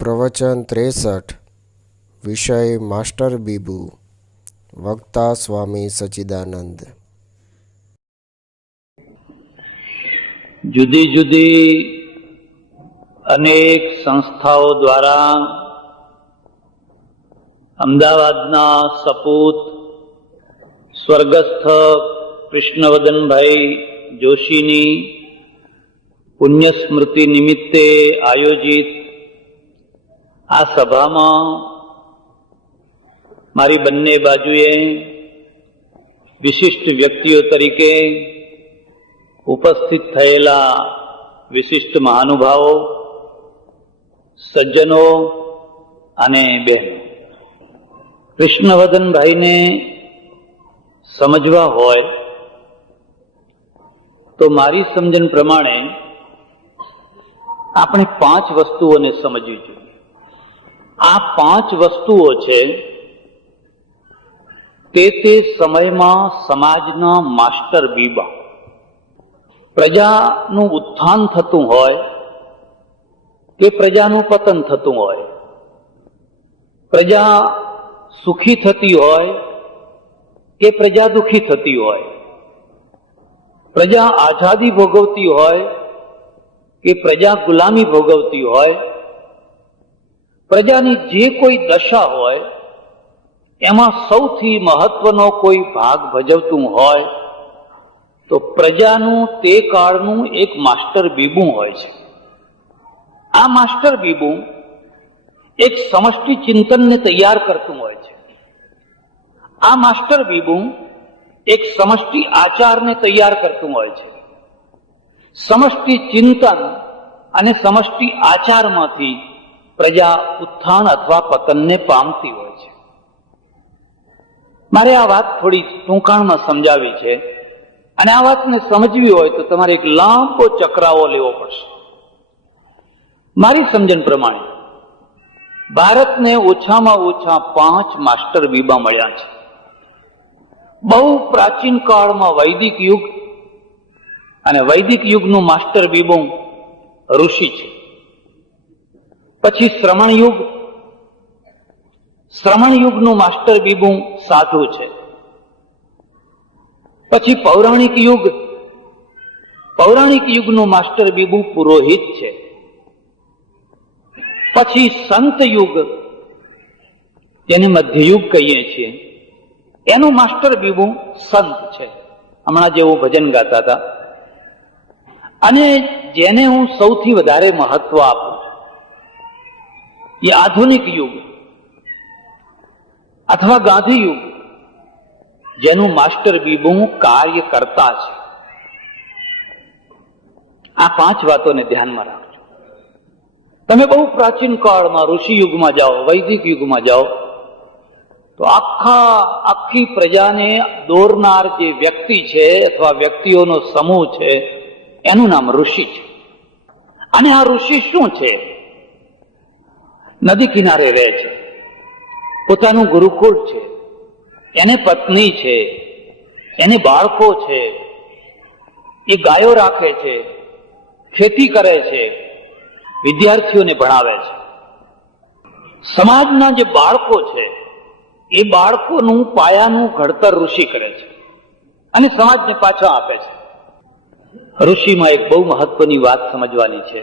પ્રવચન 63 વિષય માસ્ટર બીબુ. વક્તા સ્વામી સચ્ચિદાનંદ. જુદી જુદી અનેક સંસ્થાઓ દ્વારા અમદાવાદના સપૂત સ્વર્ગસ્થ કૃષ્ણવદનભાઈ જોશીની પુણ્ય સ્મૃતિ નિમિત્તે આયોજિત આ સભામાં મારી બંને બાજુએ વિશિષ્ટ વ્યક્તિઓ તરીકે ઉપસ્થિત થયેલા વિશિષ્ટ મહાનુભાવો, સજ્જનો અને બહેનો, કૃષ્ણવદનભાઈને સમજવા હોય તો મારી સમજણ પ્રમાણે આપણે 5 વસ્તુઓને સમજવી જોઈએ. આ 5 વસ્તુઓ છે તે સમયમાં સમાજના માસ્ટર બીબા. પ્રજાનું ઉત્થાન થતું હોય કે પ્રજાનું પતન થતું હોય, પ્રજા સુખી થતી હોય કે પ્રજા દુઃખી થતી હોય, પ્રજા આઝાદી ભોગવતી હોય કે પ્રજા ગુલામી ભોગવતી હોય, પ્રજાની જે કોઈ દશા હોય એમાં સૌથી મહત્વનો કોઈ ભાગ ભજવતું હોય તો પ્રજાનું તે કાળનું એક માસ્ટર બીબું હોય છે. આ માસ્ટર બીબું એક સમષ્ટિ ચિંતનને તૈયાર કરતું હોય છે. આ માસ્ટર બીબું એક સમષ્ટિ આચારને તૈયાર કરતું હોય છે. સમષ્ટિ ચિંતન અને સમષ્ટિ આચારમાંથી પ્રજા ઉત્થાન અથવા પતનને પામતી હોય છે. મારે આ વાત થોડી ટૂંકાણમાં સમજાવી છે અને આ વાતને સમજવી હોય તો તમારે એક લાંબો ચક્રાવો લેવો પડશે. મારી સમજણ પ્રમાણે ભારતને ઓછામાં ઓછા 5 માસ્ટર બીબા મળ્યા છે. બહુ પ્રાચીન કાળમાં વૈદિક યુગ, અને વૈદિક યુગનું માસ્ટર બીબું ઋષિ છે. પછી શ્રમણ યુગ, શ્રમણ યુગનું માસ્ટર બીબું સાધુ છે. પછી પૌરાણિક યુગ, પૌરાણિક યુગનું માસ્ટર બીબું પુરોહિત છે. પછી સંત યુગ, જેને મધ્યયુગ કહીએ છીએ, એનું માસ્ટર બીબું સંત છે. હમણાં જેવું ભજન ગાતા હતા. અને જેને હું સૌથી વધારે મહત્વ આપું છું એ આધુનિક યુગ અથવા ગાંધી યુગ, જેનું માસ્ટર બીબું કાર્યકર્તા છે. આ 5 વાતોને ધ્યાનમાં રાખજો. તમે બહુ પ્રાચીન કાળમાં ઋષિ યુગમાં જાઓ, વૈદિક યુગમાં જાઓ તો આખી પ્રજાને દોરનાર જે વ્યક્તિ છે અથવા વ્યક્તિઓનો સમૂહ છે એનું નામ ઋષિ છે. અને આ ઋષિ શું છે? નદી કિનારે રહે છે, પોતાનું ગુરુકુળ છે, એને પત્ની છે, એને બાળકો છે, એ ગાયો રાખે છે, ખેતી કરે છે, વિદ્યાર્થીઓને ભણાવે છે. સમાજના જે બાળકો છે એ બાળકોનું પાયાનું ઘડતર ઋષિ કરે છે અને સમાજને પાછા આપે છે. ઋષિમાં એક બહુ મહત્વની વાત સમજવાની છે.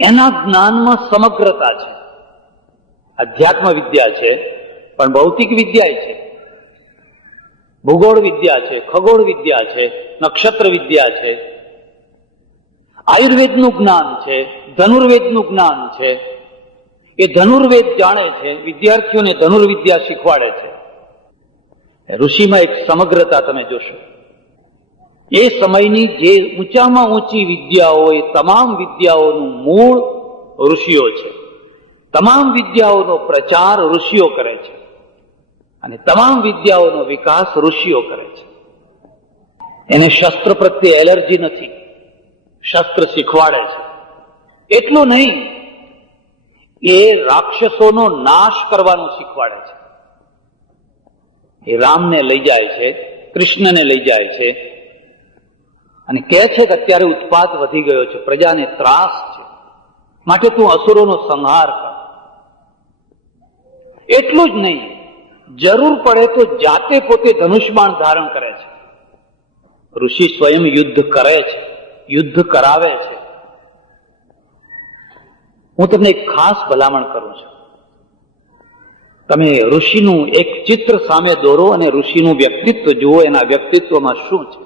એના જ્ઞાનમાં સમગ્રતા છે. અધ્યાત્મ વિદ્યા છે, પણ ભૌતિક વિદ્યા છે, ભૂગોળ વિદ્યા છે, ખગોળ વિદ્યા છે, નક્ષત્ર વિદ્યા છે, આયુર્વેદનું જ્ઞાન છે, ધનુર્વેદનું જ્ઞાન છે. એ ધનુર્વેદ જાણે છે, વિદ્યાર્થીઓને ધનુર્વિદ્યા શીખવાડે છે. ઋષિમાં એક સમગ્રતા તમે જોશો. એ સમયની જે ઊંચામાં ઊંચી વિદ્યાઓ, એ તમામ વિદ્યાઓનું મૂળ ઋષિઓ છે. તમામ વિદ્યાઓનો પ્રચાર ઋષિઓ કરે છે અને તમામ વિદ્યાઓનો વિકાસ ઋષિઓ કરે છે. એને શસ્ત્ર પ્રત્યે એલર્જી નથી, શસ્ત્ર શીખવાડે છે. એટલું નહીં, એ રાક્ષસોનો નાશ કરવાનું શીખવાડે છે. એ રામને લઈ જાય છે, કૃષ્ણને લઈ જાય છે અને કહે છે કે અત્યારે ઉત્પાદ વધી ગયો છે, પ્રજાને ત્રાસ છે, માટે તું અસુરોનો સંહાર કર. એટલું જ નહીં, જરૂર પડે તો જાતે પોતે ધનુષ્બાણ ધારણ કરે છે. ઋષિ સ્વયં યુદ્ધ કરે છે, યુદ્ધ કરાવે છે. હું તમને એક ખાસ ભલામણ કરું છું, તમે ઋષિનું એક ચિત્ર સામે દોરો અને ઋષિનું વ્યક્તિત્વ જુઓ. એના વ્યક્તિત્વમાં શું છે?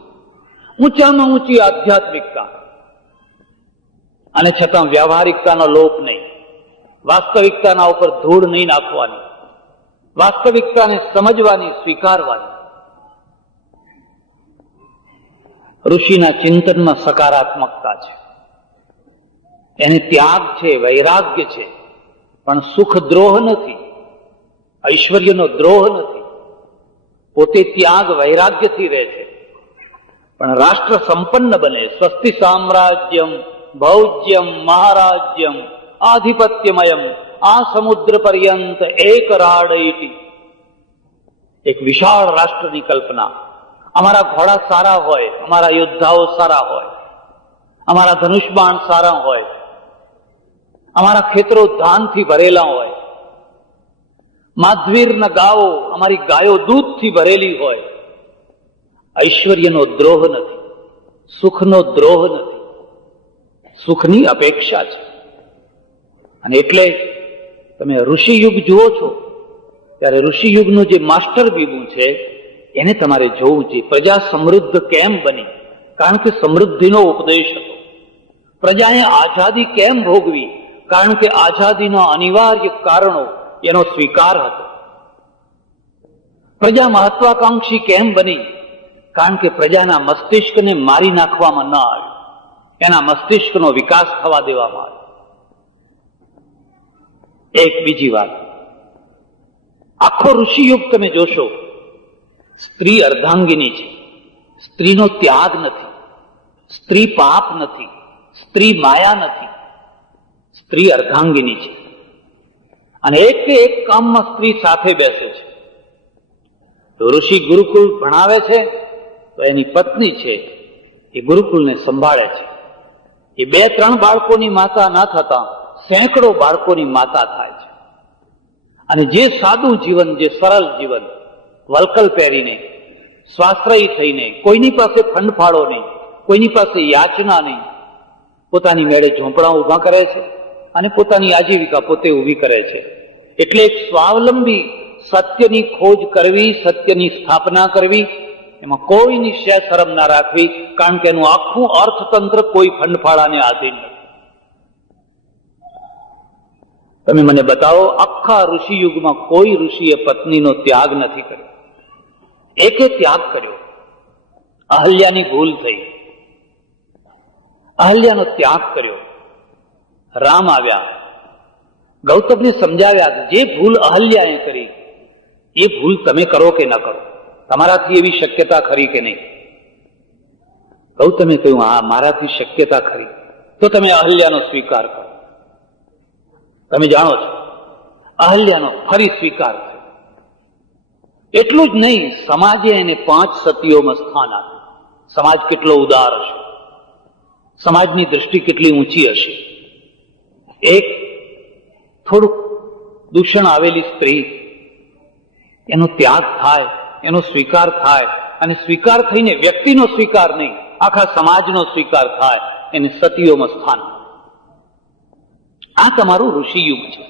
ઊંચામાં ઊંચી આધ્યાત્મિકતા, અને છતાં વ્યવહારિકતાનો લોપ નહીં. વાસ્તવિકતાના ઉપર ધૂળ નહીં નાખવાની, વાસ્તવિકતાને સમજવાની, સ્વીકારવાની. ઋષિના ચિંતનમાં સકારાત્મકતા છે, એને ત્યાગ છે, વૈરાગ્ય છે, પણ સુખ દ્રોહ નથી, ઐશ્વર્યનો દ્રોહ નથી. પોતે ત્યાગ વૈરાગ્યથી રહે છે, પણ રાષ્ટ્ર સંપન્ન બને. સ્વસ્તિ સામ્રાજ્યમ ભૌજ્યમ મહારાજ્યમ આધિપત્યમયમ આ સમુદ્ર પર્યંત એક રાડઈટી. એક વિશાળ રાષ્ટ્રની કલ્પના. અમારા ઘોડા સારા હોય, અમારા યોદ્ધાઓ સારા હોય, અમારા ધનુષ્બાણ સારા હોય, અમારા ખેતરો ધાનથી ભરેલા હોય, માધવીરના ગાઓ, અમારી ગાયો દૂધથી ભરેલી હોય. ઐશ્વર્યનો દ્રોહ નથી, સુખનો દ્રોહ નથી, સુખની અપેક્ષા છે. અને એટલે તમે ઋષિ યુગ જુઓ છો ત્યારે ઋષિ યુગનું જે માસ્ટર બીબું છે એને તમારે જોવું જોઈએ. પ્રજા સમૃદ્ધ કેમ બની? કારણ કે સમૃદ્ધિનો ઉપદેશ હતો. પ્રજાએ આઝાદી કેમ ભોગવી? કારણ કે આઝાદીના અનિવાર્ય કારણો એનો સ્વીકાર હતો. પ્રજા મહત્વાકાંક્ષી કેમ બની? કારણ કે પ્રજાના મસ્તિષ્કને મારી નાખવામાં ન આવ્યું, એના મસ્તિષ્કનો વિકાસ થવા દેવામાં આવ્યો. એક બીજી વાત, આખો ઋષિયુગ તમે જોશો, સ્ત્રી અર્ધાંગિની છે. સ્ત્રીનો ત્યાગ નથી, સ્ત્રી પાપ નથી, સ્ત્રી માયા નથી, સ્ત્રી અર્ધાંગિની છે. અને એક કે એક કામમાં સ્ત્રી સાથે બેસે છે. તો ઋષિ ગુરુકુળ ભણાવે છે તો એની પત્ની છે એ ગુરુકુળને સંભાળે છે. એ 2-3 બાળકોની માતા ના થતા સેંકડો બાળકોની માતા થાય છે. અને જે સાદું જીવન, જે સરળ જીવન, વલકલ પહેરીને, સ્વાશ્રયી થઈને, કોઈની પાસે ફંડફાળો નહીં, કોઈની પાસે યાચના નહીં, પોતાની મેળે ઝોંપડા ઊભા કરે છે અને પોતાની આજીવિકા પોતે ઊભી કરે છે. એટલે એક સ્વાવલંબી સત્યની ખોજ કરવી, સત્યની સ્થાપના કરવી, એમાં કોઈની શરમ ના રાખવી, કારણ કે એનું આખું અર્થતંત્ર કોઈ ફંડફાળાને આધીન નથી. તમે મને બતાવો, આખા ઋષિ યુગમાં કોઈ ઋષિએ પત્નીનો ત્યાગ નથી કર્યો. એકે ત્યાગ કર્યો. અહલ્યાની ભૂલ થઈ, અહલ્યાનો ત્યાગ કર્યો. રામ આવ્યા, ગૌતમને સમજાવ્યા, જે ભૂલ અહલ્યાએ કરી એ ભૂલ તમે કરો કે ન કરો, તમારાથી એવી શક્યતા ખરી કે નહીં? ગૌતમે કહ્યું, હા, મારાથી શક્યતા ખરી. તો તમે અહલ્યાનો સ્વીકાર કરો. તમે જાણો છો, અહલ્યાનો ફરી સ્વીકાર થયો. એટલું જ નહીં, સમાજે એને 5 સતીઓમાં સ્થાન આપ્યું. સમાજ કેટલો ઉદાર હશે, સમાજની દૃષ્ટિ કેટલી ઊંચી હશે. એક થોડુંક દૂષણ આવેલી સ્ત્રી, એનો ત્યાગ થાય, એનો સ્વીકાર થાય, અને સ્વીકાર થઈને વ્યક્તિનો સ્વીકાર નહીં, આખા સમાજનો સ્વીકાર થાય, એને સતીઓમાં સ્થાન. આ તમારું ઋષિ યુગ છે.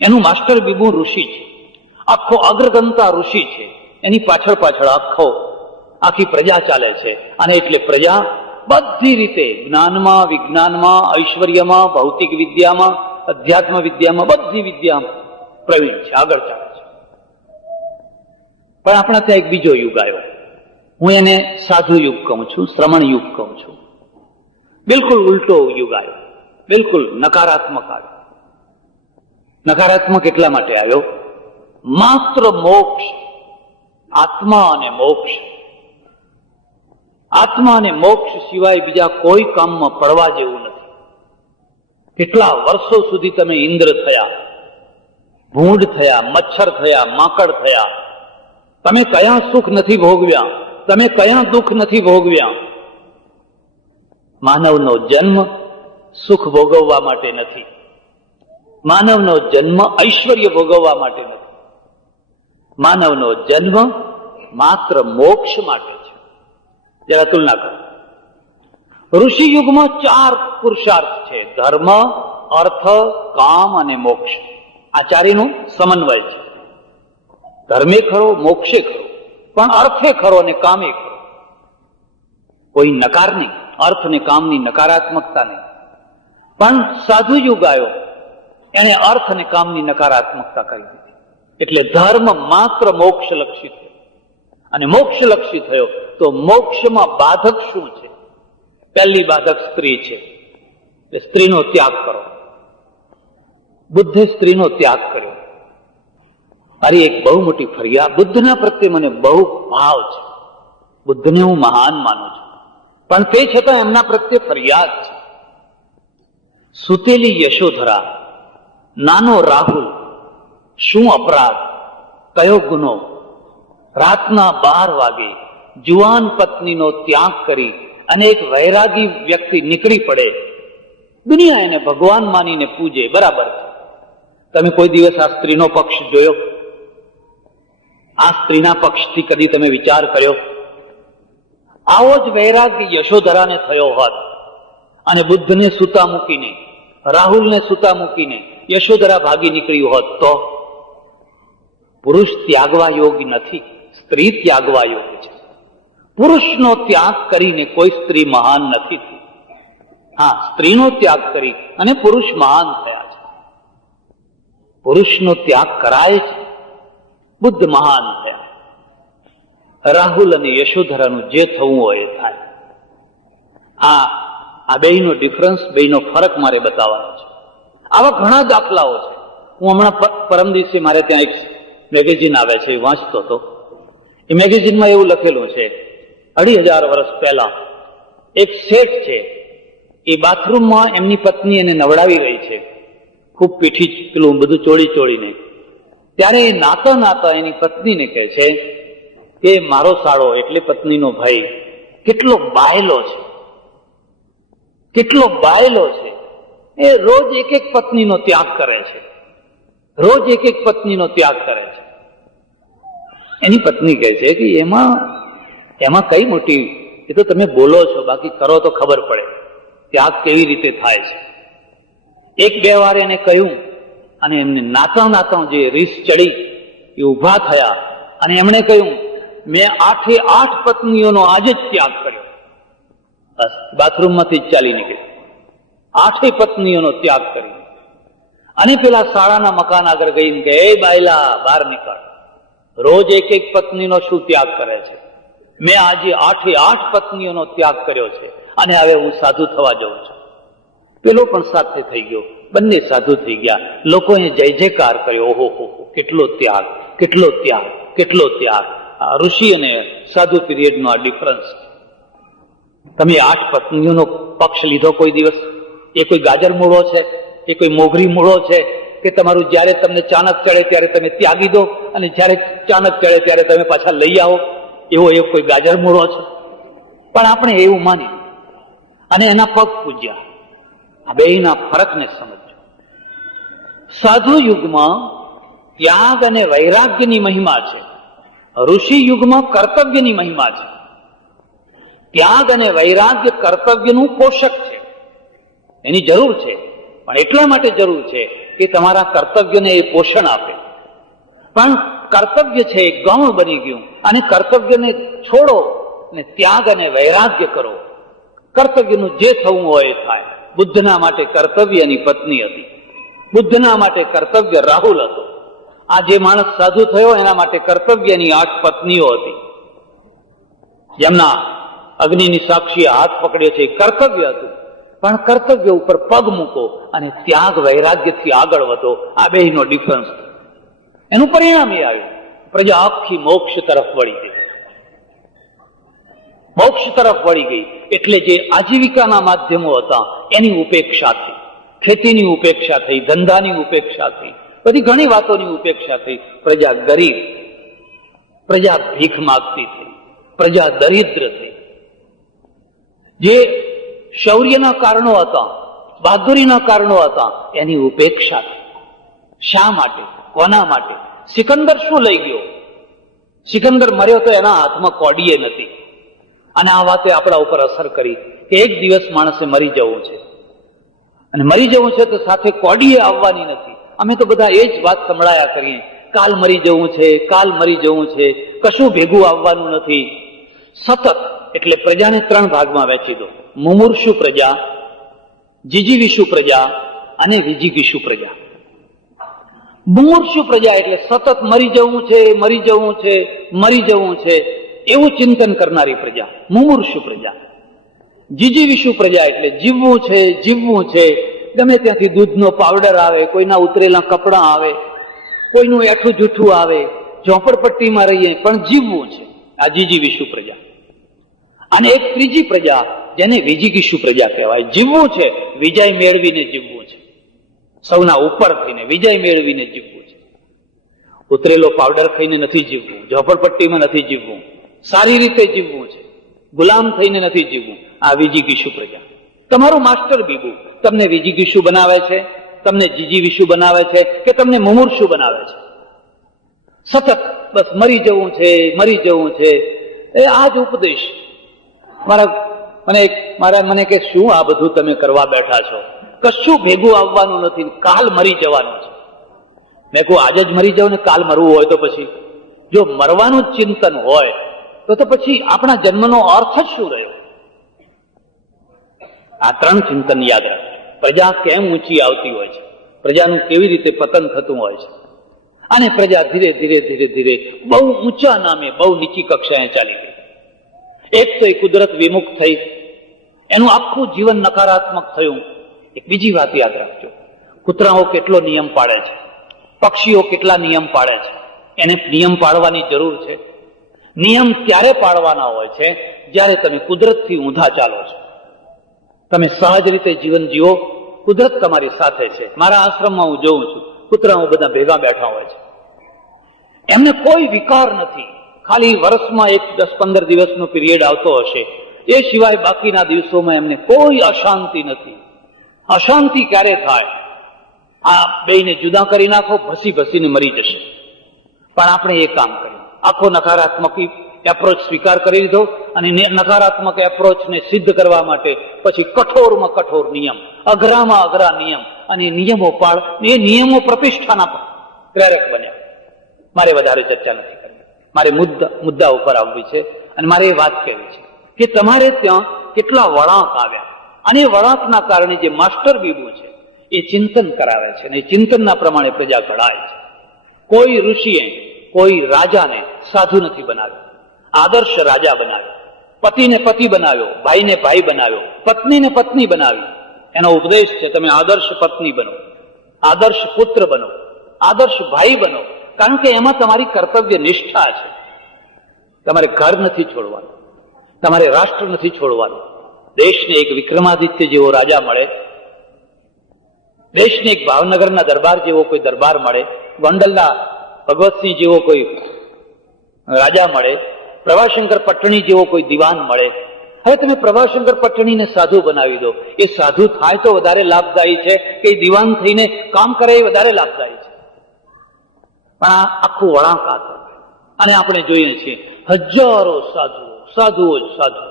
એનું માસ્ટર બીબું ઋષિ છે, આખો અગ્રગંતા ઋષિ છે. એની પાછળ પાછળ આખી પ્રજા ચાલે છે. અને એટલે પ્રજા બધી રીતે જ્ઞાનમાં, વિજ્ઞાનમાં, ઐશ્વર્યમાં, ભૌતિક વિદ્યામાં, અધ્યાત્મ વિદ્યામાં, બધી વિદ્યામાં પ્રવીણ છે, આગળ ચાલે છે. પણ આપણા ત્યાં એક બીજો યુગ આવ્યો. હું એને સાધુ યુગ કહું છું, શ્રમણ યુગ કહું છું. બિલકુલ ઉલટો યુગ આવ્યો, બિલકુલ નકારાત્મક આવ્યો. નકારાત્મક એટલા માટે આવ્યો, માત્ર મોક્ષ, આત્મા અને મોક્ષ, આત્મા અને મોક્ષ સિવાય બીજા કોઈ કામમાં પડવા જેવું નથી. કેટલા વર્ષો સુધી તમે ઇન્દ્ર થયા, ભૂંડ થયા, મચ્છર થયા, માકડ થયા, તમે કયા સુખ નથી ભોગવ્યા, તમે કયા દુઃખ નથી ભોગવ્યા. માનવનો જન્મ સુખ ભોગવવા માટે નથી, માનવનો જન્મ ઐશ્વર્ય ભોગવવા માટે નથી. માનવનો જન્મ માત્ર મોક્ષ માટે છે. જરા તુલના કરો. ઋષિ યુગમાં 4 પુરુષાર્થ છે: ધર્મ, અર્થ, કામ અને મોક્ષ. આ ચારેયનો સમન્વય છે. ધર્મે ખરો, મોક્ષે ખરો, પણ અર્થે ખરો અને કામે ખરો. કોઈ નકાર નહીં, અર્થ અને કામની નકારાત્મકતા નહીં. પણ સાધુ યુગ આવ્યો, એને અર્થ અને કામની નકારાત્મકતા કરી દીધી. એટલે ધર્મ માત્ર મોક્ષલક્ષી થયો, અને મોક્ષલક્ષી થયો તો મોક્ષમાં બાધક શું છે? પહેલી બાધક સ્ત્રી છે. સ્ત્રીનો ત્યાગ કરો. બુદ્ધે સ્ત્રીનો ત્યાગ કર્યો. મારી એક બહુ મોટી ફરિયાદ, બુદ્ધના પ્રત્યે મને બહુ ભાવ છે. બુદ્ધને હું મહાન માનું છું, પણ તે છતાં એમના પ્રત્યે ફરિયાદ છે. સુતેલી યશોધરા, નાનો રાહુલ, શું અપરાધ, કયો ગુનો? રાતના 12 વાગે જુવાન પત્નીનો ત્યાગ કરી અને એક વૈરાગી વ્યક્તિ નીકળી પડે. દુનિયા એને ભગવાન માનીને પૂજે, બરાબર છે. તમે કોઈ દિવસ આ સ્ત્રીનો પક્ષ જોયો? આ સ્ત્રીના પક્ષથી કદી તમે વિચાર કર્યો? આવો જ વૈરાગ્ય યશોધરાને થયો હોત અને બુદ્ધને સૂતા મૂકીને, રાહુલને સૂતા મૂકીને યશોધરા ભાગી નીકળી હોત તો? પુરુષ ત્યાગવા યોગ્ય નથી, સ્ત્રી ત્યાગવા યોગ્ય છે. પુરુષનો ત્યાગ કરીને કોઈ સ્ત્રી મહાન નથી થઈ. હા, સ્ત્રીનો ત્યાગ કરી અને પુરુષ મહાન થયા છે. પુરુષનો ત્યાગ કરાય છે, બુદ્ધ મહાન થયા. રાહુલ અને યશોધરાનું જે થવું હોય એ થાય. આ બેયનો ડિફરન્સ, બેયનો ફરક મારે બતાવવાનો છે. આવા ઘણા દાખલાઓ છે. હું હમણાં પરમ દિવસે મારે ત્યાં એક મેગેઝિન આવે છે, એ વાંચતો હતો. એ મેગેઝિનમાં એવું લખેલું છે, 2500 વર્ષ પહેલા એક શેઠ છે, એ બાથરૂમમાં એમની પત્ની એને નવડાવી રહી છે, ખૂબ પીઠી પેલું બધું ચોળીને. ત્યારે એ નાતા નાતા એની પત્નીને કહે છે કે મારો સાળો, એટલે પત્નીનો ભાઈ, કેટલો બાયલો છે, કેટલો બાયલો છે. એ રોજ એક પત્નીનો ત્યાગ કરે છે, રોજ એક પત્નીનો ત્યાગ કરે છે. એની પત્ની કહે છે કે એમાં કઈ મોટી, એ તો તમે બોલો છો, બાકી કરો તો ખબર પડે ત્યાગ કેવી રીતે થાય છે. 1-2 વાર એને કહ્યું અને એમને નાતા જે રીસ ચડી એ ઊભા થયા અને એમણે કહ્યું, મેં 8 પત્નીઓનો આજે જ ત્યાગ કર્યો. બસ બાથરૂમમાંથી જ ચાલી નીકળી, 8 પત્નીઓનો ત્યાગ કર્યો. અને પેલા શાળાના મકાન આગળ ગઈને કે, એ બાયલા, બહાર નીકળ, રોજ એક પત્નીનો શું ત્યાગ કરે છે? મેં આજે 8 પત્નીઓનો ત્યાગ કર્યો છે અને હવે હું સાધુ થવા જઉં છું. પેલો પણ સાથે થઈ ગયો, બંને સાધુ થઈ ગયા. લોકોએ જય જયકાર કર્યો. ઓહો, કેટલો ત્યાગ, કેટલો ત્યાગ, કેટલો ત્યાગ. આ ઋષિ અને સાધુ પીરિયડનો આ ડિફરન્સ. તમે 8 પત્નીઓનો પક્ષ લીધો કોઈ દિવસ? એ કોઈ ગાજર મૂળો છે? એ કોઈ મોગરી મૂળો છે કે તમારું જ્યારે તમને ચાણક ચડે ત્યારે તમે ત્યાગી દો અને જ્યારે ચાણક ચડે ત્યારે તમે પાછા લઈ આવો? એવો કોઈ ગાજર મૂળો છે? પણ આપણે એવું માની અને એના પગ પૂજ્યા. આ બેયના ફરકને સમજો. સાધુ યુગમાં ત્યાગ અને વૈરાગ્યની મહિમા છે, ઋષિ યુગમાં કર્તવ્યની મહિમા છે. ત્યાગ અને વૈરાગ્ય કર્તવ્યનું પોષક છે, એની જરૂર છે, પણ એટલા માટે જરૂર છે કે તમારા કર્તવ્યને એ પોષણ આપે. પણ કર્તવ્ય છે એ ગૌણ બની ગયું અને કર્તવ્યને છોડો ને ત્યાગ અને વૈરાગ્ય કરો. કર્તવ્યનું જે થવું હોય એ થાય. બુદ્ધના માટે કર્તવ્ય એની પત્ની હતી, બુદ્ધના માટે કર્તવ્ય રાહુલ હતો. આ જે માણસ સાધુ થયો એના માટે કર્તવ્યની 8 પત્નીઓ હતી. જેમના અગ્નિની સાક્ષીએ હાથ પકડ્યો છે એ કર્તવ્ય હતું. પણ કર્તવ્ય ઉપર પગ મૂકો અને ત્યાગ વૈરાગ્યથી આગળ વધો. આ બેયનો ડિફરન્સ. એનું પરિણામ એ આવ્યું, પ્રજા આખી મોક્ષ તરફ વળી ગઈ. મોક્ષ તરફ વળી ગઈ એટલે જે આજીવિકાના માધ્યમો હતા એની ઉપેક્ષા થઈ, ખેતીની ઉપેક્ષા થઈ, ધંધાની ઉપેક્ષા થઈ, બધી ઘણી વાતોની ઉપેક્ષા થઈ. પ્રજા ગરીબ, પ્રજા ભીખ માગતી થઈ, પ્રજા દરિદ્ર થઈ. જે શૌર્યના કારણો હતા, બહાદુરીના કારણો હતા, એની ઉપેક્ષા થઈ. શા માટે, કોના માટે? સિકંદર શું લઈ ગયો? સિકંદર મર્યો તો એના હાથમાં કોડીએ નથી. અને આ વાતે આપણા ઉપર અસર કરી કે એક દિવસ માણસે મરી જવું છે, અને મરી જવું છે તો સાથે કોડીએ આવવાની નથી. અમે તો બધા એ જ વાત સંભળાયા કરીએ, કાલ મરી જવું છે, કાલ મરી જવું છે, કશું ભેગું આવવાનું નથી. સતત એટલે પ્રજાને 3 ભાગમાં વહેંચી દો: મુમૂર્ષુ પ્રજા, જીજીવિષુ પ્રજા અને વિજિગીષુ પ્રજા. મુમૂર્ષુ પ્રજા એટલે સતત મરી જવું છે, મરી જવું છે, મરી જવું છે એવું ચિંતન કરનારી પ્રજા, મુમૂર્ષુ પ્રજા. જીજીવિષુ પ્રજા એટલે જીવવું છે, જીવવું છે. ગમે ત્યાંથી દૂધનો પાવડર આવે, કોઈના ઉતરેલા કપડાં આવે, કોઈનું એઠું જૂઠું આવે, ઝોપડપટ્ટીમાં રહીએ પણ જીવવું છે. આ જીજીવિષુ પ્રજા. અને એક ત્રીજી પ્રજા જેને વિજિગીષુ પ્રજા કહેવાય. જીવવું છે, વિજય મેળવીને જીવવું છે, સૌના ઉપર થઈને વિજય મેળવીને જીવવું છે. ઉતરેલો પાવડર ખાઈને નથી જીવવું, ઝોપડપટ્ટીમાં નથી જીવવું, સારી રીતે જીવવું છે, ગુલામ થઈને નથી જીવવું. આ વિજિગીષુ પ્રજા. તમારું માસ્ટર બીબુ તમને વિજિગીષુ બનાવે છે, તમને જીજીવિષુ બનાવે છે કે તમને મુમૂર્ષુ બનાવે છે? સતત બસ મરી જવું છે, મરી જવું છે. એ આ જ ઉપદેશ મને કે શું આ બધું તમે કરવા બેઠા છો? કશું ભેગું આવવાનું નથી, કાલ મરી જવાનું છે. મેં કહું આજે જ મરી જાવ ને કાલ મરવું હોય તો પછી? જો મરવાનું જ ચિંતન હોય તો પછી આપણા જન્મનો અર્થ જ શું રહ્યો? આ 3 ચિંતન યાદ રાખજો. પ્રજા કેમ ઊંચી આવતી હોય છે, પ્રજાનું કેવી રીતે પતન થતું હોય છે, અને પ્રજા ધીરે ધીરે ધીરે ધીરે બહુ ઊંચા નામે બહુ નીચી કક્ષાએ ચાલી ગઈ. એક તો એ કુદરત વિમુખ થઈ, એનું આખું જીવન નકારાત્મક થયું. એક બીજી વાત યાદ રાખજો, કૂતરાઓ કેટલો નિયમ પાડે છે, પક્ષીઓ કેટલા નિયમ પાડે છે. એને નિયમ પાડવાની જરૂર છે. નિયમ ત્યારે પાડવાના હોય છે જ્યારે તમે કુદરતથી ઊંધા ચાલો છો. તમે સહજ રીતે જીવન જીવો, કુદરત તમારી સાથે છે. મારા આશ્રમમાં હું જોઉં છું, કૂતરાઓ બધા ભેગા બેઠા હોય છે, એમને કોઈ વિકાર નથી. ખાલી વર્ષમાં 10-15 દિવસનો પીરિયડ આવતો હશે, એ સિવાય બાકીના દિવસોમાં એમને કોઈ અશાંતિ નથી. અશાંતિ ક્યારે થાય? આ બેયને જુદા કરી નાખો, ભસીને મરી જશે. પણ આપણે એ કામ કર્યું, આખો નકારાત્મક એપ્રોચ સ્વીકાર કરી લીધો, અને નકારાત્મક એપ્રોચને સિદ્ધ કરવા માટે પછી કઠોરમાં કઠોર નિયમ, અઘરામાં અઘરા નિયમ, અને નિયમો એ નિયમો પ્રતિષ્ઠાના પ્રેરક બન્યા. મારે વધારે ચર્ચા નથી કરવી, મારે મુદ્દા ઉપર આવવી છે, અને મારે એ વાત કહેવી છે કે તમારે ત્યાં કેટલા વળાંક આવ્યા, અને એ વળાંકના કારણે જે માસ્ટર બીબુ છે એ ચિંતન કરાવે છે, અને એ ચિંતનના પ્રમાણે પ્રજા ઘડાય છે. કોઈ ઋષિએ કોઈ રાજાને સાધુ નથી બનાવ્યો, આદર્શ રાજા બનાવ્યો, પતિને પતિ બનાવ્યો, ભાઈને ભાઈ બનાવ્યો, પત્નીને પત્ની બનાવી. એનો ઉપદેશ છે તમે આદર્શ પત્ની બનો, આદર્શ પુત્ર બનો, આદર્શ ભાઈ બનો, કારણ કે એમાં તમારી કર્તવ્ય નિષ્ઠા છે. તમારે ઘર નથી છોડવાનું, તમારે રાષ્ટ્ર નથી છોડવાનું. દેશને એક વિક્રમાદિત્ય જેવો રાજા મળે, દેશને એક ભાવનગરના દરબાર જેવો કોઈ દરબાર મળે, ગોંડલના ભગવતસિંહ જેવો કોઈ રાજા મળે, પ્રભાશંકર પટ્ટણી જેવો કોઈ દિવાન મળે. હવે તમે પ્રભાશંકર પટ્ટણીને સાધુ બનાવી દો, એ સાધુ થાય તો વધારે લાભદાયી છે કે દિવાન થઈને કામ કરે એ વધારે લાભદાયી છે? પણ આ આખું વળાંક આ, અને આપણે જોઈએ છીએ હજારો સાધુઓ જ સાધુ.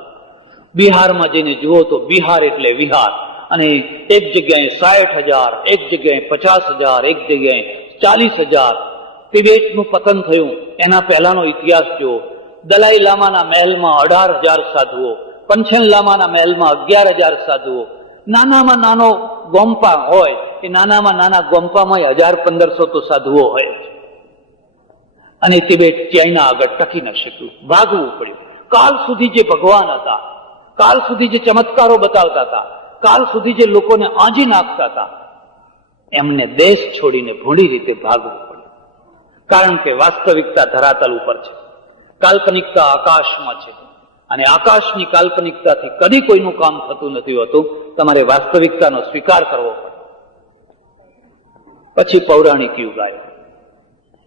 બિહારમાં જઈને જુઓ તો બિહાર એટલે વિહાર, અને એક જગ્યાએ 60,000, એક જગ્યાએ 50,000, એક જગ્યાએ 40,000. તિબેટનું પતન થયું એના પહેલાનો ઇતિહાસ જુઓ. દલાઈ લામાના મહેલમાં 18,000 સાધુઓ, પંછન લામાના મહેલમાં 11,000 સાધુઓ. નાનામાં નાનો ગોમ્પા હોય, એ નાનામાં નાના ગોમ્પામાં 1,000-1,500 તો સાધુઓ હોય. અને તિબેટ ચાઇના આગળ ટકી ન શક્યું, ભાગવું પડ્યું. કાલ સુધી જે ભગવાન હતા, કાલ સુધી જે ચમત્કારો બતાવતા હતા, કાલ સુધી જે લોકોને આંજી નાખતા હતા, એમને દેશ છોડીને ભૂંડી રીતે ભાગવું પડ્યું. કારણ કે વાસ્તવિકતા ધરાતલ ઉપર છે, કાલ્પનિકતા આકાશમાં છે, અને આકાશની કાલ્પનિકતાથી કદી કોઈનું કામ થતું નથી હોતું. તમારે વાસ્તવિકતાનો સ્વીકાર કરવો પડે. પછી પૌરાણિક યુગ આવ્યો.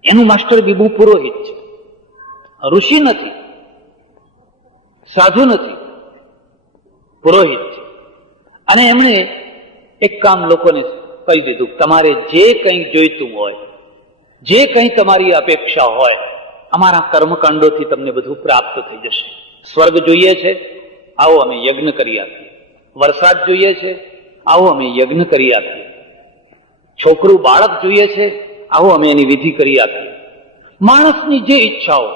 એનું માસ્ટર બીબુ પુરોહિત છે, ઋષિ નથી, સાધુ નથી, પુરોહિત છે. અને એમણે એક કામ લોકોને કહી દીધું, તમારે જે કંઈ જોઈતું હોય, જે કંઈ તમારી અપેક્ષા હોય, અમારા કર્મકાંડોથી તમને બધું પ્રાપ્ત થઈ જશે. સ્વર્ગ જોઈએ છે, આવો અમે યજ્ઞ કરી આપીએ. વરસાદ જોઈએ છે, આવો અમે યજ્ઞ કરી આપીએ. છોકરું બાળક જોઈએ છે, આવો અમે એની વિધિ કરી આપીએ. માણસની જે ઈચ્છાઓ,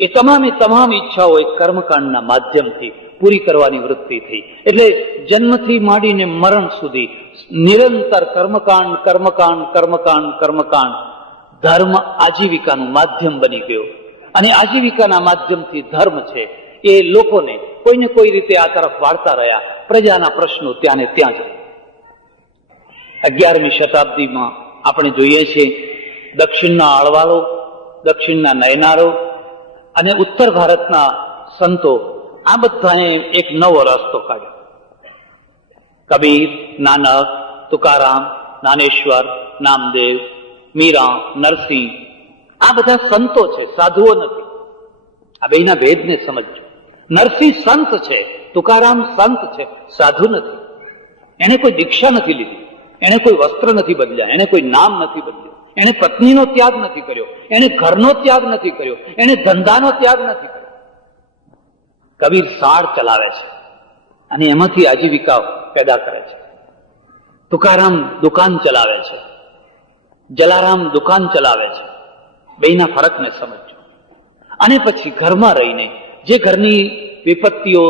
એ તમામ ઈચ્છાઓ એ કર્મકાંડના માધ્યમથી પૂરી કરવાની વૃત્તિ થઈ. એટલે જન્મથી માંડીને મરણ સુધી નિરંતર કર્મકાંડ કર્મકાંડ કર્મકાંડ કર્મકાંડ ધર્મ આજીવિકાનું માધ્યમ બની ગયો. અને આજીવિકાના માધ્યમથી ધર્મ છે એ લોકોને કોઈને કોઈ રીતે આ તરફ વાળતા રહ્યા. પ્રજાના પ્રશ્નો ત્યાં ને ત્યાં જ. 11મી શતાબ્દીમાં આપણે જોઈએ છીએ દક્ષિણના આળવાળો, દક્ષિણના નયનારો અને ઉત્તર ભારતના સંતો આ બધાએ એક નવો રસ્તો કાઢ્યો. કબીર, નાનક, તુકારામ, જ્ઞાનેશ્વર, નામદેવ, મીરા, નરસિંહ, આ બધા સંતો છે, સાધુઓ નથી. આ બેના ભેદને સમજજો. નરસિંહ સંત છે, તુકારામ સંત છે, સાધુ નથી. એને કોઈ દીક્ષા નથી લીધી, એને કોઈ વસ્ત્ર નથી બદલ્યા, એને કોઈ નામ નથી બદલ્યું, એને પત્નીનો ત્યાગ નથી કર્યો, એને ઘરનો ત્યાગ નથી કર્યો, એને ધંધાનો ત્યાગ નથી કર્યો. કબીર સાળ ચલાવે છે અને એમાંથી આજીવિકા પેદા કરે છે. તુકારામ દુકાન ચલાવે છે, જલારામ દુકાન ચલાવે છે. બેના ફરકને સમજો. અને પછી ઘરમાં રહીને જે ઘરની વિપત્તિઓ,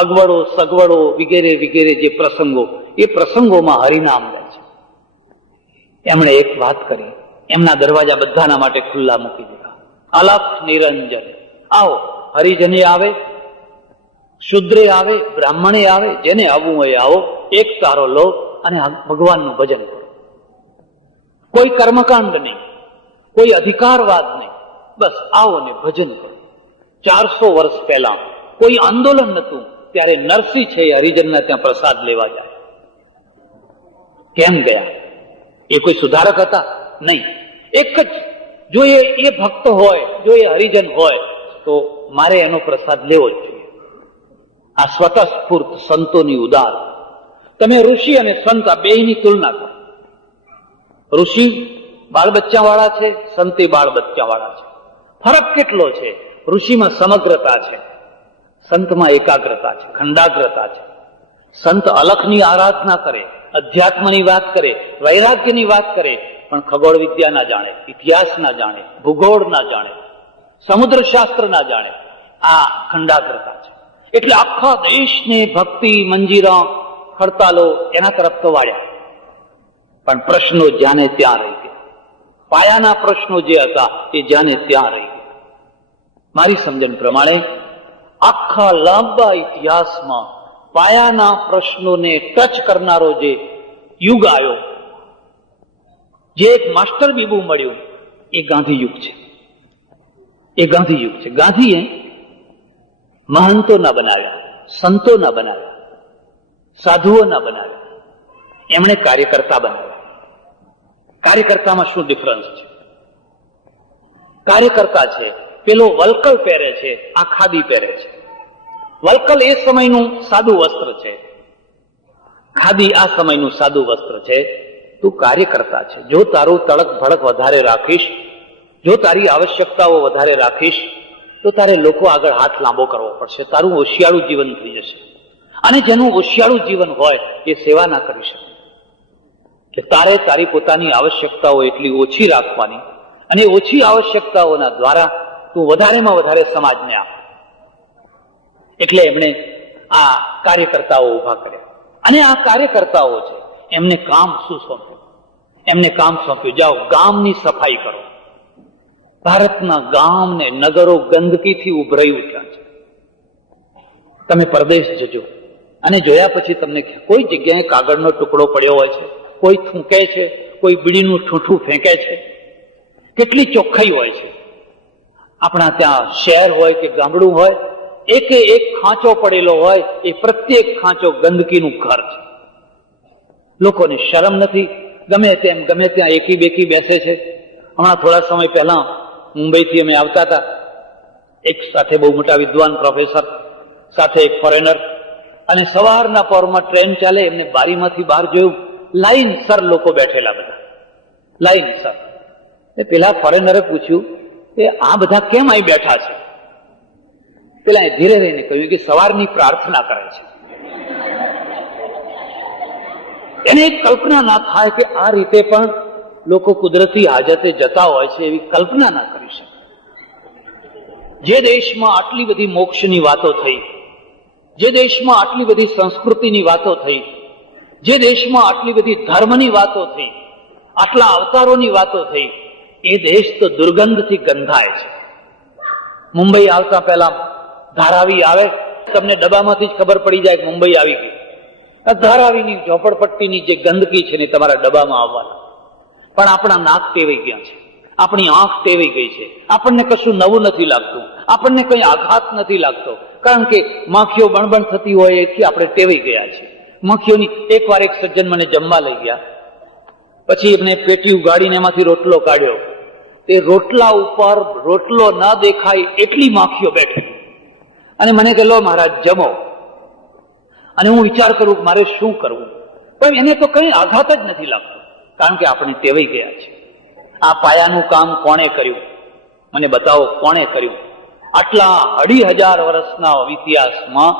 અગવડો, સગવડો વગેરે વગેરે જે પ્રસંગો, એ પ્રસંગોમાં હરિનામ લે છે. એમણે એક વાત કરી, એમના દરવાજા બધાના માટે ખુલ્લા મૂકી દીધા. અલખ નિરંજન, આવો. હરિજને આવે, શુદ્રે આવે, બ્રાહ્મણે આવે, જેને આવવું હોય આવો. એક તારો લો અને ભગવાનનું ભજન કરો. કોઈ કર્મકાંડ નહીં, કોઈ અધિકારવાદ નહીં, બસ આવો ને ભજન કરો. 400 વર્ષ પહેલા કોઈ આંદોલન નતું, ત્યારે નરસિંહ છે એ હરિજનના ત્યાં પ્રસાદ લેવા જાય. કેમ ગયા? એ કોઈ સુધારક હતા? નહીં. એક જ, જો એ ભક્ત હોય, જો એ હરિજન હોય, તો મારે એનો પ્રસાદ લેવો જ જોઈએ. આ સ્વતઃસ્ફૂર્ત સંતોની ઉદાર. તમે ઋષિ અને સંત આ બેયની તુલના કરો. ઋષિ બાળ બચ્ચા વાળા છે, સંતે બાળ બચ્ચા વાળા છે. ફરક કેટલો છે? ઋષિમાં સમગ્રતા છે, સંતમાં એકાગ્રતા છે, ખંડાગ્રતા છે. સંત અલખની આરાધના કરે, અધ્યાત્મની વાત કરે, વૈરાગ્યની વાત કરે, પણ ખગોળ વિદ્યા ના જાણે, ઇતિહાસ ના જાણે, ભૂગોળ ના જાણે, સમુદ્ર શાસ્ત્ર ના જાણે. આ ખંડાગ્રતા છે. એટલે આખા દેશને ભક્તિ, મંજીરા, હડતાલો એના તરફ તો વાળ્યા, પણ પ્રશ્નો જ્યાંને ત્યાં રહી ગયા. પાયાના પ્રશ્નો જે હતા એ જ્યાંને ત્યાં રહી ગયા. મારી સમજણ પ્રમાણે આખા લાંબા ઇતિહાસમાં પાયાના પ્રશ્નોને ટચ કરનારો જે યુગ આવ્યો, જે એક માસ્ટર બીબુ મળ્યું, એ ગાંધી યુગ છે. એ ગાંધી યુગ છે. ગાંધીએ મહંતો ના બનાવ્યા, સંતો ના બનાવ્યા, સાધુઓ ના બનાવ્યા, એમણે કાર્યકર્તા બનાવ્યા. કાર્યકર્તામાં શું ડિફરન્સ છે? કાર્યકર્તા છે પેલો વલકલ પહેરે છે, આ ખાદી પહેરે છે. વલકલ એ સમયનું સાદું વસ્ત્ર છે, ખાદી આ સમયનું સાદું વસ્ત્ર છે. તું કાર્યકર્તા છે. જો તારું તડક ભડક વધારે રાખીશ, જો તારી આવશ્યકતાઓ વધારે રાખીશ, તો તારે લોકો આગળ હાથ લાંબો કરવો પડશે. તારું હોશિયાળું જીવન થઈ જશે. અને જેનું હોશિયાળું જીવન હોય એ સેવા ના કરી શકે. કે તારે તારી પોતાની આવશ્યકતાઓ એટલી ઓછી રાખવાની, અને ઓછી આવશ્યકતાઓના દ્વારા તું વધારેમાં વધારે સમાજને આપ. એટલે એમણે આ કાર્યકર્તાઓ ઉભા કર્યા. અને આ કાર્યકર્તાઓ છે, એમને કામ શું સોંપ્યું? એમને કામ સોંપ્યું, જાઓ ગામની સફાઈ કરો. ભારતના ગામ ને નગરો ગંદકીથી ઉભરાઈ ઉઠ્યા છે. તમે પરદેશ જજો અને જોયા પછી તમને કોઈ જગ્યાએ કાગળનો ટુકડો પડ્યો હોય છે, કોઈ થૂંકે છે, કોઈ બીડીનું ઠૂઠું ફેંકે છે. કેટલી ચોખ્ખાઈ હોય છે. આપણા ત્યાં શહેર હોય કે ગામડું હોય, એકે એક ખાંચો પડેલો હોય, એ પ્રત્યેક ખાંચો ગંદકીનું ઘર છે. લોકોને શરમ નથી, ગમે તેમ ગમે ત્યાં એકી બેકી બેસે છે. હમણાં થોડા સમય પહેલા મુંબઈથી અમે આવતા હતા, એક સાથે બહુ મોટા વિદ્વાન પ્રોફેસર સાથે એક ફોરેનર, અને સવારના પહોરમાં ટ્રેન ચાલે, એમને બારીમાંથી બહાર જોયું લાઈન સર લોકો બેઠેલા બધા, લાઈન સર. પેલા ફોરેનરે પૂછ્યું કે આ બધા કેમ અહીં બેઠા છે? પેલા ધીરે રહીને કહ્યું કે સવારની પ્રાર્થના કરે છે. એને એક કલ્પના ના થાય કે આ રીતે પણ લોકો કુદરતી હાજતે જતા હોય છે, એવી કલ્પના ના કરી શકે. જે દેશમાં આટલી બધી મોક્ષની વાતો થઈ, જે દેશમાં આટલી બધી સંસ્કૃતિની વાતો થઈ, જે દેશમાં આટલી બધી ધર્મની વાતો થઈ, આટલા અવતારોની વાતો થઈ, એ દેશ તો દુર્ગંધથી ગંધાય છે. મુંબઈ આવતા પહેલા ધારાવી આવે, તમને ડબ્બામાંથી જ ખબર પડી જાય કે મુંબઈ આવી ગઈ. ધારાવીની ઝોપડપટ્ટીની જે ગંદકી છે ને તમારા ડબ્બામાં આવવાના. પણ આપણા નાક ટેવાઈ ગયા છે, આપણી આંખ ટેવાઈ ગઈ છે, આપણને કશું નવું નથી લાગતું, આપણને કઈ આઘાત નથી લાગતો, કારણ કે માખીઓ બણબણ થતી હોય એથી આપણે ટેવાઈ ગયા છે. માખીઓની એકવાર એક સજ્જન મને જમવા લઈ ગયા, પછી એમને પેટી ઉગાડીને એમાંથી રોટલો કાઢ્યો. તે રોટલા ઉપર રોટલો ન દેખાય એટલી માખીઓ બેઠી અને મને કે લો મહારાજ જમો. અને હું વિચાર કરું કે મારે શું કરવું, પણ એને તો કઈ આઘાત જ નથી લાગતો, કારણ કે આપણે ટેવાઈ ગયા છે. આ પાયાનું કામ કોણે કર્યું? મને બતાવો કોણે કર્યું? આટલા 2,500 વર્ષના ઇતિહાસમાં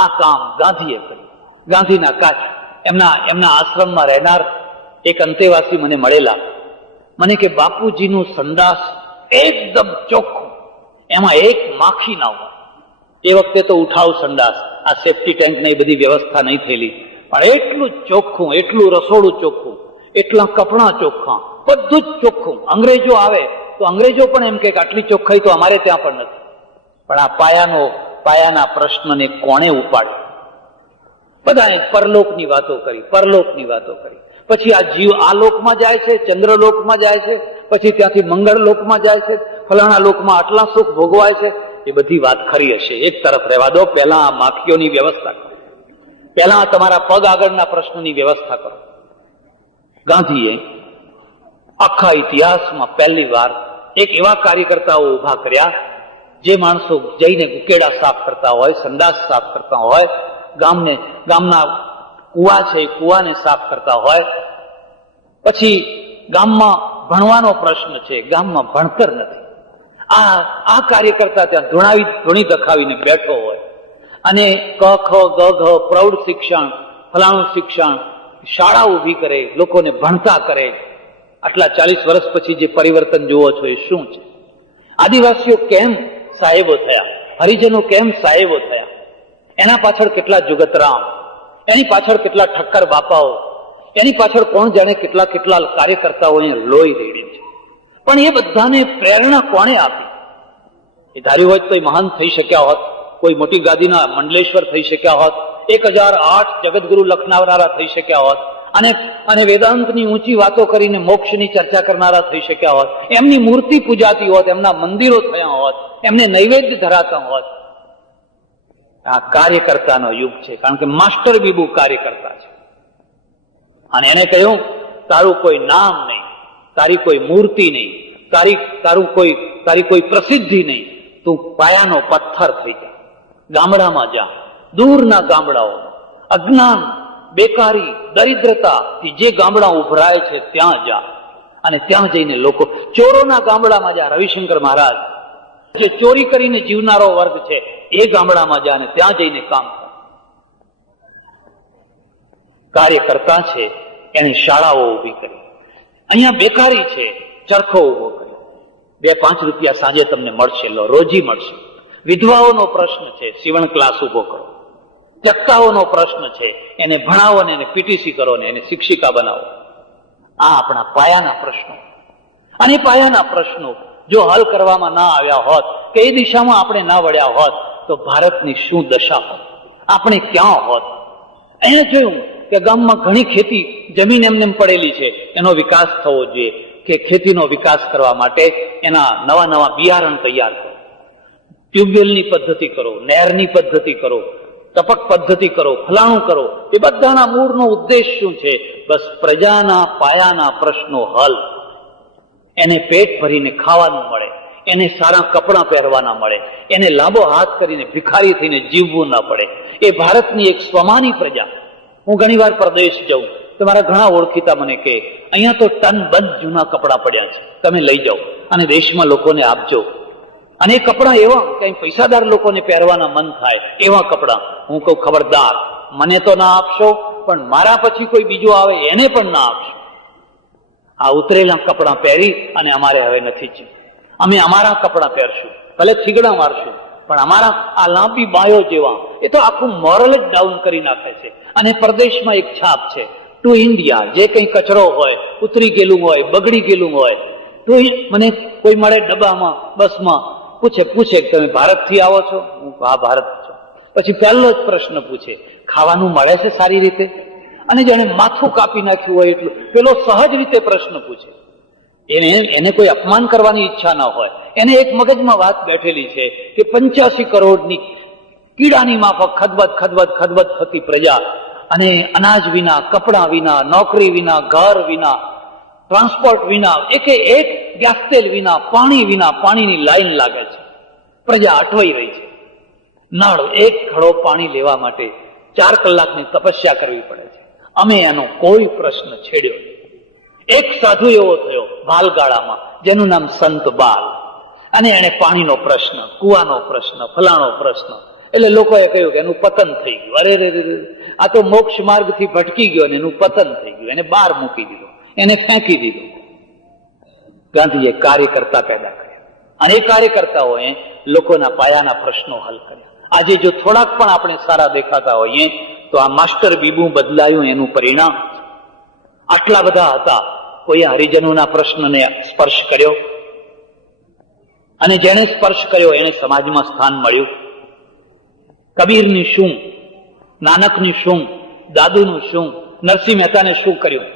આ કામ ગાંધીએ કર્યું. ગાંધીના કાચ એમના આશ્રમમાં રહેનાર એક અંતેવાસી મને મળેલા, મને કે બાપુજીનું સંડાસ એકદમ ચોખ્ખું, એમાં એક માખી ના હોય. એ વખતે તો ઉઠાવ સંડાસ, આ સેફ્ટી ટેન્ક ને એ બધી વ્યવસ્થા નહીં થયેલી, પણ એટલું ચોખ્ખું, એટલું રસોડું ચોખ્ખું, એટલા કપડાં ચોખ્ખા, બધું જ ચોખ્ખું. અંગ્રેજો આવે તો અંગ્રેજો પણ એમ કે આટલી ચોખ્ખાઈ તો અમારે ત્યાં પણ નથી. પણ આ પાયાના પ્રશ્નને કોણે ઉપાડ્યો? બધાએ પરલોકની વાતો કરી, પરલોકની વાતો કરી. પછી આ જીવ આ લોકમાં જાય છે, ચંદ્રલોકમાં જાય છે, પછી ત્યાંથી મંગળ લોકમાં જાય છે, ફલાણા લોકમાં આટલા સુખ ભોગવાય છે. એ બધી વાત ખરી હશે, એક તરફ રહેવા દો. પહેલા આ માખીઓની વ્યવસ્થા કરો, પહેલા તમારા પગ આગળના પ્રશ્નની વ્યવસ્થા કરો. ગાંધીએ આખા ઇતિહાસમાં પહેલી વાર એક એવા કાર્યકર્તાઓ ઉભા કર્યા, જે માણસો જઈને ઉકેડા સાફ કરતા હોય, સંડાસ સાફ કરતા હોય, ગામના કુવા છે એ કુવાને સાફ કરતા હોય. પછી ગામમાં ભણવાનો પ્રશ્ન છે, ગામમાં ભણતર નથી. આ કાર્યકર્તા ત્યાં ધૂણી દખાવીને બેઠો હોય અને ક ખ ગ ઘ પ્રૌઢ શિક્ષણ, ફલાણું શિક્ષણ, શાળા ઊભી કરે, લોકોને ભણતા કરે. આટલા 40 વર્ષ પછી જે પરિવર્તન જુઓ છો એ શું છે? આદિવાસીઓ કેમ સાહેબો થયા? હરિજનો કેમ સાહેબો થયા? એના પાછળ કેટલા જુગતરામ, એની પાછળ કેટલા ઠક્કર બાપાઓ, એની પાછળ કોણ જાણે કેટલા કાર્યકર્તાઓએ લોહી રેડ્યું છે. પણ એ બધાને પ્રેરણા કોણે આપી? એ ધાર્યું હોત તો એ મહાન થઈ શક્યા હોત, કોઈ મોટી ગાદીના મંડલેશ્વર થઈ શક્યા હોત, 1008 જગતગુરુ લખનારા થઈ શક્યા હોત, અને વેદાંતની ઊંચી વાતો કરીને મોક્ષની ચર્ચા કરનારા થઈ શક્યા હોત, એમની મૂર્તિ પૂજાતી હોત, એમના મંદિરો થયા હોત, એમને નૈવેદ્ય ધરાતા હોત. આ કાર્યકર્તાનો યુગ છે, કારણ કે માસ્ટર બીબુ કાર્યકર્તા છે. અને એને કહ્યું તારું કોઈ નામ નહીં, તારી કોઈ મૂર્તિ નહીં, તારી કોઈ પ્રસિદ્ધિ નહીં, તું પાયાનો પથ્થર થઈ જા. ગામડામાં જા, દૂરના ગામડાઓ, અજ્ઞાન, બેકારી, દરિદ્રતા જે ગામડા ઉભરાય છે ત્યાં જા. અને ત્યાં જઈને લોકો, ચોરોના ગામડામાં જા. રવિશંકર મહારાજ જે ચોરી કરીને જીવનારો વર્ગ છે એ ગામડામાં જા અને ત્યાં જઈને કામ કર. કાર્યકર્તા છે એને શાળાઓ ઉભી કરી. અહીંયા બેકારી છે, ચરખો ઉભો કર્યો. 2-5 રૂપિયા સાંજે તમને મળશે, લો, રોજી મળશે. વિધવાઓનો પ્રશ્ન છે, સીવણ ક્લાસ ઉભો કરો. જગતાઓનો પ્રશ્ન છે, એને ભણાવો ને એને પીટીસી કરો ને એને શિક્ષિકા બનાવો. આ આપણા પાયાના પ્રશ્નો. અને પાયાના પ્રશ્નો જો હલ કરવામાં ના આવ્યા હોત, કે એ દિશામાં આપણે ના વળ્યા હોત, તો ભારતની શું દશા હોત, આપણે ક્યાં હોત? અહીંયા જોયું કે ગામમાં ઘણી ખેતી જમીન એમને પડેલી છે, એનો વિકાસ થવો જોઈએ. કે ખેતીનો વિકાસ કરવા માટે એના નવા બિયારણ તૈયાર કરો, ટ્યુબવેલની પદ્ધતિ કરો, નહેરની પદ્ધતિ કરો, ટપક પદ્ધતિ કરો, ફલાણું કરો. એ બધાના મૂળનો ઉદ્દેશ શું છે? બસ પ્રજાના પાયાના પ્રશ્નો હલ. એને પેટ ભરીને ખાવાનું મળે, એને સારા કપડાં પહેરવાના મળે, એને લાંબો હાથ કરીને ભિખારી થઈને જીવવું ના પડે. એ ભારતની એક સ્વમાની પ્રજા. હું ઘણી વાર પ્રદેશ જાઉં, તમારા ઘણા ઓળખીતા મને કહે અહીંયા તો ટન બંધ જૂના કપડાં પડ્યા છે, તમે લઈ જાઓ અને દેશમાં લોકોને આપજો. અને એ કપડાં એવા કઈ પૈસાદાર લોકોને પહેરવાના મન થાય એવા કપડાં. હું કહું ખબરદાર, મને તો ના આપશો, પણ મારા પછી કોઈ બીજો આવે એને પણ ના આપશો. આ ઉતરેલા કપડાં પહેરી અને અમારે હવે નથી જીવ. અમે અમારા કપડાં પહેરશું, ભલે થીગડા મારશું, પણ અમારા આ લાંબી બાયો જેવા, એ તો આખું મોરલ જ ડાઉન કરી નાખે છે. અને પરદેશમાં એક છાપ છે, ટુ ઇન્ડિયા. જે કંઈ કચરો હોય, ઉતરી ગયેલું હોય, બગડી ગયેલું હોય, તો મને કોઈ મળે ડબ્બામાં, બસમાં, પૂછે તમે ભારતથી આવો છો? હું હા ભારત છું. પછી પહેલો જ પ્રશ્ન પૂછે, ખાવાનું મળે છે સારી રીતે? અને જેને માથું કાપી નાખ્યું હોય એટલું પેલો સહજ રીતે પ્રશ્ન પૂછે. એને કોઈ અપમાન કરવાની ઈચ્છા ના હોય, એને એક મગજમાં વાત બેઠેલી છે કે 85 કરોડની કીડાની માફક ખદબદ થતી પ્રજા, અને અનાજ વિના, કપડાં વિના, નોકરી વિના, ઘર વિના, ટ્રાન્સપોર્ટ વિના, એકે એક ગેસ તેલ વિના, પાણી વિના, પાણીની લાઈન લાગે છે. પ્રજા અટવાઈ રહી છે. નળ એક ખડો પાણી લેવા માટે 4 કલાકની તપસ્યા કરવી પડે છે. અમે એનો કોઈ પ્રશ્ન છેડ્યો નહીં. એક સાધુ એવો થયો બાલગાળામાં, જેનું નામ સંત બાલ, અને એને પાણીનો પ્રશ્ન, કુવાનો પ્રશ્ન, ફલાણો પ્રશ્ન, એટલે લોકોએ કહ્યું કે એનું પતન થઈ ગયું. અરે રે રે, આ તો મોક્ષ માર્ગથી ભટકી ગયો અને એનું પતન થઈ ગયું. એને બહાર મૂકી દીધો, એને ફેંકી દીધો. ગાંધીજીએ કાર્યકર્તા પેદા કર્યા, અને એ કાર્યકર્તાઓએ લોકોના પાયાના પ્રશ્નો હલ કર્યા. આજે જો થોડાક પણ આપણે સારા દેખાતા હોઈએ તો આ માસ્ટર બીબુ બદલાયું એનું પરિણામ. આટલા બધા હતા, કોઈ હરિજનોના પ્રશ્નને સ્પર્શ કર્યો, અને જેને સ્પર્શ કર્યો એને સમાજમાં સ્થાન મળ્યું. કબીરની શું, નાનકની શું, દાદુનું શું, નરસિંહ મહેતાને શું કર્યું?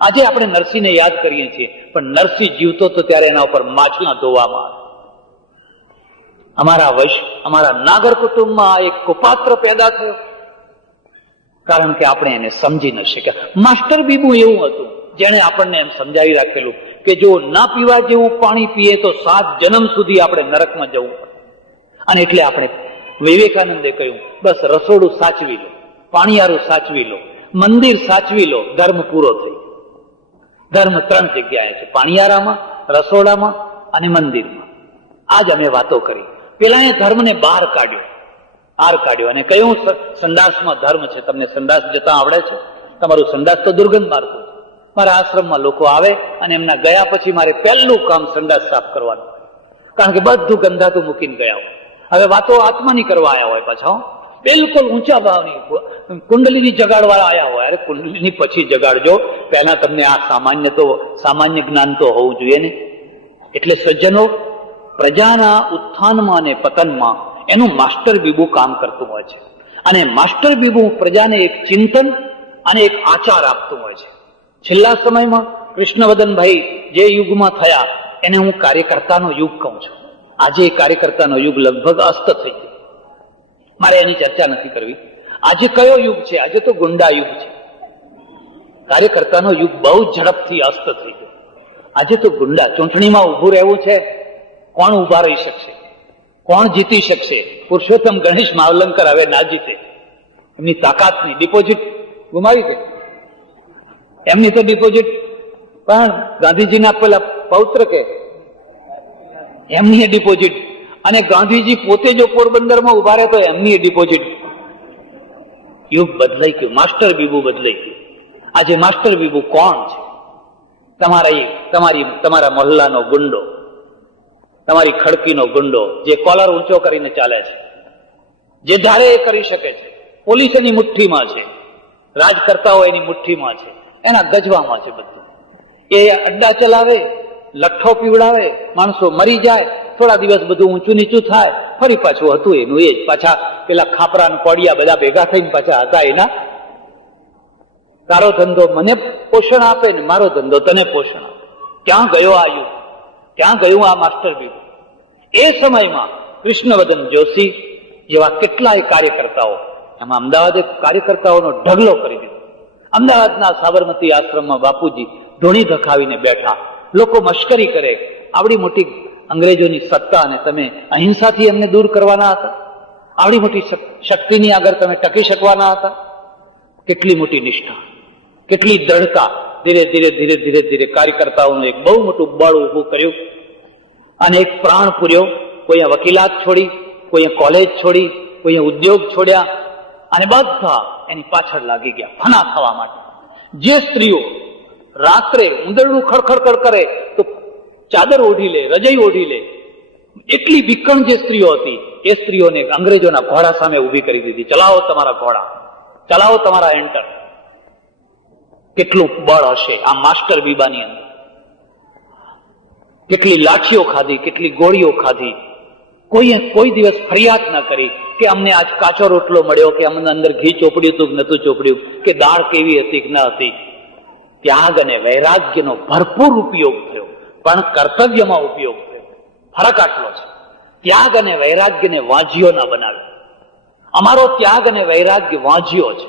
આજે આપણે નરસિંહને યાદ કરીએ છીએ, પણ નરસિંહ જીવતો તો ત્યારે એના ઉપર માછલા ધોવામાં અમારા નાગર કુટુંબમાં આ એક કુપાત્ર પેદા થયો, કારણ કે આપણે એને સમજી ન શક્યા. માસ્ટર બીબુ એવું હતું જેને આપણને એમ સમજાવી રાખેલું કે જો ના પીવા જેવું પાણી પીએ તો 7 જન્મ સુધી આપણે નરકમાં જવું પડે. અને એટલે આપણે વિવેકાનંદે કહ્યું, બસ રસોડું સાચવી લો, પાણીયારું સાચવી લો, મંદિર સાચવી લો, ધર્મ પૂરો થઈ. ધર્મ 3 જગ્યાએ છે, પાણીયારામાં, રસોડામાં અને મંદિરમાં. આજ અમે વાતો કરી. પેલા એ ધર્મને બહાર કાઢ્યો અને કહ્યું સંડાસમાં ધર્મ છે. તમને સંડાસ જતા આવડે છે? તમારું સંડાસ તો દુર્ગંધ મારતું. મારા આશ્રમમાં લોકો આવે અને એમના ગયા પછી મારે પહેલું કામ સંડાસ સાફ કરવાનું, કારણ કે બધું ગંધાતું મૂકીને ગયા હોય. હવે વાતો આત્માની કરવા આવ્યા હોય પાછા, બિલકુલ ઊંચા ભાવની કુંડલીની જગાડવાળા આવ્યા હોય. અરે કુંડલીની પછી જગાડજો, પહેલા તમને આ સામાન્ય જ્ઞાન તો હોવું જોઈએ ને. એટલે સજ્જનો, પ્રજાના ઉત્થાનમાં અને પતનમાં એનું માસ્ટર બીબુ કામ કરતું હોય છે. અને માસ્ટર બીબુ પ્રજાને એક ચિંતન અને એક આચાર આપતું હોય છે. છેલ્લા સમયમાં કૃષ્ણવદનભાઈ જે યુગમાં થયા એને હું કાર્યકર્તાનો યુગ કહું છું. આજે કાર્યકર્તાનો યુગ લગભગ અસ્ત થઈ ગયો. મારે એની ચર્ચા નથી કરવી. આજે કયો યુગ છે? આજે તો ગુંડા યુગ છે. કાર્યકર્તાનો યુગ બહુ ઝડપથી અસ્ત થઈ ગયો. આજે તો ગુંડા. ચૂંટણીમાં ઉભું રહેવું છે, કોણ ઉભા રહી શકશે? કોણ જીતી શકશે? પુરુષોત્તમ ગણેશ માવલંકર હવે ના જીતે. એમની તાકાતની ડિપોઝિટ ગુમાવી દે. એમની તો ડિપોઝિટ પણ ગાંધીજીના પેલા પૌત્ર કે એમની ડિપોઝિટ, અને ગાંધીજી પોતે જો પોરબંદરમાં ઉભા રહે તો એમની ડિપોઝિટ. યુગ બદલાઈ ગયું, માસ્ટર બીબુ બદલાઈ ગયું. આજે માસ્ટર બીબુ કોણ છે? તમારા મહોલ્લાનો ગુંડો, તમારી ખડકીનો ગુંડો, જે કોલર ઊંચો કરીને ચાલે છે, જે ધારે એ કરી શકે છે. પોલીસ એની મુઠ્ઠીમાં છે, રાજકર્તાઓ એની મુઠ્ઠીમાં છે, એના ગજવામાં છે બધું. એ અડ્ડા ચલાવે, લઠ્ઠો પીવડાવે, માણસો મરી જાય, થોડા દિવસ બધું ઊંચું નીચું થાય, ફરી પાછું હતું એનું એ જ. પાછા પેલા ખાપરા કોડિયા બધા ભેગા થઈને પાછા હતા એના. તારો ધંધો મને પોષણ આપે ને મારો ધંધો તને પોષણ આપે. ક્યાં ગયો આ યુગ? ક્યાં ગયું આ માસ્ટર બીબુ? એ સમયમાં કૃષ્ણવદન જોશી જેવા કેટલાય કાર્યકર્તાઓ, એમાં અમદાવાદે કાર્યકર્તાઓનો ઢગલો કરી દીધો. અમદાવાદના સાબરમતી આશ્રમમાં બાપુજી ધૂણી ધખાવીને બેઠા. લોકો મશ્કરી કરે, આવડી મોટી અંગ્રેજોની સત્તા અને તમે અહિંસાથી એમને દૂર કરવાના હતા? આવડી મોટી શક્તિની આગળ તમે ટકી શકવાના હતા? કેટલી મોટી નિષ્ઠા! કેટલી દ્રઢતા, ધીરે ધીરે ધીરે ધીરે ધીરે કાર્યકર્તાઓનું એક બહુ મોટું બળ ઊભું કર્યું અને એક પ્રાણ પૂર્યો. કોઈએ વકીલાત છોડી, કોઈએ કોલેજ છોડી, કોઈએ ઉદ્યોગ છોડ્યા અને બધા એની પાછળ લાગી ગયા ફના થવા માટે. જે સ્ત્રીઓ રાત્રે ઉંદરડું ખડખડ કરે તો ચાદર ઓઢી લે, રજાઈ ઓઢી લે, એટલી વિકણ જે સ્ત્રીઓ હતી એ સ્ત્રીઓને અંગ્રેજોના ઘોડા સામે ઉભી કરી દીધી. ચલાવો તમારા ઘોડા, ચલાવો તમારા એન્ટર. કેટલું બળ હશે આ માસ્ટર બીબાની અંદર. કેટલી લાઠીઓ ખાધી, કેટલી ગોળીઓ ખાધી. કોઈએ કોઈ દિવસ ફરિયાદ ના કરી કે અમને આજ કાચો રોટલો મળ્યો, કે અમને અંદર ઘી ચોપડ્યું હતું કે નતું ચોપડ્યું, કે દાળ કેવી હતી કે ન હતી. ત્યાગ અને વૈરાગ્યનો ભરપૂર ઉપયોગ થયો, પણ કર્તવ્યમાં ઉપયોગ થયો. ફરક આટલો છે. ત્યાગ અને વૈરાગ્યને વાંજીઓ ના બનાવે. અમારો ત્યાગ અને વૈરાગ્ય વાંજીઓ છે.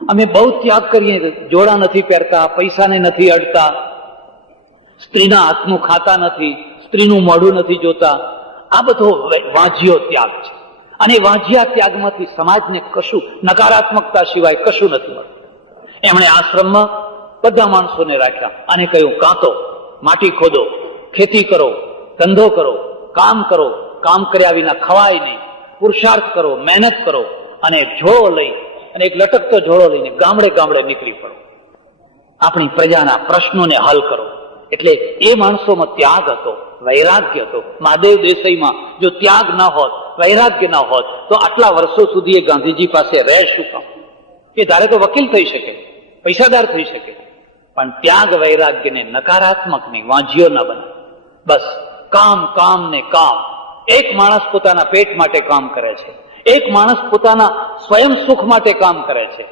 અમે બહુ ત્યાગ કરીએ, જોડા નથી પહેરતા, પૈસાને નથી અડતા, સ્ત્રીના હાથનું ખાતા નથી, સ્ત્રીનું મોઢું નથી જોતા. આ બધો વાંજીઓ ત્યાગ છે. અને વાંજિયા ત્યાગમાંથી સમાજને કશું નકારાત્મકતા સિવાય કશું નથી મળતું. એમણે આશ્રમમાં બધા માણસોને રાખ્યા અને કહ્યું, કાં તો માટી ખોદો, ખેતી કરો, ધંધો કરો, કામ કર્યા વિના ખવાય નહીં, પુરુષાર્થ કરો, મહેનત કરો, અને ઝોળો લઈ અને એક લટકતો ઝોળો લઈને ગામડે ગામડે નીકળી પડો, આપણી પ્રજાના પ્રશ્નોને હલ કરો. એટલે એ માણસોમાં ત્યાગ હતો, વૈરાગ્ય હતો. મહાદેવ દેસાઈમાં જો ત્યાગ ના હોત, વૈરાગ્ય ના હોત, તો આટલા વર્ષો સુધી એ ગાંધીજી પાસે રહે શું કામ? એ ધારે તો વકીલ થઈ શકે, પૈસાદાર થઈ શકે, પણ ત્યાગ વૈરાગ્યને નકારાત્મક નહીં, વાંજીઓ ના બને. બસ કામ ને કામ. એક માણસ પોતાના પેટ માટે કામ કરે છે, એક માણસ પોતાના સ્વયં સુખ માટે કામ કરે છે,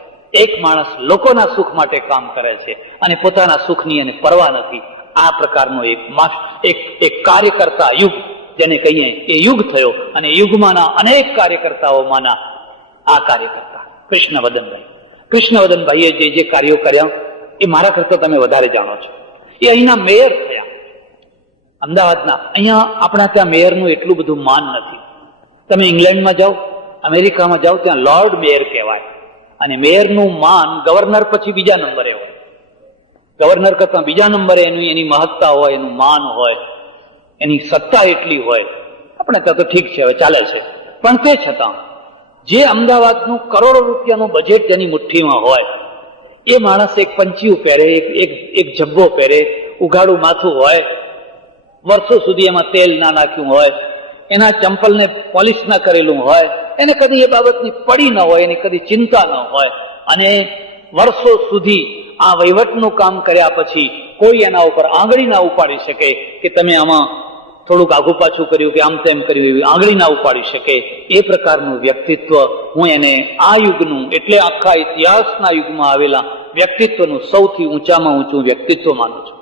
એક માણસ લોકોના સુખ માટે કામ કરે છે, અને પોતાના સુખની એને પરવા નથી. આ પ્રકારનો એક કાર્યકર્તા યુગ જેને કહીએ એ યુગ થયો. અને યુગમાંના અનેક કાર્યકર્તાઓમાંના આ કાર્યકર્તા કૃષ્ણવદનભાઈએ જે કાર્યો કર્યા એ મારા કરતા તમે વધારે જાણો છો. એ અહીંના મેયર થયા, અમદાવાદના. અહીંયા આપણા ત્યાં મેયરનું એટલું બધું માન નથી. તમે ઇંગ્લેન્ડમાં જાઓ, અમેરિકામાં જાઓ, ત્યાં લોર્ડ મેયર કહેવાય. અને મેયરનું માન ગવર્નર પછી બીજા નંબરે હોય. ગવર્નર કરતા બીજા નંબરે એની મહત્તા હોય, એનું માન હોય, એની સત્તા એટલી હોય. આપણે ત્યાં તો ઠીક છે, હવે ચાલે છે. પણ તે છતાં જે અમદાવાદનું કરોડો રૂપિયાનું બજેટ જેની મુઠ્ઠીમાં હોય, એ માણસ એક પંચિયું પહેરે, એક જબ્બો પહેરે, ઉઘાડું માથું હોય, વર્ષો સુધી એમાં તેલ ના નાખ્યું હોય, એના ચંપલને પોલિશ ના કરેલું હોય, એને કદી એ બાબતની પડી ન હોય, એની કદી ચિંતા ન હોય, અને વર્ષો સુધી આ વહીવટનું કામ કર્યા પછી કોઈ એના ઉપર આંગળી ના ઉપાડી શકે કે તમે આમાં થોડુંક આઘું પાછું કર્યું કે આમ તેમ કર્યું, એવી આંગળી ના ઉપાડી શકે. એ પ્રકારનું વ્યક્તિત્વ હું એને આ યુગનું, એટલે આખા ઇતિહાસના યુગમાં આવેલા વ્યક્તિત્વનું સૌથી ઊંચામાં ઊંચું વ્યક્તિત્વ માનું છું.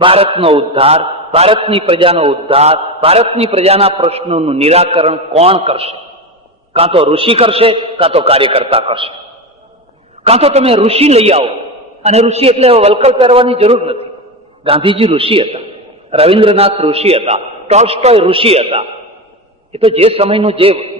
ભારતનો ઉદ્ધાર, ભારતની પ્રજાનો ઉદ્ધાર, ભારતની પ્રજાના પ્રશ્નોનું નિરાકરણ કોણ કરશે? કાં તો ઋષિ કરશે, કાં તો કાર્યકર્તા કરશે. કાં તો તમે ઋષિ લઈ આવો, અને ઋષિ એટલે વલકલ પહેરવાની જરૂર નથી. ગાંધીજી ઋષિ હતા, રવિન્દ્રનાથ ઋષિ હતા, ટોલ્સ્ટોય ઋષિ હતા. એ તો જે સમયનું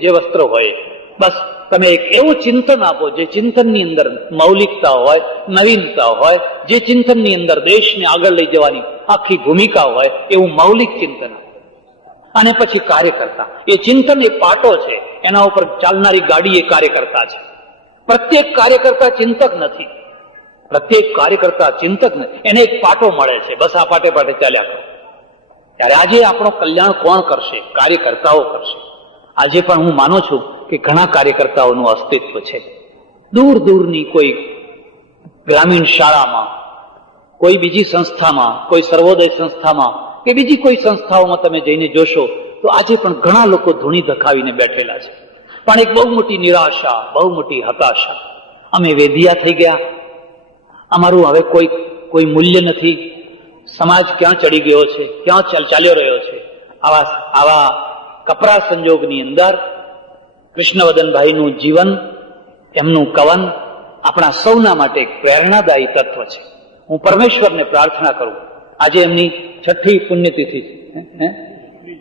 જે વસ્ત્ર હોય, બસ તમે એક એવું ચિંતન આપો જે ચિંતનની અંદર મૌલિકતા હોય, નવીનતા હોય, જે ચિંતનની અંદર દેશને આગળ લઈ જવાની આખી ભૂમિકા હોય, એવું મૌલિક ચિંતન. અને પછી કાર્યકર્તા. એ ચિંતન એ પાટો છે, એના ઉપર ચાલનારી ગાડી એ કાર્યકર્તા છે. પ્રત્યેક કાર્યકર્તા ચિંતક નથી, પ્રત્યેક કાર્યકર્તા ચિંતક નથી. એને એક પાટો મળે છે, બસ આ પાટે પાટે ચાલ્યા કરો. ત્યારે આજે આપણો કલ્યાણ કોણ કરશે? કાર્યકર્તાઓ કરશે. આજે પણ હું માનું છું કે ઘણા કાર્યકર્તાઓનું અસ્તિત્વ છે. દૂર દૂરની કોઈ ગ્રામીણ શાળામાં, કોઈ બીજી સંસ્થામાં, કોઈ સર્વોદય સંસ્થામાં કે બીજી કોઈ સંસ્થાઓમાં તમે જઈને જોશો તો આજે પણ ઘણા લોકો ધૂણી ધખાવીને બેઠેલા છે. પણ એક બહુ મોટી નિરાશા, બહુ મોટી હતાશા. અમે વેધિયા થઈ ગયા, અમારું હવે કોઈ મૂલ્ય નથી, સમાજ ક્યાં ચડી ગયો છે, ક્યાં ચાલ્યો રહ્યો છે. આવા કપરા સંજોગની અંદર કૃષ્ણવદનભાઈનું જીવન, એમનું કવન આપણા સૌના માટે એક પ્રેરણાદાયી તત્વ છે. હું પરમેશ્વરને પ્રાર્થના કરું, આજે એમની છઠ્ઠી પુણ્યતિથિ છે,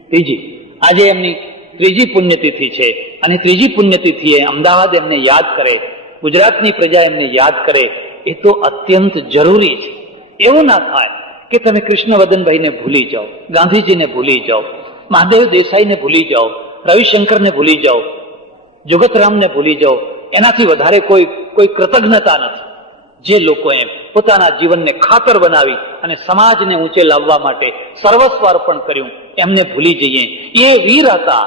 ત્રીજી, આજે એમની ત્રીજી પુણ્યતિથિ છે. અને ત્રીજી પુણ્યતિથિએ અમદાવાદ એમને યાદ કરે, ગુજરાતની પ્રજા એમને યાદ કરે, એ તો અત્યંત જરૂરી છે. એવું ના થાય કે તમે કૃષ્ણવદનભાઈને ભૂલી જાઓ, ગાંધીજીને ભૂલી જાઓ, મહાદેવ દેસાઈને ભૂલી જાઓ, રવિશંકરને ભૂલી જાઓ, જગતરામને ભૂલી જાઓ. એનાથી વધારે કોઈ કૃતજ્ઞતા નથી. જે લોકોએ પોતાના જીવનને ખાતર બનાવી અને સમાજને ઊંચે લાવવા માટે સર્વસ્વ અર્પણ કર્યું, એમને ભૂલી જઈએ. એ વીર હતા,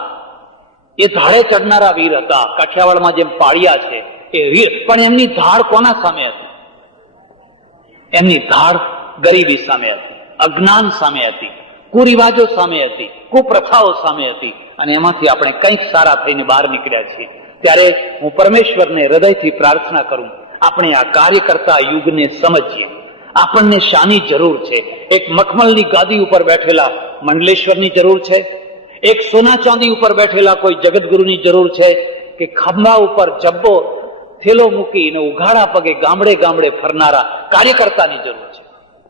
એ ધાડે ચડનારા વીર હતા. કાઠિયાવાડમાં જેમ પાળિયા છે એ વીર, પણ એમની ધાડ કોના સામે હતી? એમની ધાડ ગરીબી સામે હતી, અજ્ઞાન સામે હતી, કુરિવાજો સામે હતી, કુપ્રથાઓ સામે હતી. અને એમાંથી આપણે કંઈક સારા થઈને બહાર નીકળ્યા છીએ. ત્યારે હું પરમેશ્વરને હૃદયથી પ્રાર્થના કરું, આપણે આ કાર્યકર્તા યુગને સમજીએ. આપણને શાની જરૂર છે? એક મખમલની ગાદી ઉપર બેઠેલા મંડલેશ્વરની જરૂર છે? એક સોના ચાંદી ઉપર બેઠેલા કોઈ જગતગુરુની જરૂર છે? કે ખંભા ઉપર જબ્બો થેલો મૂકીને ઉઘાડા પગે ગામડે ગામડે ફરનારા કાર્યકર્તાની જરૂર છે?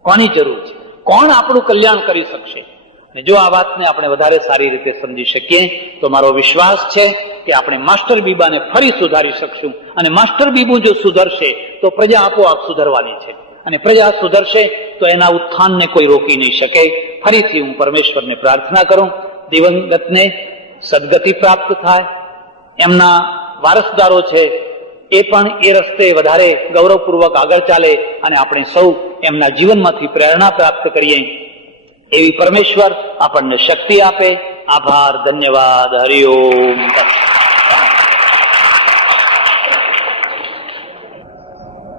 કોની જરૂર છે? કોણ આપણું કલ્યાણ કરી શકશે? અને જો આ વાતને આપણે વધારે સારી રીતે સમજી શકીએ તો મારો વિશ્વાસ છે કે આપણે માસ્ટર બીબાને ફરી સુધારી શકશું. અને માસ્ટર બીબુ જો સુધરશે તો પ્રજા આપોઆપ સુધરવાની છે. અને પ્રજા સુધરશે તો એના ઉત્થાનને કોઈ રોકી નહીં શકે. ફરીથી હું પરમેશ્વરને પ્રાર્થના કરું, દિવંગતને સદગતિ પ્રાપ્ત થાય, એમના વારસદારો છે એ પણ એ રસ્તે વધારે ગૌરવપૂર્વક આગળ ચાલે અને આપણે સૌ એમના જીવનમાંથી પ્રેરણા પ્રાપ્ત કરીએ. એવી પરમેશ્વર આપણને શક્તિ આપે. આભાર, ધન્યવાદ, હરિઓમ.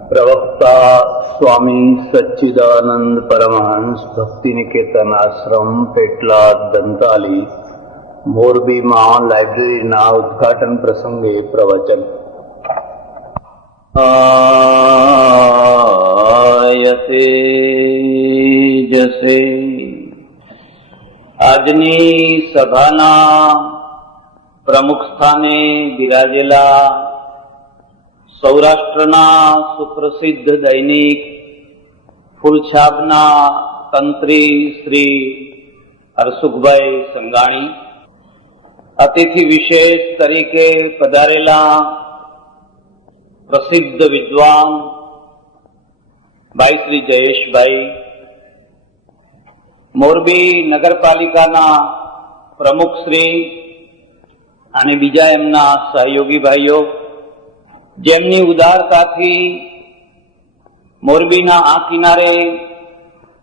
પ્રવક્તા સ્વામી સચ્ચિદાનંદ પરમહંસ ભક્તિ નિકેતન આશ્રમ પેટલાદ દંતાલી મોરબીમાં લાઇબ્રેરીના ઉદ્ઘાટન પ્રસંગે પ્રવચન. આયતે જસે. આજની સભાના પ્રમુખ સ્થાને બિરાજેલા સૌરાષ્ટ્રના સુપ્રસિદ્ધ દૈનિક ફૂલછાપના તંત્રી શ્રી હરસુખભાઈ સંઘાણી, અતિથિ વિશેષ તરીકે પધારેલા પ્રસિદ્ધ વિદ્વાન ભાઈ શ્રી જયેશભાઈ, મોરબી નગરપાલિકાના પ્રમુખ શ્રી અને બીજા એમના સહયોગી ભાઈઓ, જેમની ઉદારતાથી મોરબીના આ કિનારે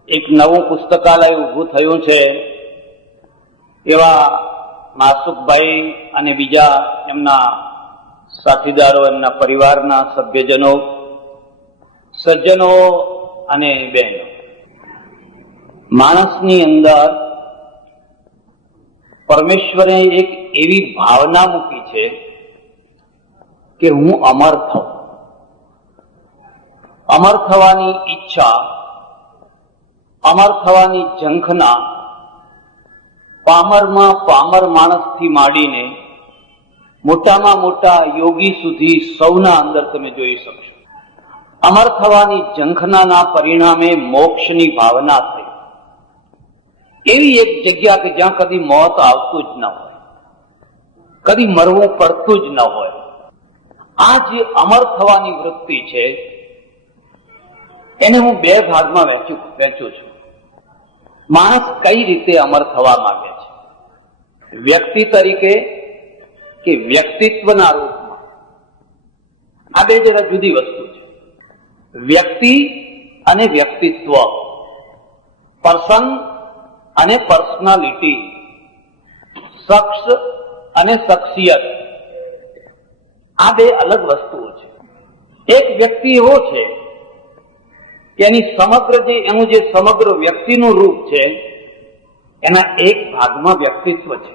એક નવું પુસ્તકાલય ઊભું થયું છે, એવા માસુકભાઈ અને બીજા એમના સાથીદારો, એમના પરિવારના સભ્યજનો, સજ્જનો અને બહેનો, માણસની અંદર પરમેશ્વરે એક એવી ભાવના મૂકી છે કે હું અમર થઉં. અમર થવાની ઈચ્છા, અમર થવાની ઝંખના પામરમાં પામર માણસથી માંડીને મોટામાં મોટા યોગી સુધી સૌના અંદર તમે જોઈ શકશો. અમર થવાની ઝંખનાના પરિણામે મોક્ષની ભાવના થઈ. એવી એક જગ્યા કે જ્યાં કદી મોત આવતું જ ન હોય, કદી મરવું પડતું જ ન હોય. આ જે અમર થવાની વૃત્તિ છે એને હું બે ભાગમાં વહેંચું છું. માણસ કઈ રીતે અમર થવા માંગે છે, વ્યક્તિ તરીકે કે વ્યક્તિત્વના રૂપમાં? આ બે જરા જુદી વસ્તુ છે. વ્યક્તિ અને વ્યક્તિત્વ, પર્સન અને પર્સનાલિટી, શખ્સ અને શખ્સિયત, આ બે અલગ વસ્તુઓ છે. એક વ્યક્તિ એવો છે કે એનું જે સમગ્ર વ્યક્તિનું રૂપ છે એના એક ભાગમાં વ્યક્તિત્વ છે,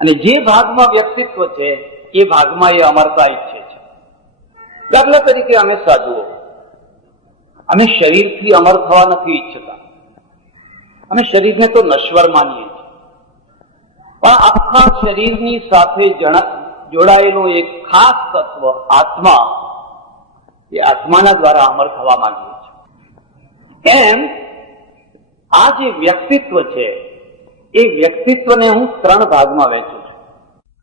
અને જે ભાગમાં વ્યક્તિત્વ છે એ ભાગમાં એ અમરતા ઈચ્છે છે. દાખલા તરીકે અમે સાધુઓ, અમે શરીરથી અમર થવા નથી ઈચ્છતા. અમે શરીરને તો નશ્વર માનીએ છીએ, પણ આખા શરીરની સાથે જોડાયેલું એક ખાસ તત્વ આત્મા, એ આત્માના દ્વારા અમર થવા માંગીએ છીએ. એમ આ જે વ્યક્તિત્વ છે એ વ્યક્તિત્વને હું ત્રણ ભાગમાં વહેંચું છું.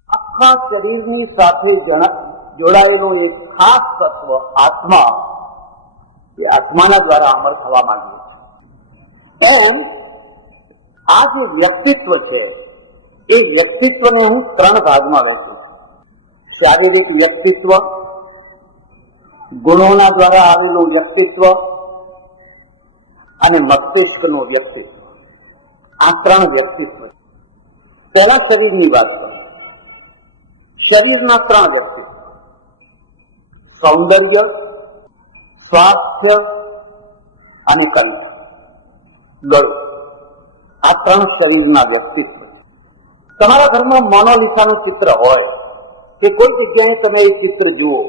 આખા શરીરની સાથે જોડાયેલું એક ખાસ તત્વ આત્મા, એ આત્માના દ્વારા અમર થવા માંગીએ છીએ. એમ આ જે વ્યક્તિત્વ છે એ વ્યક્તિત્વને હું 3 ભાગમાં વહેંચું. શારીરિક વ્યક્તિત્વ, ગુણોના દ્વારા આવેલું વ્યક્તિત્વ અને મસ્તિષ્કનું વ્યક્તિત્વ. આ 3 વ્યક્તિત્વ. પહેલા શરીરની વાત કરું. શરીરના 3 વ્યક્તિત્વ: સૌંદર્ય, સ્વાસ્થ્ય અને કંઠ, ગળું. આ 3 શરીરના વ્યક્તિત્વ. તમારા ઘરમાં મોનાલિસાનું ચિત્ર હોય કે કોઈ જગ્યાએ તમે એ ચિત્ર જુઓ,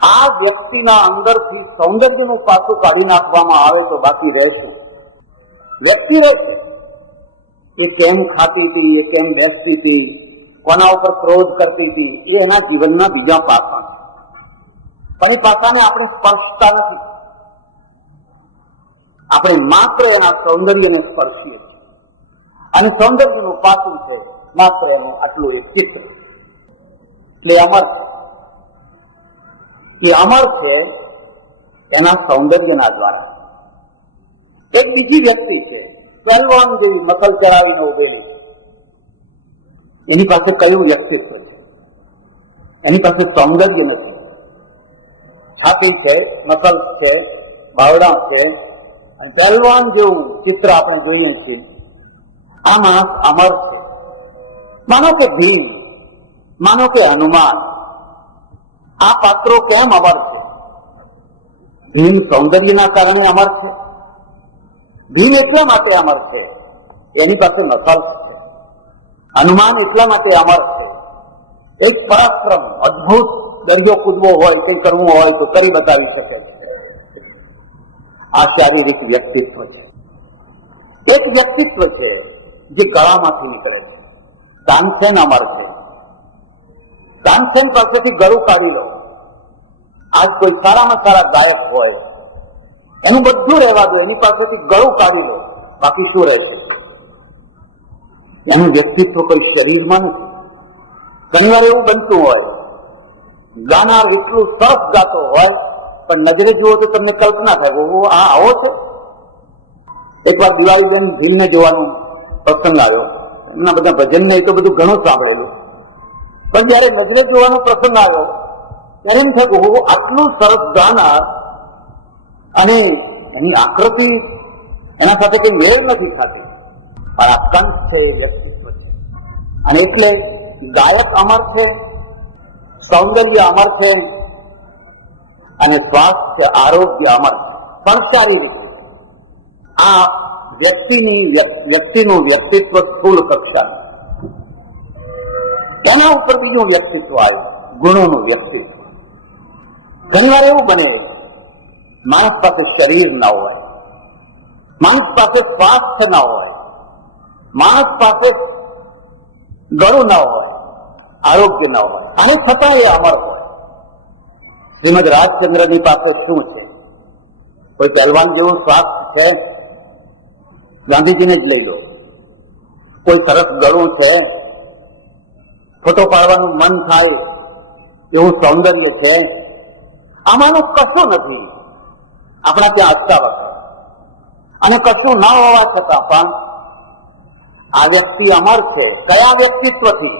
આ વ્યક્તિના અંદરથી સૌંદર્યનું પાસું કાઢી નાખવામાં આવે તો બાકી રહે છે વ્યક્તિ રહે છે. એ કેમ ખાતી હતી, એ કેમ બેસતી હતી, કોના ઉપર ક્રોધ કરતી હતી, એ એના જીવનના બીજા પાસા. પણ એ પાસાને આપણે સ્પર્શતા નથી. આપણે માત્ર એના સૌંદર્યને સ્પર્શીએ અને સૌંદર્યનું પાસું છે માત્ર એનું આટલું એક ચિત્ર. એટલે અમર છે. એ અમર છે એના સૌંદર્યના દ્વારા. એક બીજી વ્યક્તિ છે, પહેલવાન જેવી મકલ ચડાવીને ઉભેલી. એની પાસે કયું વ્યક્તિત્વ? એની પાસે સૌંદર્ય નથી. છાતી છે, મકલ છે, બાવડા છે, અને પહેલવાન જેવું ચિત્ર આપણે જોઈએ છીએ. આ માણસ અમર છે. માનો કે ભીમ, માનો કે હનુમાન, આ પાત્રો કેમ અમર છે? ભીમ સૌંદર્યના કારણે અમર છે. ભીમ એટલા માટે અમર છે એની પાસે નકલ છે. હનુમાન એટલા માટે અમર છે, એક પરાક્રમ, અદભુત દરિયો કૂદવો હોય, કંઈ કરવું હોય તો કરી બતાવી શકે છે. આ શારીરિક વ્યક્તિત્વ છે. એક વ્યક્તિત્વ છે જે ગળામાંથી નીકળે છે. તાનસેન અમર છે. તાનસેન પાસેથી ગળું કાઢી લો. આજ કોઈ સારામાં સારા ગાયક હોય, એનું બધું રહેવા દો, એની પાસેથી ગળું કાઢી લો, બાકી શું રહે છે? એનું વ્યક્તિત્વ કોઈ શરીરમાં નથી. ઘણીવાર એવું બનતું હોય, ગાનાર એટલું સરસ ગાતો હોય પણ નજરે જુઓ તો તમને કલ્પના થાય, આ આવો છે. એક વાર દિવાળી જેમ ભીમને જોવાનું પ્રસંગ આવ્યો. એમના બધા ભજન ને એ તો બધું ઘણું સાંભળેલું, પણ જયારે નજરે જોવાનો પ્રસંગ આવ્યો ત્યારે એમ થયું, આટલું સરસ ગાનાર અને એની આકૃતિ એના સાથે કઈ મેળ નથી થતી. પણ આ કંઠ છે એ વ્યક્તિત્વ છે. અને એટલે ગાયક અમર છે, સૌંદર્ય અમર છે અને સ્વાસ્થ્ય, આરોગ્ય અમર છે. પણ સારી રીતે આ વ્યક્તિનું વ્યક્તિત્વ સ્થૂળ કક્ષા. એના ઉપર બીજું વ્યક્તિત્વ આવ્યું, ગુણોનું વ્યક્તિત્વ. ઘણી વાર એવું બને, માણસ પાસે શરીર ના હોય, માણસ પાસે સ્વાસ્થ્ય ના હોય, માણસ પાસે ગળું ના હોય, આરોગ્ય ના હોય, અને છતાં એ અમર હોય. શ્રીમદ રાજચંદ્રની પાસે શું છે? કોઈ પહેલવાન જેવું સ્વાસ્થ્ય છે? ગાંધીજીને જ લઈ લો. કોઈ સરસ ગળું છે? ફોટો પાડવાનું મન થાય એવું સૌંદર્ય છે? આમાંનું કશું નથી આપણા ત્યાં અટકાવત. અને કશું ના હોવા છતાં પણ આ વ્યક્તિ અમર છે. કયા વ્યક્તિત્વથી?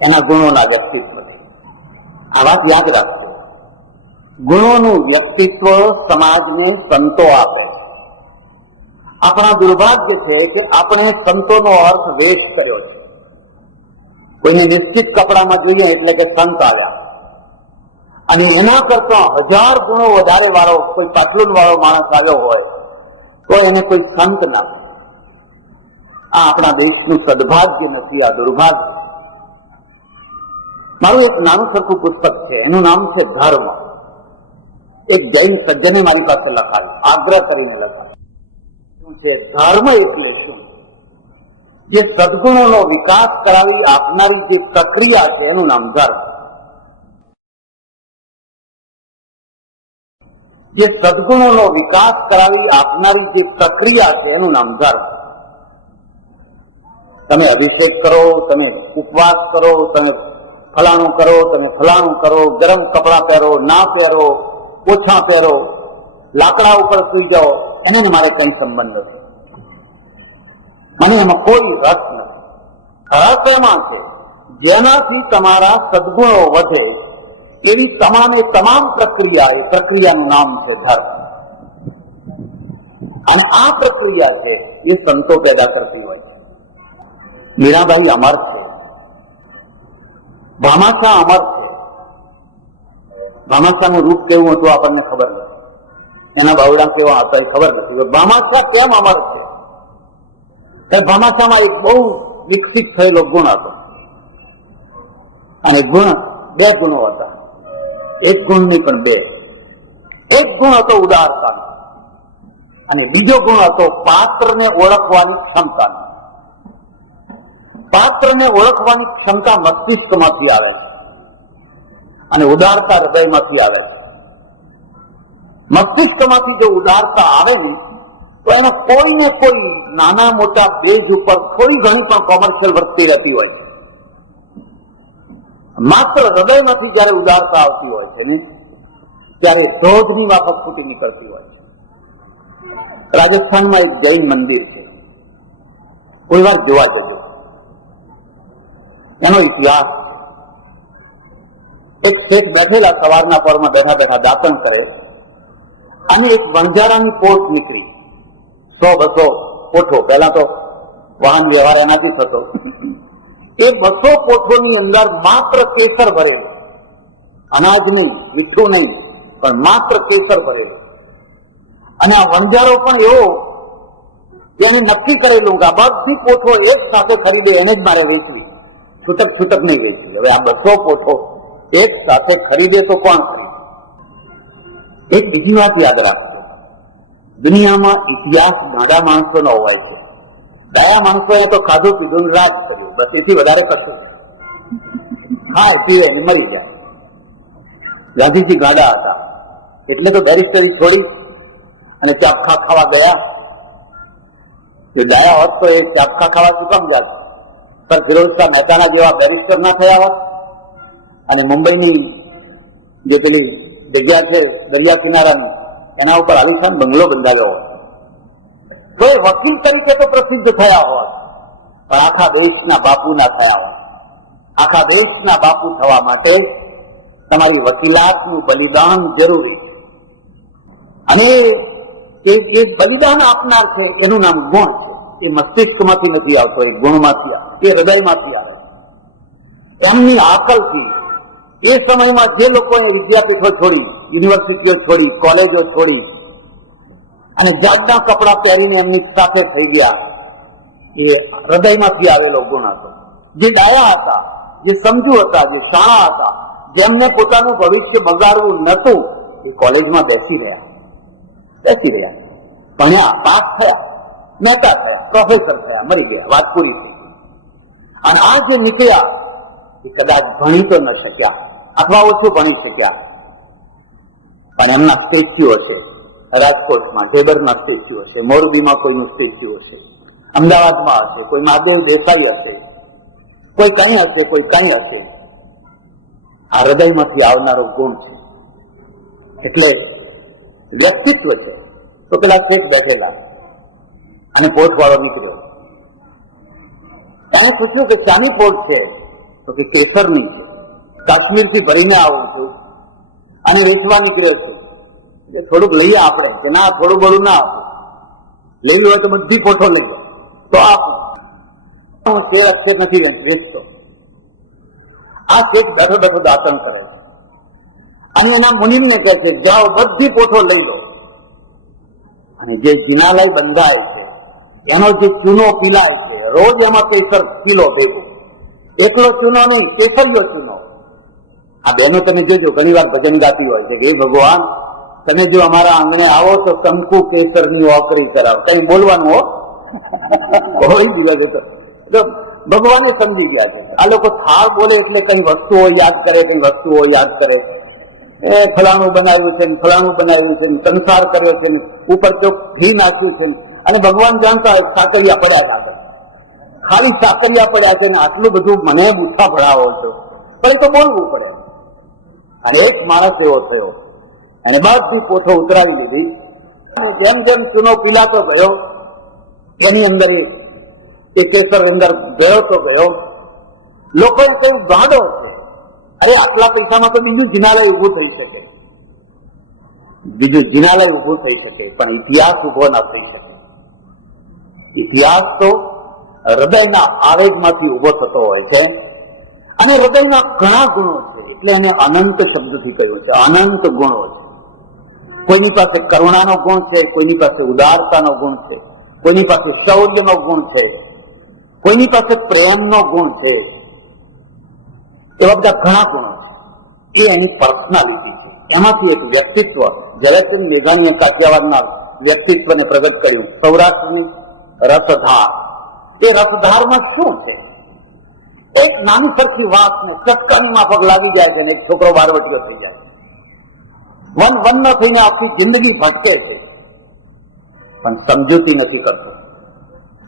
એના ગુણોના વ્યક્તિત્વથી. આ વાત યાદ રાખજો. ગુણોનું વ્યક્તિત્વ સમાજને સંતો આપે. આપણા દુર્ભાગ્ય છે કે આપણે સંતોનો અર્થ વેશ કર્યો છે. કોઈને નિશ્ચિત કપડામાં જોઈએ એટલે કે સંત આવ્યા, અને એના કરતા 1000 ગુણો વધારે વાળો કોઈ પાટલુન વાળો માણસ આવ્યો હોય તો એને કોઈ સંત ના કહે. આ આપણા દેશનું સદભાગ્ય નથી, આ દુર્ભાગ્ય. મારું એક નાનું સરખું પુસ્તક છે, એનું નામ છે ધર્મ. એક જૈન સજ્જને મારી પાસે લખાયું, આગ્રહ કરીને લખાયું. શું છે ધર્મ? એટલે શું? જે સદગુણોનો વિકાસ કરાવી આપનારી જે પ્રક્રિયા છે એનું નામ ધર્મ. જે સદગુણોનો વિકાસ કરાવી આપનારી જે પ્રક્રિયા છે એનું નામ ધર્મ. તમે અભિષેક કરો, તમે ઉપવાસ કરો, તમે ફલાણું કરો, તમે ફલાણું કરો, ગરમ કપડા પહેરો, ના પહેરો, ઓછા પહેરો, લાકડા ઉપર સુઈ જાઓ, એને ને મારે કઈ સંબંધ નથી. મને એમાં કોઈ રસ નથી. રસ એમાં છે જેનાથી તમારા સદગુણો વધે એવી તમામે તમામ પ્રક્રિયા, એ પ્રક્રિયાનું નામ છે ધર્મ. અને આ પ્રક્રિયા છે એ સંતો પેદા કરતી હોય છે. મીરાબાઈ અમર છે, ભામાશા અમર છે. ભામાશાનું રૂપ કેવું હતું આપણને ખબર નથી, એના બાવડા કેવા હતા એ ખબર નથી. ભામાશા કેમ અમર છે? ભામાશામાં એક બહુ વિકસિત થયેલો ગુણ હતો, અને ગુણ બે ગુણો હતા. એક ગુણ નહીં પણ બે. એક ગુણ હતો ઉદારતા, અને બીજો ગુણ હતો પાત્રને ઓળખવાની ક્ષમતા. પાત્રને ઓળખવાની ક્ષમતા મસ્તિષ્કમાંથી આવે છે, અને ઉદારતા હૃદયમાંથી આવે છે. મસ્તિષ્કમાંથી જો ઉદારતા આવે ને તો એનો કોઈ ને કોઈ નાના મોટા બેઝ ઉપર થોડી ઘણી પણ કોમર્શિયલ વૃત્તિ રહેતી હોય છે. માત્ર હૃદયમાંથી જયારે ઉદારતા આવતી હોય છે ને ત્યારે ધોધની માફક ફૂટી નીકળતી હોય. રાજસ્થાનમાં એક જૈન મંદિર છે, કોઈ વાર જોવા જજો. એનો ઇતિહાસ, એક શેઠ બેઠેલા સવારના પરમાં બેઠા બેઠા દાતણ કરે, અને એક વણઝારાની પોટ નીકળી. 100-200 પોઠો, પહેલા તો વાહન વ્યવહાર એનાથી થતો. એ 200 પોઠોની અંદર માત્ર કેસર ભરેલું, અનાજ નહીં, મીઠું નહીં, પણ માત્ર કેસર ભરેલું. અને આ વણઝારો પણ એવો એને નક્કી કરેલું કે આ બધી પોઠો એક સાથે ખરીદે એને જ મારે વેચવી, છૂટક છૂટક નહીં વેચવી. હવે આ 200 પોઠો એક સાથે ખરીદે તો કોણ ખરીદે? એક બીજી વાત યાદ રાખજો, દુનિયામાં ઇતિહાસ ગાડા માણસોનો હોય છે. ડાયા માણસોએ તો ખાધું પીધું રાજ કર્યું, બસ એથી વધારે કશું. હા, પીવે મરી જાય. ગાંધીજી ગાડા હતા એટલે તો બેરિસ્ટરી છોડી અને ચાપખા ખાવા ગયા. જો ડાયા હોત તો એ ચાપખા ખાવા શું કામ જાય? સર ફિરોઝ શાહ મહેતાના જેવા બેરિસ્ટર ના થયા હોત, અને મુંબઈની જે પેલી જગ્યા છે દરિયા કિનારાની, એના ઉપર આલિશાન બંગલો બંધાવ્યો હોય તો એ વકીલ તરીકે તો પ્રસિદ્ધ થયા હોય, પણ આખા દેશના બાપુ ના થયા હોય. આખા દેશના બાપુ થવા માટે તમારી વકીલાતનું બલિદાન જરૂરી. અને એ બલિદાન આપનાર છે એનું નામ ગુણ છે. એ મસ્તિષ્કમાંથી નથી આવતો, એ ગુણમાંથી આવે, એ હૃદયમાંથી આવે. એમની આકલથી એ સમયમાં જે લોકોએ વિદ્યાપીઠો છોડી, યુનિવર્સિટીઓ છોડી, કોલેજો છોડી અને જાતના કપડા પહેરીને એમની સાથે થઈ ગયા, એ હૃદયમાંથી આવેલો ગુણ હતો. જે ડાયા હતા, જે સમજુ હતા, જે શાણા હતા, જેમને પોતાનું ભવિષ્ય બગાડવું નતું, એ કોલેજમાં બેસી રહ્યા, ભણ્યા, પાસ થયા, મહેતા થયા, પ્રોફેસર થયા, મરી ગયા, વાત પૂરી થઈ. અને આ જે નીકળ્યા એ કદાચ ભણી તો ન શક્યા અથવા ઓછું ભણી શક્યા, પણ એમના સ્ટેચ્યુઓ છે. રાજકોટમાં ઢેબરના સ્ટેચ્યુઓ છે, મોરબીમાં કોઈનું સ્ટેચ્યુ હશે, અમદાવાદમાં હશે, કોઈ મહાદેવ દેસાઈ હશે, કોઈ કઈ હશે, કોઈ કઈ હશે. આ હૃદયમાંથી આવનારો ગુણ છે. એટલે વ્યક્તિત્વ છે. તો પેલા શેઠ બેઠેલા અને પોટ વાળો નીકળ્યો. એને પૂછ્યું કે શાની પોટ છે? તો કે કેસરની છે, કાશ્મીરથી ભરીને આવું છું અને વેચવા નીકળ્યો છું, થોડુંક લઈએ આપણે. કે ના, થોડું બળું ના આપું, લઈ લો તો બધી પોઠો લઈ લો તો આપું. તે વખતે નથી વેચતો. આ શેઠ બેઠો બેઠો દાતણ કરે છે અને એના મુનિમને કહે છે જાઓ બધી પોઠો લઈ લો. અને જે જિનાલય બંધાય છે એનો જે ચૂનો પીલાય છે, રોજ એમાં કેસર કિલો ભેગું, એકલો ચૂનો નહીં, કેસરીયો ચૂનો. આ બહેનો તમે જોજો ઘણી વાર ભજન ગાતી હોય છે, હે ભગવાન તમે જો અમારા આંગણે આવો તો કંકુ કેસરની ઓકરી કરાવો. કઈ બોલવાનું હો, કોઈ દિવસ તો ભગવાને સમજી ગયા છે. આ લોકો થાળ બોલે એટલે કઈ વસ્તુઓ યાદ કરે, કઈ વસ્તુઓ યાદ કરે. એ ફલાણું બનાવ્યું છે, ફલાણું બનાવ્યું છે, સંસાર કર્યો છે, ઉપર ચોક ઘી નાખ્યું છે, અને ભગવાન જાણતા હોય સાકરિયા પડ્યા છે, ખાલી સાકરિયા પડ્યા છે ને આટલું બધું મને બુઠ્ઠા ભણાવો છો, પણ એ તો બોલવું પડે. અને એક માણસ એવો થયો અને બધી પોથો ઉતરાવી લીધી. જેમ જેમ ચૂનો પીલાતો ગયો એની અંદર એ કેસર અંદર ગયો તો ગયો. લોકો કહ્યું ગાંડો છે, અરે આટલા પૈસામાં તો બીજું જિનાલય ઉભું થઈ શકે, બીજું જિનાલય ઉભું થઈ શકે, પણ ઇતિહાસ ઉભો ના થઈ શકે. ઇતિહાસ તો હૃદયના આવેગમાંથી ઉભો થતો હોય છે, અને હૃદયના ઘણા ગુણો છે, એટલે એને અનંત શબ્દથી કહ્યું છે. અનંત ગુણો છે. કોઈની પાસે કરુણાનો ગુણ છે, કોઈની પાસે ઉદારતાનો ગુણ છે, કોઈની પાસે શૌર્યનો ગુણ છે, કોઈની પાસે પ્રેમનો ગુણ છે. એવા બધા ઘણા ગુણો છે. એ એની પર્સનાલિટી છે. એમાંથી એક વ્યક્તિત્વ, ઝવેરચંદ મેઘાણીએ કાઠિયાવાડના વ્યક્તિત્વને પ્રગટ કર્યું. સૌરાષ્ટ્રની રસધાર. એ રસધારમાં શું છે? એક નાની સરખી વાત ને ચટકાનમાં પગ લાગી જાય છે, એક છોકરો બારવટીયો થઈ જાય. વન થઈને આખી જિંદગી ભટકે છે, પણ સમજૂતી નથી કરતો.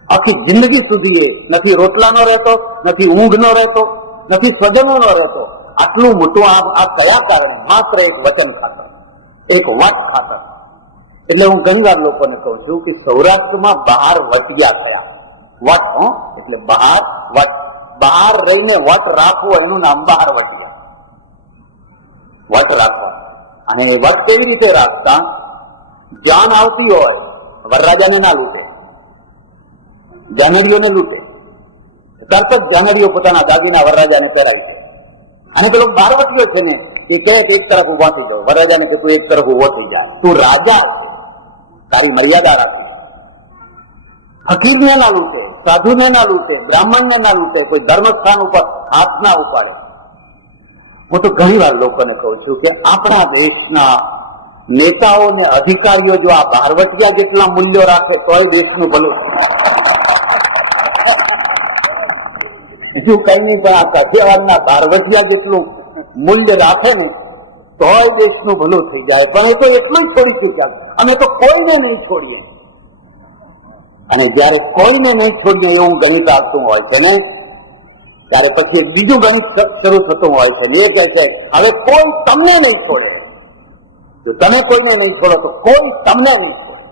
આખી જિંદગી સુધી એ નથી રોટલાનો રહેતો, નથી ઊંઘનો રહેતો, નથી સ્વજનોનો રહેતો. આટલું મોટું આ કયા કારણે? માત્ર એક વચન ખાતર, એક વટ ખાતર. એટલે હું ઘણી વાર લોકોને કહું છું કે સૌરાષ્ટ્રમાં બહાર વટિયા થયા. વટ એટલે બહાર વટ, બહાર રહીને વટ રાખવો એનું નામ બહાર વટિયા. વટ રાખવા. અને વટ કેવી રીતે રાખતા? જાન આવતી હોય વરરાજાને ના લૂંટે, જાનેડીઓને લૂંટે. તરત જ જાનેડીઓ પોતાના દાગીના વરરાજાને પહેરાય છે. અને પેલો બારવટીયો છે ને એ કહે એક તરફ ઉભા થઈ જાવ, વરરાજાને કે તું એક તરફ ઉભો થઈ જાય, તું રાજા, તારી મર્યાદા રાખી. ફકીરને ના લૂંટે, સાધુને ના લૂંટે, બ્રાહ્મણને ના લૂંટે, કોઈ ધર્મસ્થાન ઉપર હાથ ના ઉપાડે. હું તો ઘણી વાર લોકોને કહું છું કે આપણા દેશના નેતાઓ ને અધિકારીઓ જો આ બારવટિયા જેટલા મૂલ્યો રાખે તોય દેશનું ભલું. બીજું કઈ નહીં, પણ આ કાઠિયાવાડના બારવટિયા જેટલું મૂલ્ય રાખે ને તોય દેશનું ભલું થઈ જાય. પણ એ તો એટલું જ છોડી ચૂક્યા, અમે તો કોઈને નહીં છોડીએ. અને જયારે કોઈને નહીં છોડીએ એવું ગણિત આવતું હોય છે ને, ત્યારે પછી બીજું ગણિત શરૂ થતું હોય છે. એ કહે છે હવે કોઈ તમને નહીં છોડે. જો તમે કોઈને નહીં છોડો તો કોઈ તમને નહીં છોડે.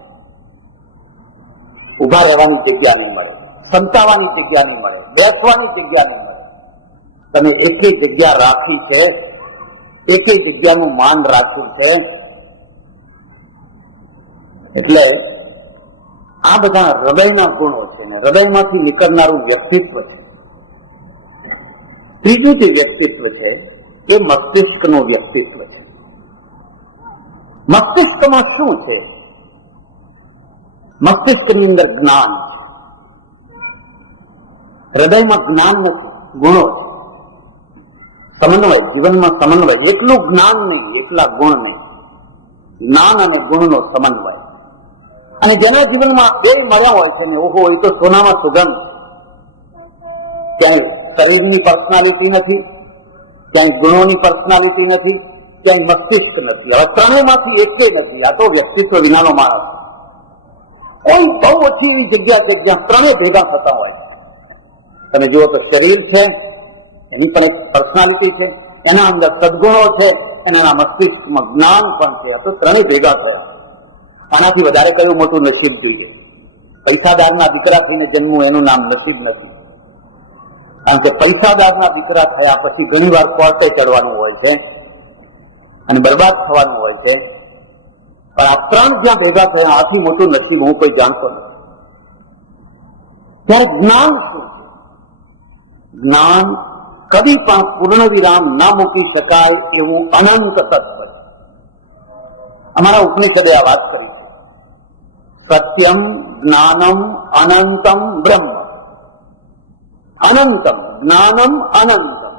ઉભા રહેવાની જગ્યા નહીં મળે, સંતાવાની જગ્યા નહીં મળે, બેસવાની જગ્યા નહીં મળે. તમે એટલી જગ્યા રાખી છે, એકેય જગ્યાનું માન રાખ્યું છે. એટલે આ બધા હૃદયના ગુણો છે ને હૃદયમાંથી નીકળનારું વ્યક્તિત્વ છે. ત્રીજું જે વ્યક્તિત્વ છે એ મસ્તિષ્કનું વ્યક્તિત્વ છે. મસ્તિષ્કમાં શું છે? મસ્તિષ્કની અંદર જ્ઞાન. હૃદયમાં જ્ઞાન નથી, ગુણો છે. સમન્વય, જીવનમાં સમન્વય. એટલું જ્ઞાન નહીં, એટલા ગુણ નહીં. જ્ઞાન અને ગુણનો સમન્વય. અને જેના જીવનમાં એ મળ્યા હોય છે ને, ઓહો, એ તો સોનામાં સુગંધ. ક્યાંય શરીરની પર્સનાલિટી નથી, ક્યાંય ગુણોની પર્સનાલિટી નથી, ક્યાંય મસ્તિષ્ક નથી. હવે ત્રણેયમાંથી એકે નથી. આ તો વ્યક્તિત્વ વિનાનો માણસ. કોઈ બહુ ઓછી જગ્યા છે જ્યાં ત્રણે ભેગા થતા હોય. તમે જુઓ તો શરીર છે, એની પણ એક પર્સનાલિટી છે, એના અંદર સદગુણો છે, અને એના મસ્તિષ્કમાં જ્ઞાન પણ છે. આ તો ત્રણેય ભેગા થયા. આનાથી વધારે કયું મોટું નસીબ જોઈએ? પૈસાદારના દીકરા થઈને જન્મવું એનું નામ નસીબ નથી. કારણ કે પૈસાદારના દીકરા થયા પછી ઘણી વાર કોર્ટે ચડવાનું હોય છે અને બરબાદ થવાનું હોય છે. પણ આ ત્રણ જ્યાં ભેગા થયા, આથી મોટું નસીબ હું કોઈ જાણતો નથી. ત્યારે જ્ઞાન શું? જ્ઞાન કદી પણ પૂર્ણ વિરામ ના મૂકી શકાય એવું અનંત તત્વ. અમારા ઉપનિષદે આ વાત કરી છે. સત્યમ જ્ઞાનમ અનંતમ બ્રહ્મ. અનંતમ જ્ઞાનમ અનંતમ.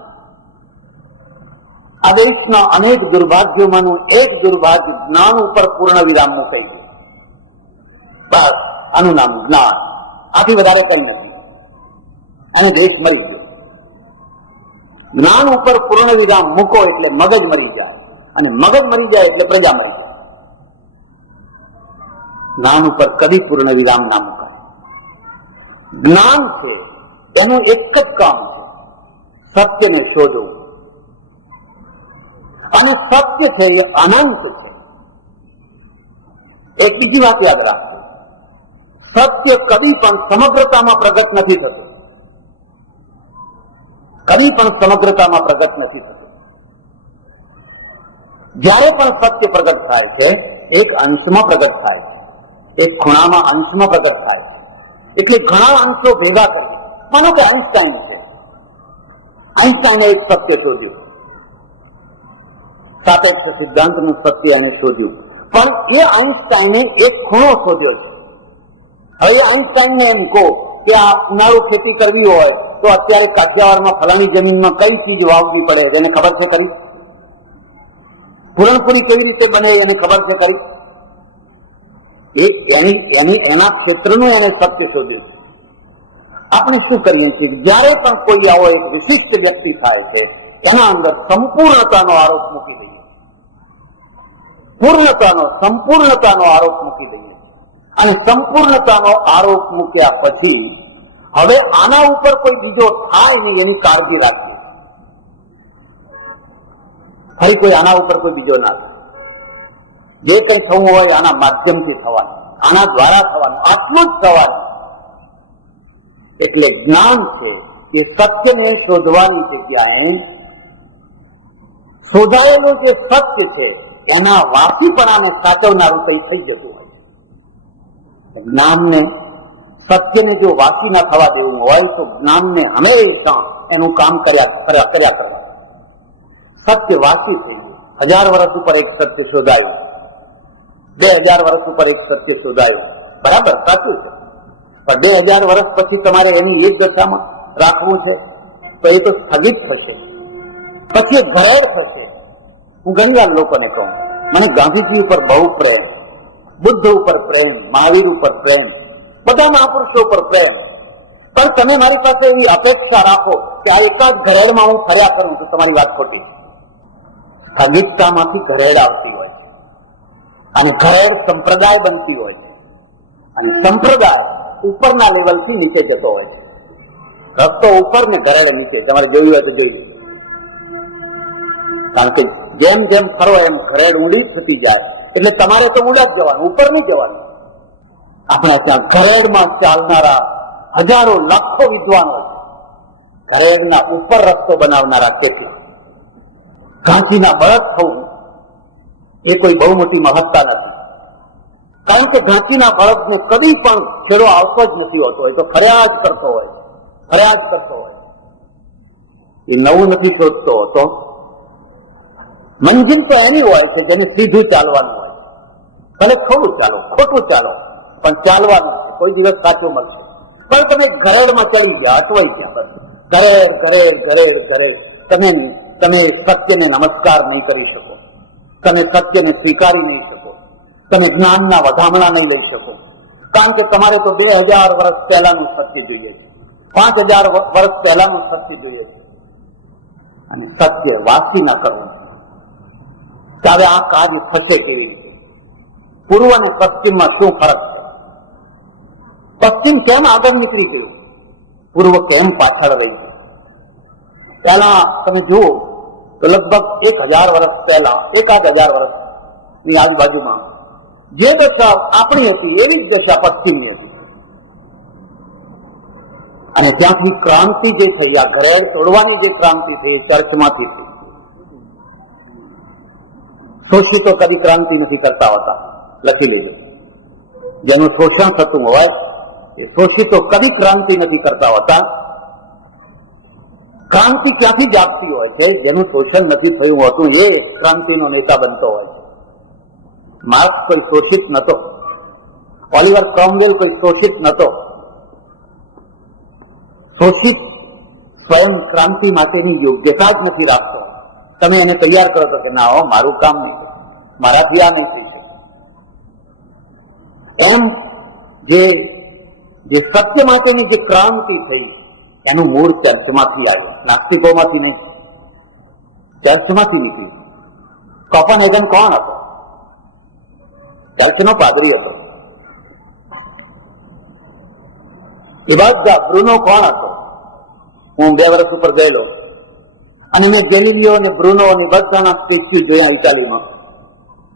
આ દેશના અનેક દુર્ભાગ્યોમાંનું એક દુર્ભાગ્ય જ્ઞાન ઉપર પૂર્ણ વિરામ મૂકાઈ ગયું. બસ આનું નામ જ્ઞાન. આથી વધારે કઈ નથી. અને દેશ મરી ગયો. જ્ઞાન ઉપર પૂર્ણ વિરામ મૂકો એટલે મગજ મરી જાય, અને મગજ મરી જાય એટલે પ્રજા મરી જાય. જ્ઞાન ઉપર કદી પૂર્ણ વિરામ ના મૂકાય. જ્ઞાન છે એનું એક જ કામ છે, સત્યને શોધવું. અને સત્ય છે એ અનંત છે. એક બીજી વાત યાદ રાખો, સત્ય કદી પણ સમગ્રતામાં પ્રગટ નથી થતું, કદી પણ સમગ્રતામાં પ્રગટ નથી થતું. જ્યારે પણ સત્ય પ્રગટ થાય છે એક અંશમાં પ્રગટ થાય છે, એક ખૂણામાં અંશમાં પ્રગટ થાય છે. એટલે ઘણા અંશો ભેગા કરીએ. માનો કે આઈન્સ્ટાઈન છે, આઈન્સ્ટાઈને એક સત્ય શોધ્યું, સાપેક્ષ સિદ્ધાંતનું સત્ય એને શોધ્યું, પણ એ આઈન્સ્ટાઈને એક ખૂણો શોધ્યો છે. હવે એ આઈન્સ્ટાઈને એમ કહો કે આ ઉનાળુ ખેતી કરવી હોય તો અત્યારે કાઠિયાવાડમાં ફલાણી જમીનમાં કઈ ચીજ વાવવી પડે એને ખબર છે ખરી? પૂરણપૂરી કેવી રીતે બને એને ખબર છે ખરી? એના ક્ષેત્રનું એને સત્ય શોધ્યું. આપણે શું કરીએ છીએ, જયારે પણ કોઈ આવો એક વિશિષ્ટ વ્યક્તિ થાય છે એના અંદર સંપૂર્ણતાનો આરોપ મૂકી દઈએ, સંપૂર્ણતાનો આરોપ મૂકી દઈએ. અને સંપૂર્ણતાનો આરોપ મૂક્યા પછી હવે આના ઉપર કોઈ બીજો થાય નહીં એની કાળજી રાખીએ. ફરી કોઈ આના ઉપર કોઈ બીજો ના થાય. જે કંઈ થવું હોય આના માધ્યમથી થવાનું, આના દ્વારા થવાનું, આટલું જ થવાનું. એટલે જ્ઞાન છે એ સત્યને શોધવાની જગ્યાએ શોધાયેલું જે સત્ય છે એના વાસીપણાને સાચવનારું કંઈ થઈ જતું હોય. જ્ઞાનને, સત્યને જો વાસી ના થવા દેવું હોય તો જ્ઞાનને હંમેશા એનું કામ કર્યા કરવા. સત્ય વાસી થઈ ગયું. 1000 વર્ષ ઉપર એક સત્ય શોધાયું, 2000 વર્ષ ઉપર એક સત્ય શોધાયું, બરાબર, સાચું છે. પણ 2000 વર્ષ પછી તમારે એની એક દશામાં રાખવું છે તો એ તો સ્થગિત થશે, પછી ઘરેડ થશે. હું ઘણી વાર લોકોને કહું, મને ગાંધીજી ઉપર બહુ પ્રેમ, બુદ્ધ ઉપર પ્રેમ, મહાવીર ઉપર પ્રેમ, બધા મહાપુરુષો ઉપર પ્રેમ, પણ તમે મારી પાસે એવી અપેક્ષા રાખો કે આ એકાદ ઘરેડમાં હું ફર્યા કરું તો તમારી વાત ખોટી. સ્થગિતતામાંથી ઘરેડ આવતી હોય અને ઘરેડ સંપ્રદાય બનતી હોય અને સંપ્રદાય ઉપરના લેવલથી નીચે જતો હોય. રસ્તો ઉપર ને ઘરેડ નીચે, તમારે જોયું હોય તો જોઈએ. કારણ કે જેમ જેમ ફરો એમ ઘરેડ ઊંડી થતી જાય એટલે તમારે તો ઊંડા જ જવાનું, ઉપર નહીં જવાનું. આપણા ત્યાં ઘરેડમાં ચાલનારા હજારો લાખો વિદ્વાનો, ઘરેડના ઉપર રસ્તો બનાવનારા કેટલા. ઘાંચીના બળદ થવું એ કોઈ બહુ મોટી મહત્તા નથી, કારણ કે ઘાંચીના બળદને કદી પણ છેડો આવતો જ નથી હોતો, એ તો ફર્યા જ કરતો હોય. એ નવું નથી શોધતો હોતો. મંજિલ તો એની હોય કે જેને સીધું ચાલવાનું હોય, ભલે ખોટું ચાલો, પણ ચાલવાનું છે, કોઈ દિવસ સાચું મળશે. પણ તમે ઘરેડમાં ચડી ગયા, અટવાઈ ગયા, ઘરેડ તમે સત્યને નમસ્કાર નહીં કરી શકો, તમે સત્યને સ્વીકારી નહીં શકો, તમે જ્ઞાનના વધામણા નહીં લઈ શકો, કારણ કે તમારે તો 2000 વર્ષ પહેલાનું સત્ય જોઈએ છે, 5000 વર્ષ પહેલાનું સત્ય જોઈએ છે. અને સત્ય વાસી ન કરવું. ત્યારે આ કાર્ય થશે કેવી રીતે? પૂર્વ અને પશ્ચિમમાં શું ફરક છે? પશ્ચિમ કેમ આગળ નીકળી ગયું, પૂર્વ કેમ પાછળ રહી છે? પહેલા તમે જુઓ તો લગભગ 1000 વર્ષ પહેલા, 1000 વર્ષની આજુબાજુમાં જે દશા આપણી હતી એવી જ દશા પશ્ચિમની હતી. અને ત્યાંથી ક્રાંતિ જે થઈ, આ ઘરેડ તોડવાની જે ક્રાંતિ થઈ ચર્ચમાંથી થઈ. શોષિતો કદી ક્રાંતિ નથી કરતા હોતા, લખી લેજો. જેનું શોષણ થતું હોય એ શોષિતો કદી ક્રાંતિ નથી કરતા હોતા. ક્રાંતિ ક્યાંથી જાગતી હોય છે? જેનું શોષણ નથી થયું હોતું એ ક્રાંતિનો નેતા બનતો હોય. માર્ક્સ કોઈ શોષિત નતો, ઓલિવર ક્રોમવેલ કોઈ શોષિત નતો. શોષિત સ્વયં ક્રાંતિ માટેની યોગ્યતા જ નથી રાખતો. તમે એને તૈયાર કરો તો કે ના હો, મારું કામ નહીં, મારાથી આ નહીં થઈ શકે. એમ જે સત્ય માટેની જે ક્રાંતિ થઈ એનું મૂળ ચર્ચમાંથી આવ્યું, નાસ્તિકોમાંથી નહીં, ચર્ચમાંથી નીકળ્યું. કોપનહેગન કોણ હતો? ચર્ચનો પાદરી હતો. એ બધા બ્રુનો કોણ હતો? હું 2 વર્ષ ઉપર ગયેલો અને મેં ગેલિલિયો અને બ્રુનો અને બધાના સ્ટેચ્યુ જોયા ઇટાલીમાં.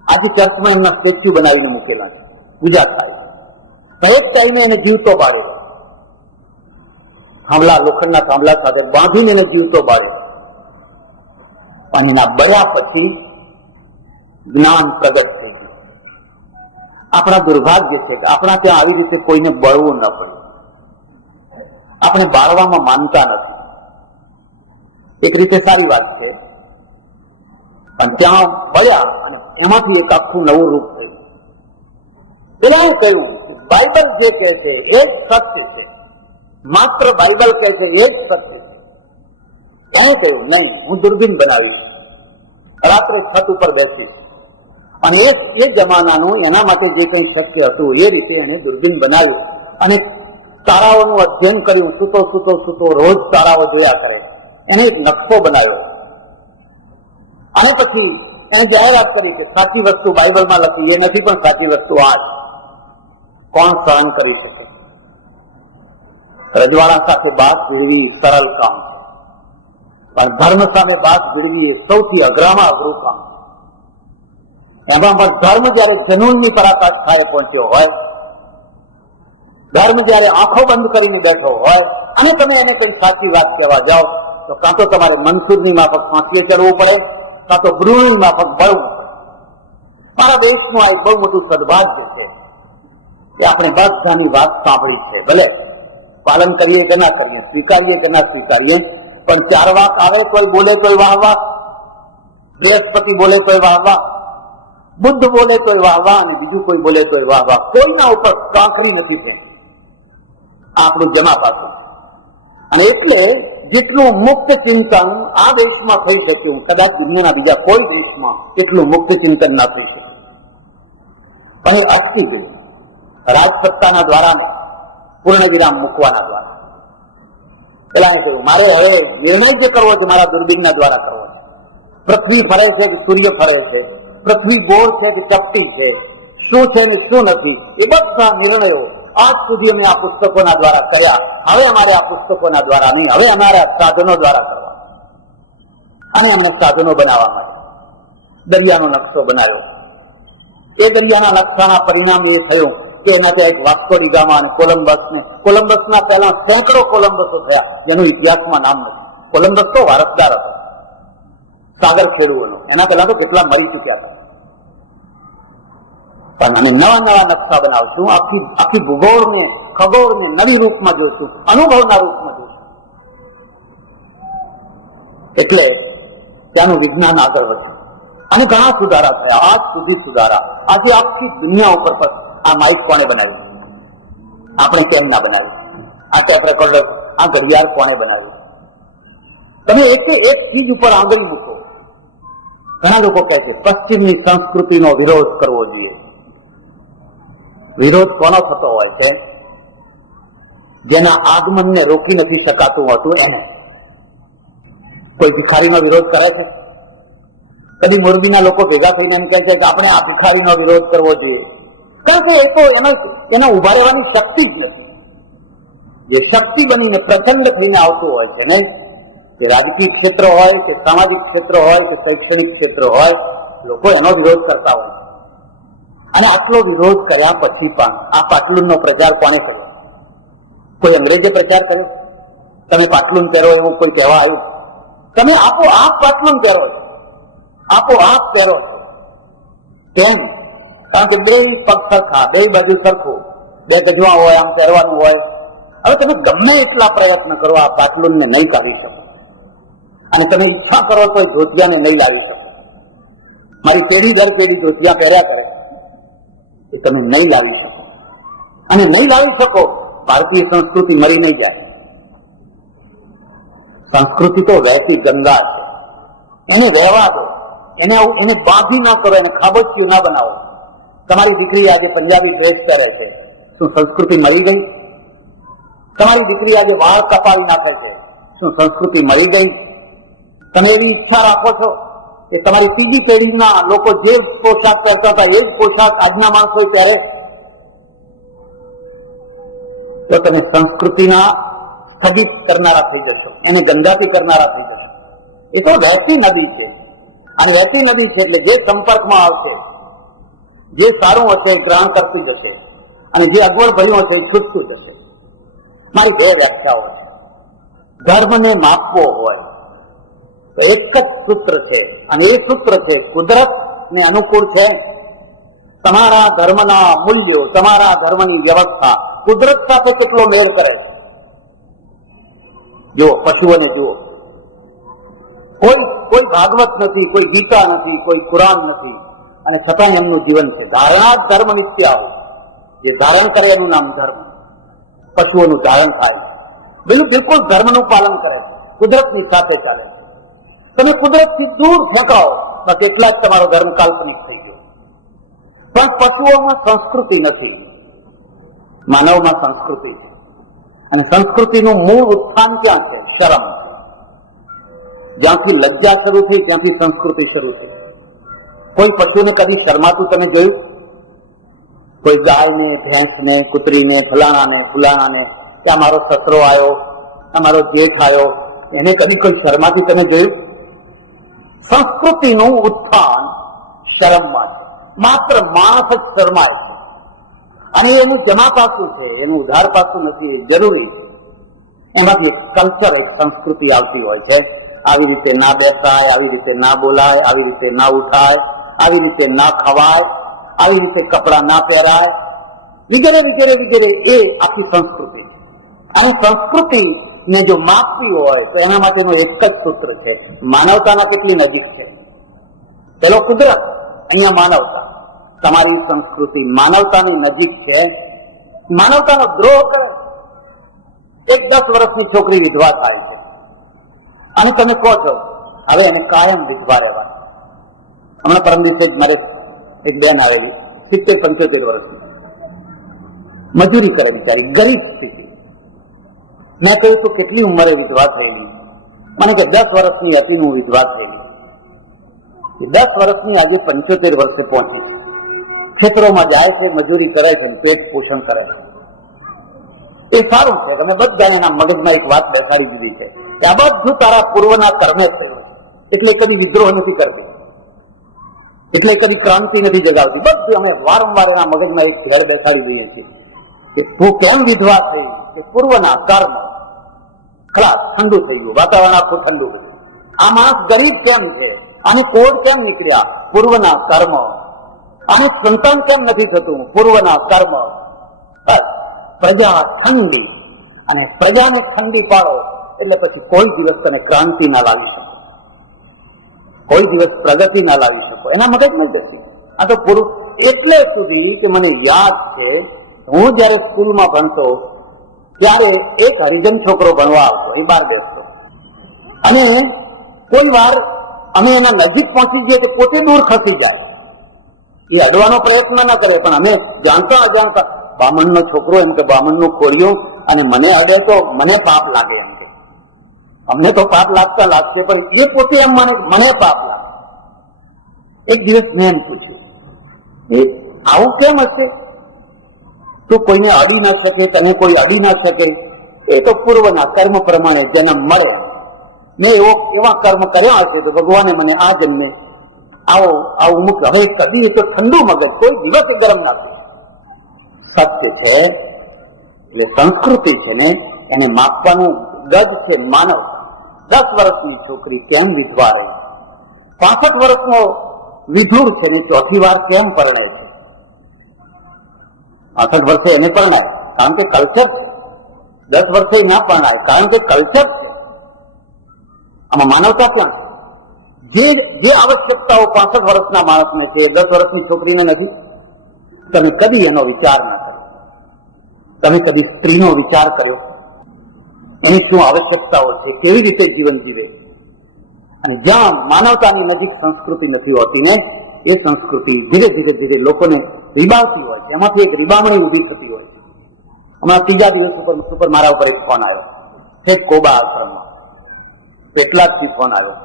આખી ચર્ચમાં એમના સ્ટેચ્યુ બનાવીને મૂકેલા છે. પૂજા થાય. એક ટાઈમે એને જીવતો બાળ્યો, લોખંડના થાંભલા સાથે બાંધીને એને જીવતો બાળ્યો. અને એના બળ્યા પછી જ્ઞાન પ્રગટ થઈ ગયું. આપણા દુર્ભાગ્ય છે કે આપણા ત્યાં આવી રીતે કોઈને બળવું ન પડે. આપણે બાળવામાં માનતા નથી. એક રીતે સારી વાત છે, પણ ત્યાં બળ્યા અને એમાંથી એક આખું નવું રૂપ થયું. પેલા એ કહ્યું બાઇબલ જે કહે છે એ જ સત્ય છે, માત્ર બાઇબલ કહે છે એ જ સત્ય છે. એને કહ્યું નહીં, હું દૂરબીન બનાવીશ, રાત્રે છત ઉપર બેસીશ. અને એ જમાનાનું એના માટે જે કંઈ શક્ય હતું એ રીતે એને દૂરબીન બનાવ્યું અને તારાઓનું અધ્યયન કર્યું. સૂતો રોજ તારાઓ જોયા કરે. એને એક નકશો બનાવ્યો અને પછી એને જાહેરાત કરી કે સાચી વસ્તુ બાઇબલમાં લખી એ નથી, પણ સાચી વસ્તુ આ જ. કોણ સહન કરી શકે? રજવાડા સાથે બાત ભીડવી સરળ કામ છે, પણ ધર્મ સામે બાત ભીડવી એ સૌથી અઘરામાં અઘરું કામ છે. એમાં પણ ધર્મ જયારે જનૂનની પરાકાષ્ઠાએ પહોંચ્યો હોય, ધર્મ જયારે આંખો બંધ કરીને બેઠો હોય અને તમે એને કઈ સાચી વાત કહેવા જાઓ તો કાં તો તમારે મનસુરની માફક ફાંસીએ ચડવું પડે, કાં તો ગૃહની માફક બળવું પડે. મારા દેશનું આ એક બહુ મોટું સદભાગ્ય છે કે આપણે બધાની વાત સાંભળી છે. ભલે પાલન કરીએ કે ના કરીએ, સ્વીકારીએ કે ના સ્વીકારીએ, પણ ચાર વાક આવે કોઈ બોલે કોઈ વાહ વાહ, બૃહસ્પતિ બોલે કોઈ વાહ વાહ, બુદ્ધ બોલે કોઈ વાહ વાહ, અને બીજું કોઈ બોલે કોઈ વાહ વાહ. કોઈના ઉપર કાંકરી નથી થઈ. આપણું જમા પાછું. અને એટલે જેટલું મુક્ત ચિંતન આ દેશમાં થઈ શક્યું, કદાચ દુનિયાના બીજા કોઈ દેશમાં એટલું મુક્ત ચિંતન ના થઈ શક્યું. પણ એ અટકી ગયું રાજસત્તાના દ્વારા, પૂર્ણ વિરામ મૂકવાના દ્વારા. પેલા કહ્યું મારે હવે નિર્ણય જે કરવો છે મારા દૂરબીનના દ્વારા કરવો છે. પૃથ્વી ફરે છે કે સૂર્ય ફરે છે, પૃથ્વી ગોળ છે કે ચપટી છે, શું છે ને શું નથી, એ બધા નિર્ણયો આજ સુધી અમે આ પુસ્તકોના દ્વારા કર્યા. હવે અમારે આ પુસ્તકોના દ્વારા નહીં, હવે અમારા સાધનો દ્વારા કરવા. અને અમને સાધનો બનાવવા માટે દરિયાનો નકશો બનાવ્યો. એ દરિયાના નકશાના પરિણામ એ થયું કે એનાથી એક વાસ્કો ડી ગામા અને કોલંબસના પહેલા સેંકડો કોલંબસો થયા જેનું ઇતિહાસમાં નામ નથી. કોલંબસ તો વારસદાર હતો સાગર ખેડૂઓનો, એના પહેલા તો કેટલા મરી ચૂક્યા હતા. પણ અમે નવા નવા નકશા બનાવશું, આખી ભૂગોળને ખગોળને નવી રૂપમાં જોઈશું, અનુભવના રૂપમાં જોઈશું. એટલે ત્યાંનું વિજ્ઞાન આગળ વધ્યું અને ઘણા સુધારા થયા. આજ સુધી સુધારા. આજે આખી દુનિયા ઉપર પર આ માઇક કોણે બનાવ્યું? આપણે કેમ ના બનાવ્યું? આ ટેપ રેકોર્ડર, આ ઘડિયાળ કોણે બનાવ્યું? તમે એક ચીજ ઉપર આંગળી મૂકો. ઘણા લોકો કહે છે પશ્ચિમની સંસ્કૃતિનો વિરોધ કરવો જોઈએ. વિરોધ કોનો થતો હોય છે? જેના આગમનને રોકી નથી શકાતું હોતું એને. કોઈ ભિખારીનો વિરોધ કરે છે? કદી મોરબીના લોકો ભેગા થઈને એમ કહે છે કે આપણે આ ભિખારીનો વિરોધ કરવો જોઈએ? કારણ કે એ તો એના ઉભા રહેવાની શક્તિ જ નથી. જે શક્તિ બનીને પ્રચંડ થઈને આવતું હોય છે ને, કે રાજકીય ક્ષેત્ર હોય કે સામાજિક ક્ષેત્ર હોય કે શૈક્ષણિક ક્ષેત્ર હોય, લોકો એનો વિરોધ કરતા હોય. અને આટલો વિરોધ કર્યા પછી પણ આ પાટલુનનો પ્રચાર કોને કર્યો? કોઈ અંગ્રેજે પ્રચાર કર્યો? તમે પાટલુન પહેરો એવું કોઈ કહેવા આવ્યું? તમે આપોઆપ પાટલુન પહેરો છો, આપોઆપ પહેરો છો. કેમ? કારણ કે બે પગ સરખા, બે બાજુ સરખું, બે ગજવા હોય, આમ પહેરવાનું હોય. હવે તમે ગમે એટલા પ્રયત્ન કરો આ પાટલુનને નહીં કાઢી શકો. અને તમે ઈચ્છા કરો તો ધોતિયાને નહીં લાવી શકો. મારી પેઢી દર પેઢી ધોતિયા પહેર્યા કરે, એ તમે નહીં લાવી શકો. અને નહીં લાવી શકો, ભારતીય સંસ્કૃતિ મરી નહીં જાય. સંસ્કૃતિ તો વહેતી ગંગા છે, એને વહેવા દો. એને બાંધી ના કરો, એને ખાબોચિયું ના બનાવો. તમારી દીકરી આજે પંજાબી ડ્રેસ પહેરે છે, શું સંસ્કૃતિ મરી ગઈ? તમારી દીકરી આજે વાળ કપાવી નાખે છે, શું સંસ્કૃતિ મરી ગઈ? તમે એવી ઈચ્છા રાખો છો કે તમારી ત્રીજી પેઢીના લોકો જે પોશાક પહેરતા હતા એ જ પોશાક આજના માણસો પહેરે? તો તમે સંસ્કૃતિના સ્થગિત કરનારા થઈ જશો, એને ગંગાતી કરનારા થઈ જશો. એ તો વહેતી નદી છે, અને વહેતી નદી છે એટલે જે સંપર્કમાં આવશે જે સારું હશે એ ગ્રહણ કરતું જશે અને જે અગવડ ભર્યું હશે એ છૂટતું જશે. મારી બે વ્યાખ્યાઓ. ધર્મને માપવો હોય તો એક જ સૂત્ર છે અને એ સૂત્ર છે કુદરતને અનુકૂળ છે. તમારા ધર્મના મૂલ્યો, તમારા ધર્મની વ્યવસ્થા કુદરત સાથે કેટલો મેળ કરે છે. જુઓ, પશુઓને જુઓ, કોઈ ભાગવત નથી, કોઈ ગીતા નથી, કોઈ કુરાન નથી, અને છતાં એમનું જીવન છે. ધારણા જ ધર્મ નિત્યાઓ, જે ધારણ કરે એનું નામ ધર્મ. પશુઓનું ધારણ થાય, બિલકુલ ધર્મનું પાલન કરે છે, કુદરતની સાથે ચાલે છે. તમે કુદરતથી દૂર ફેંકાઓ તો કેટલા જ તમારો ધર્મ કાલ્પનિક થઈ ગયો. પણ પશુઓમાં સંસ્કૃતિ નથી, માનવમાં સંસ્કૃતિ છે. અને સંસ્કૃતિનું મૂળ ઉત્થાન ક્યાં છે? શરમ. જ્યાંથી લજ્જા શરૂ થઈ ત્યાંથી સંસ્કૃતિ શરૂ થઈ. કોઈ પશુને કદી શરમાતું તમે જોયું? કોઈ ગાયને, ભેંસને, કૂતરીને, ફલાણાને, ફુલાણાને, કે અમારો સસરો આવ્યો, અમારો જેઠ આવ્યો, એને કદી કોઈ શરમાતું તમે જોયું? સંસ્કૃતિનું ઉત્થાન શરમમાં છે. માત્ર માણસ જ શરમાય છે. અને એનું જમા પાસું છે, એનું ઉધાર પાસું નથી, જરૂરી છે. એમાંથી એક કલ્ચર, એક સંસ્કૃતિ આવતી હોય છે. આવી રીતે ના બેસાય, આવી રીતે ના બોલાય, આવી રીતે ના ઉઠાય, આવી રીતે ના ખવાય, આવી રીતે કપડા ના પહેરાય, વગેરે વગેરે વગેરે. એ આખી સંસ્કૃતિ. અને સંસ્કૃતિને જો માપવી હોય તો એના માટેનું એક જ સૂત્ર છે. માનવતાના કેટલી નજીક છે? પેલો કુદરત, અહીંયા માનવતા. તમારી સંસ્કૃતિ માનવતાની નજીક છે. માનવતાનો દ્રોહ કરે. એક 10 વર્ષની છોકરી વિધવા થાય છે અને તમે કહો છો હવે એને કાયમ વિધવા રહેવા. હમણાં પરમ દિવસે મારે એક બેન આવેલી, 70-75 વર્ષની, મજૂરી કરે બિચારી, ગરીબ સ્થિતિ. મેં કહ્યું તું કેટલી ઉંમરે વિધવા થયેલી? મને કે 10 વર્ષની હતી હું વિધવા થયેલી. 10 વર્ષની આજે 75 વર્ષે પહોંચી છે. ખેતરોમાં જાય છે, મજૂરી કરે છે, પેટ પોષણ કરે છે. એ સારું છે. તમે બધા એના મગજમાં એક વાત બેસાડી દીધી છે કે આ બધું તારા પૂર્વના કર્મે થયું, એટલે કદી વિદ્રોહ નથી કરતી, એટલે કદી ક્રાંતિ નથી જગાવતી. બધું અમે વારંવાર એના મગજમાં એક ઘેર બેસાડી દઈએ છીએ કે તું કેમ વિધવા થઈ? કે પૂર્વના કર્મ. ખલાસ, ઠંડુ થઈ ગયું, વાતાવરણ આખું ઠંડુ થયું. આ માણસ ગરીબ કેમ છે? આને કોડ કેમ નીકળ્યા? પૂર્વના કર્મ. આને સંતાન કેમ નથી થતું? પૂર્વના કર્મ. પ્રજા ઠંડી, અને પ્રજાને ઠંડી પાડો એટલે પછી કોઈ દિવસ તમે ક્રાંતિ ના લાવી શકો, કોઈ દિવસ પ્રગતિ ના લાવી શકો. એના મગજમાં જશે આ તો પૂરું. એટલે સુધી કે મને યાદ છે, હું જયારે સ્કૂલમાં ભણતો ત્યારે એક હરિજન છોકરો ભણવા આવતો, એ બહાર બેસતો, અને કોઈ વાર અમે એના નજીક પહોંચી જઈએ તો પોતે દૂર ખસી જાય. એ અડવાનો પ્રયત્ન ન કરે, પણ અમે જાણતા અજાણતા, બામણનો છોકરો એમ કે બામણનું ખોડિયું, અને મને અડે તો મને પાપ લાગે એમ કે. અમને તો પાપ લાગતા લાગશે, પણ એ પોતે એમ મને પાપ લાગે. એક દિવસ મેં એમ પૂછ્યું, એ આવું કેમ હશે? તું કોઈને અડી ના શકે, તને કોઈ અડી ના શકે. એ તો પૂર્વના કર્મ પ્રમાણે જન્મ મળે, મેં એવા કર્મ કર્યા હશે તો ભગવાને મને આ જન્મે આવું મૂક. હવે કદી એ તો ઠંડુ મગજ, કોઈ દિવસ ગરમ ના થાય. સત્ય છે. એ સંસ્કૃતિ છે ને એને માપવાનું ગજ છે માનવ. 10 વર્ષની છોકરી કેમ વિધવા રહી? 65 વર્ષનો વિધુર છે ને 4થી વાર કેમ પરણે છે? 65 વર્ષે એને પરણાય કારણ કે કલ્ચર છે. 10 વર્ષે ના પરણાય કારણ કે કલ્ચર છે. આમાં માનવતા ક્યાં છે? જે આવશ્યકતાઓ 65 વર્ષના માણસને છે 10 વર્ષની છોકરીને નથી. તમે કદી એનો વિચાર ના કર્યો? તમે કદી સ્ત્રીનો વિચાર કર્યો? એની શું આવશ્યકતાઓ છે, કેવી રીતે જીવન જીવે છે? અને જ્યાં માનવતાની નજીક સંસ્કૃતિ નથી હોતી ને, એ સંસ્કૃતિ ધીરે ધીરે ધીરે લોકોને રીબાવતી હોય છે. એમાંથી એક રીબામણી ઉભી થતી હોય છે. હમણાં 3જા દિવસ ઉપર મારા ઉપર એક ફોન આવ્યો છે, કોબા આશ્રમમાં એટલાથી ફોન આવ્યો.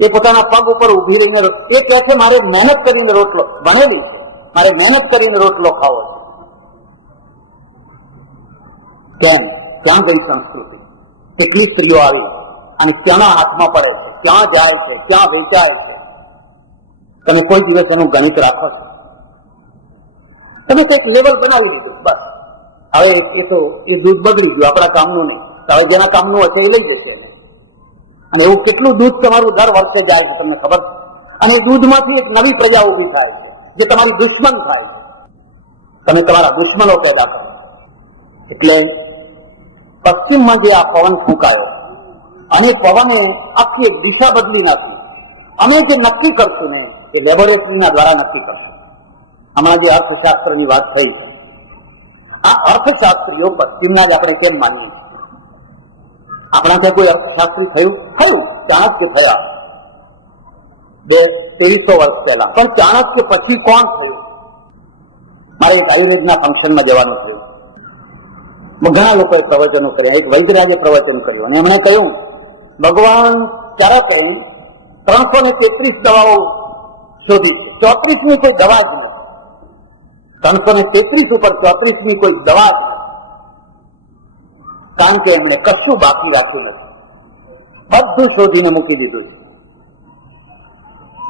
એ પોતાના પગ ઉપર ઉભી રહીને એ કહે છે મારે મહેનત કરીને રોટલો બનેલી છે, મારે મહેનત કરીને રોટલો ખાવો છે. કેમ? ક્યાં ગઈ સંસ્કૃતિ? કેટલી સ્ત્રીઓ આવી અને ક્યાંના હાથમાં પડે છે, ક્યાં જાય છે, ક્યાં વેચાય છે? તમે કોઈ દિવસ એનું ગણિત રાખો છો? તમે કંઈક લેવલ બનાવી દીધું, બસ હવે એ તો એ દૂધ બગડી ગયું, આપણા કામનું નહીં. હવે જેના કામનું હશે એ લઈ જશે. અને એવું કેટલું દૂધ તમારું દર વર્ષે જાય છે તમને ખબર? અને એ દૂધમાંથી એક નવી પ્રજા ઉભી થાય છે, જે તમારી દુશ્મન થાય છે. તમે તમારા દુશ્મનો પેદા કરો. એટલે પશ્ચિમમાં જે આ પવન ફૂંકાયો અને પવને આખી એક દિશા બદલી નાખી. અમે જે નક્કી કરશું ને એ લેબોરેટરીના દ્વારા નક્કી કરશું. હમણાં જે અર્થશાસ્ત્રની વાત થઈ છે, આ અર્થશાસ્ત્રીઓ પશ્ચિમના જ આપણે કેમ માનીએ? આપણા ત્યાં કોઈ અર્થશાસ્ત્રી થયું ચાણક્ય થયા 2300 વર્ષ પહેલા, પણ ચાણક્ય પછી કોણ થયું? મારે એક આયુર્વેદના ફંક્શનમાં જવાનું થયું. ઘણા લોકોએ પ્રવચનો કર્યા. એક વૈદ્યરાજે પ્રવચન કર્યું અને એમણે કહ્યું, ભગવાન ચરકે 333 દવાઓ શોધી છે, 34ની કોઈ દવા જ નથી. 333 ઉપર 34ની કોઈ દવા જ નથી, કારણ કે એમણે કશું બાકી રાખ્યું નથી, બધું શોધીને મૂકી દીધું છે.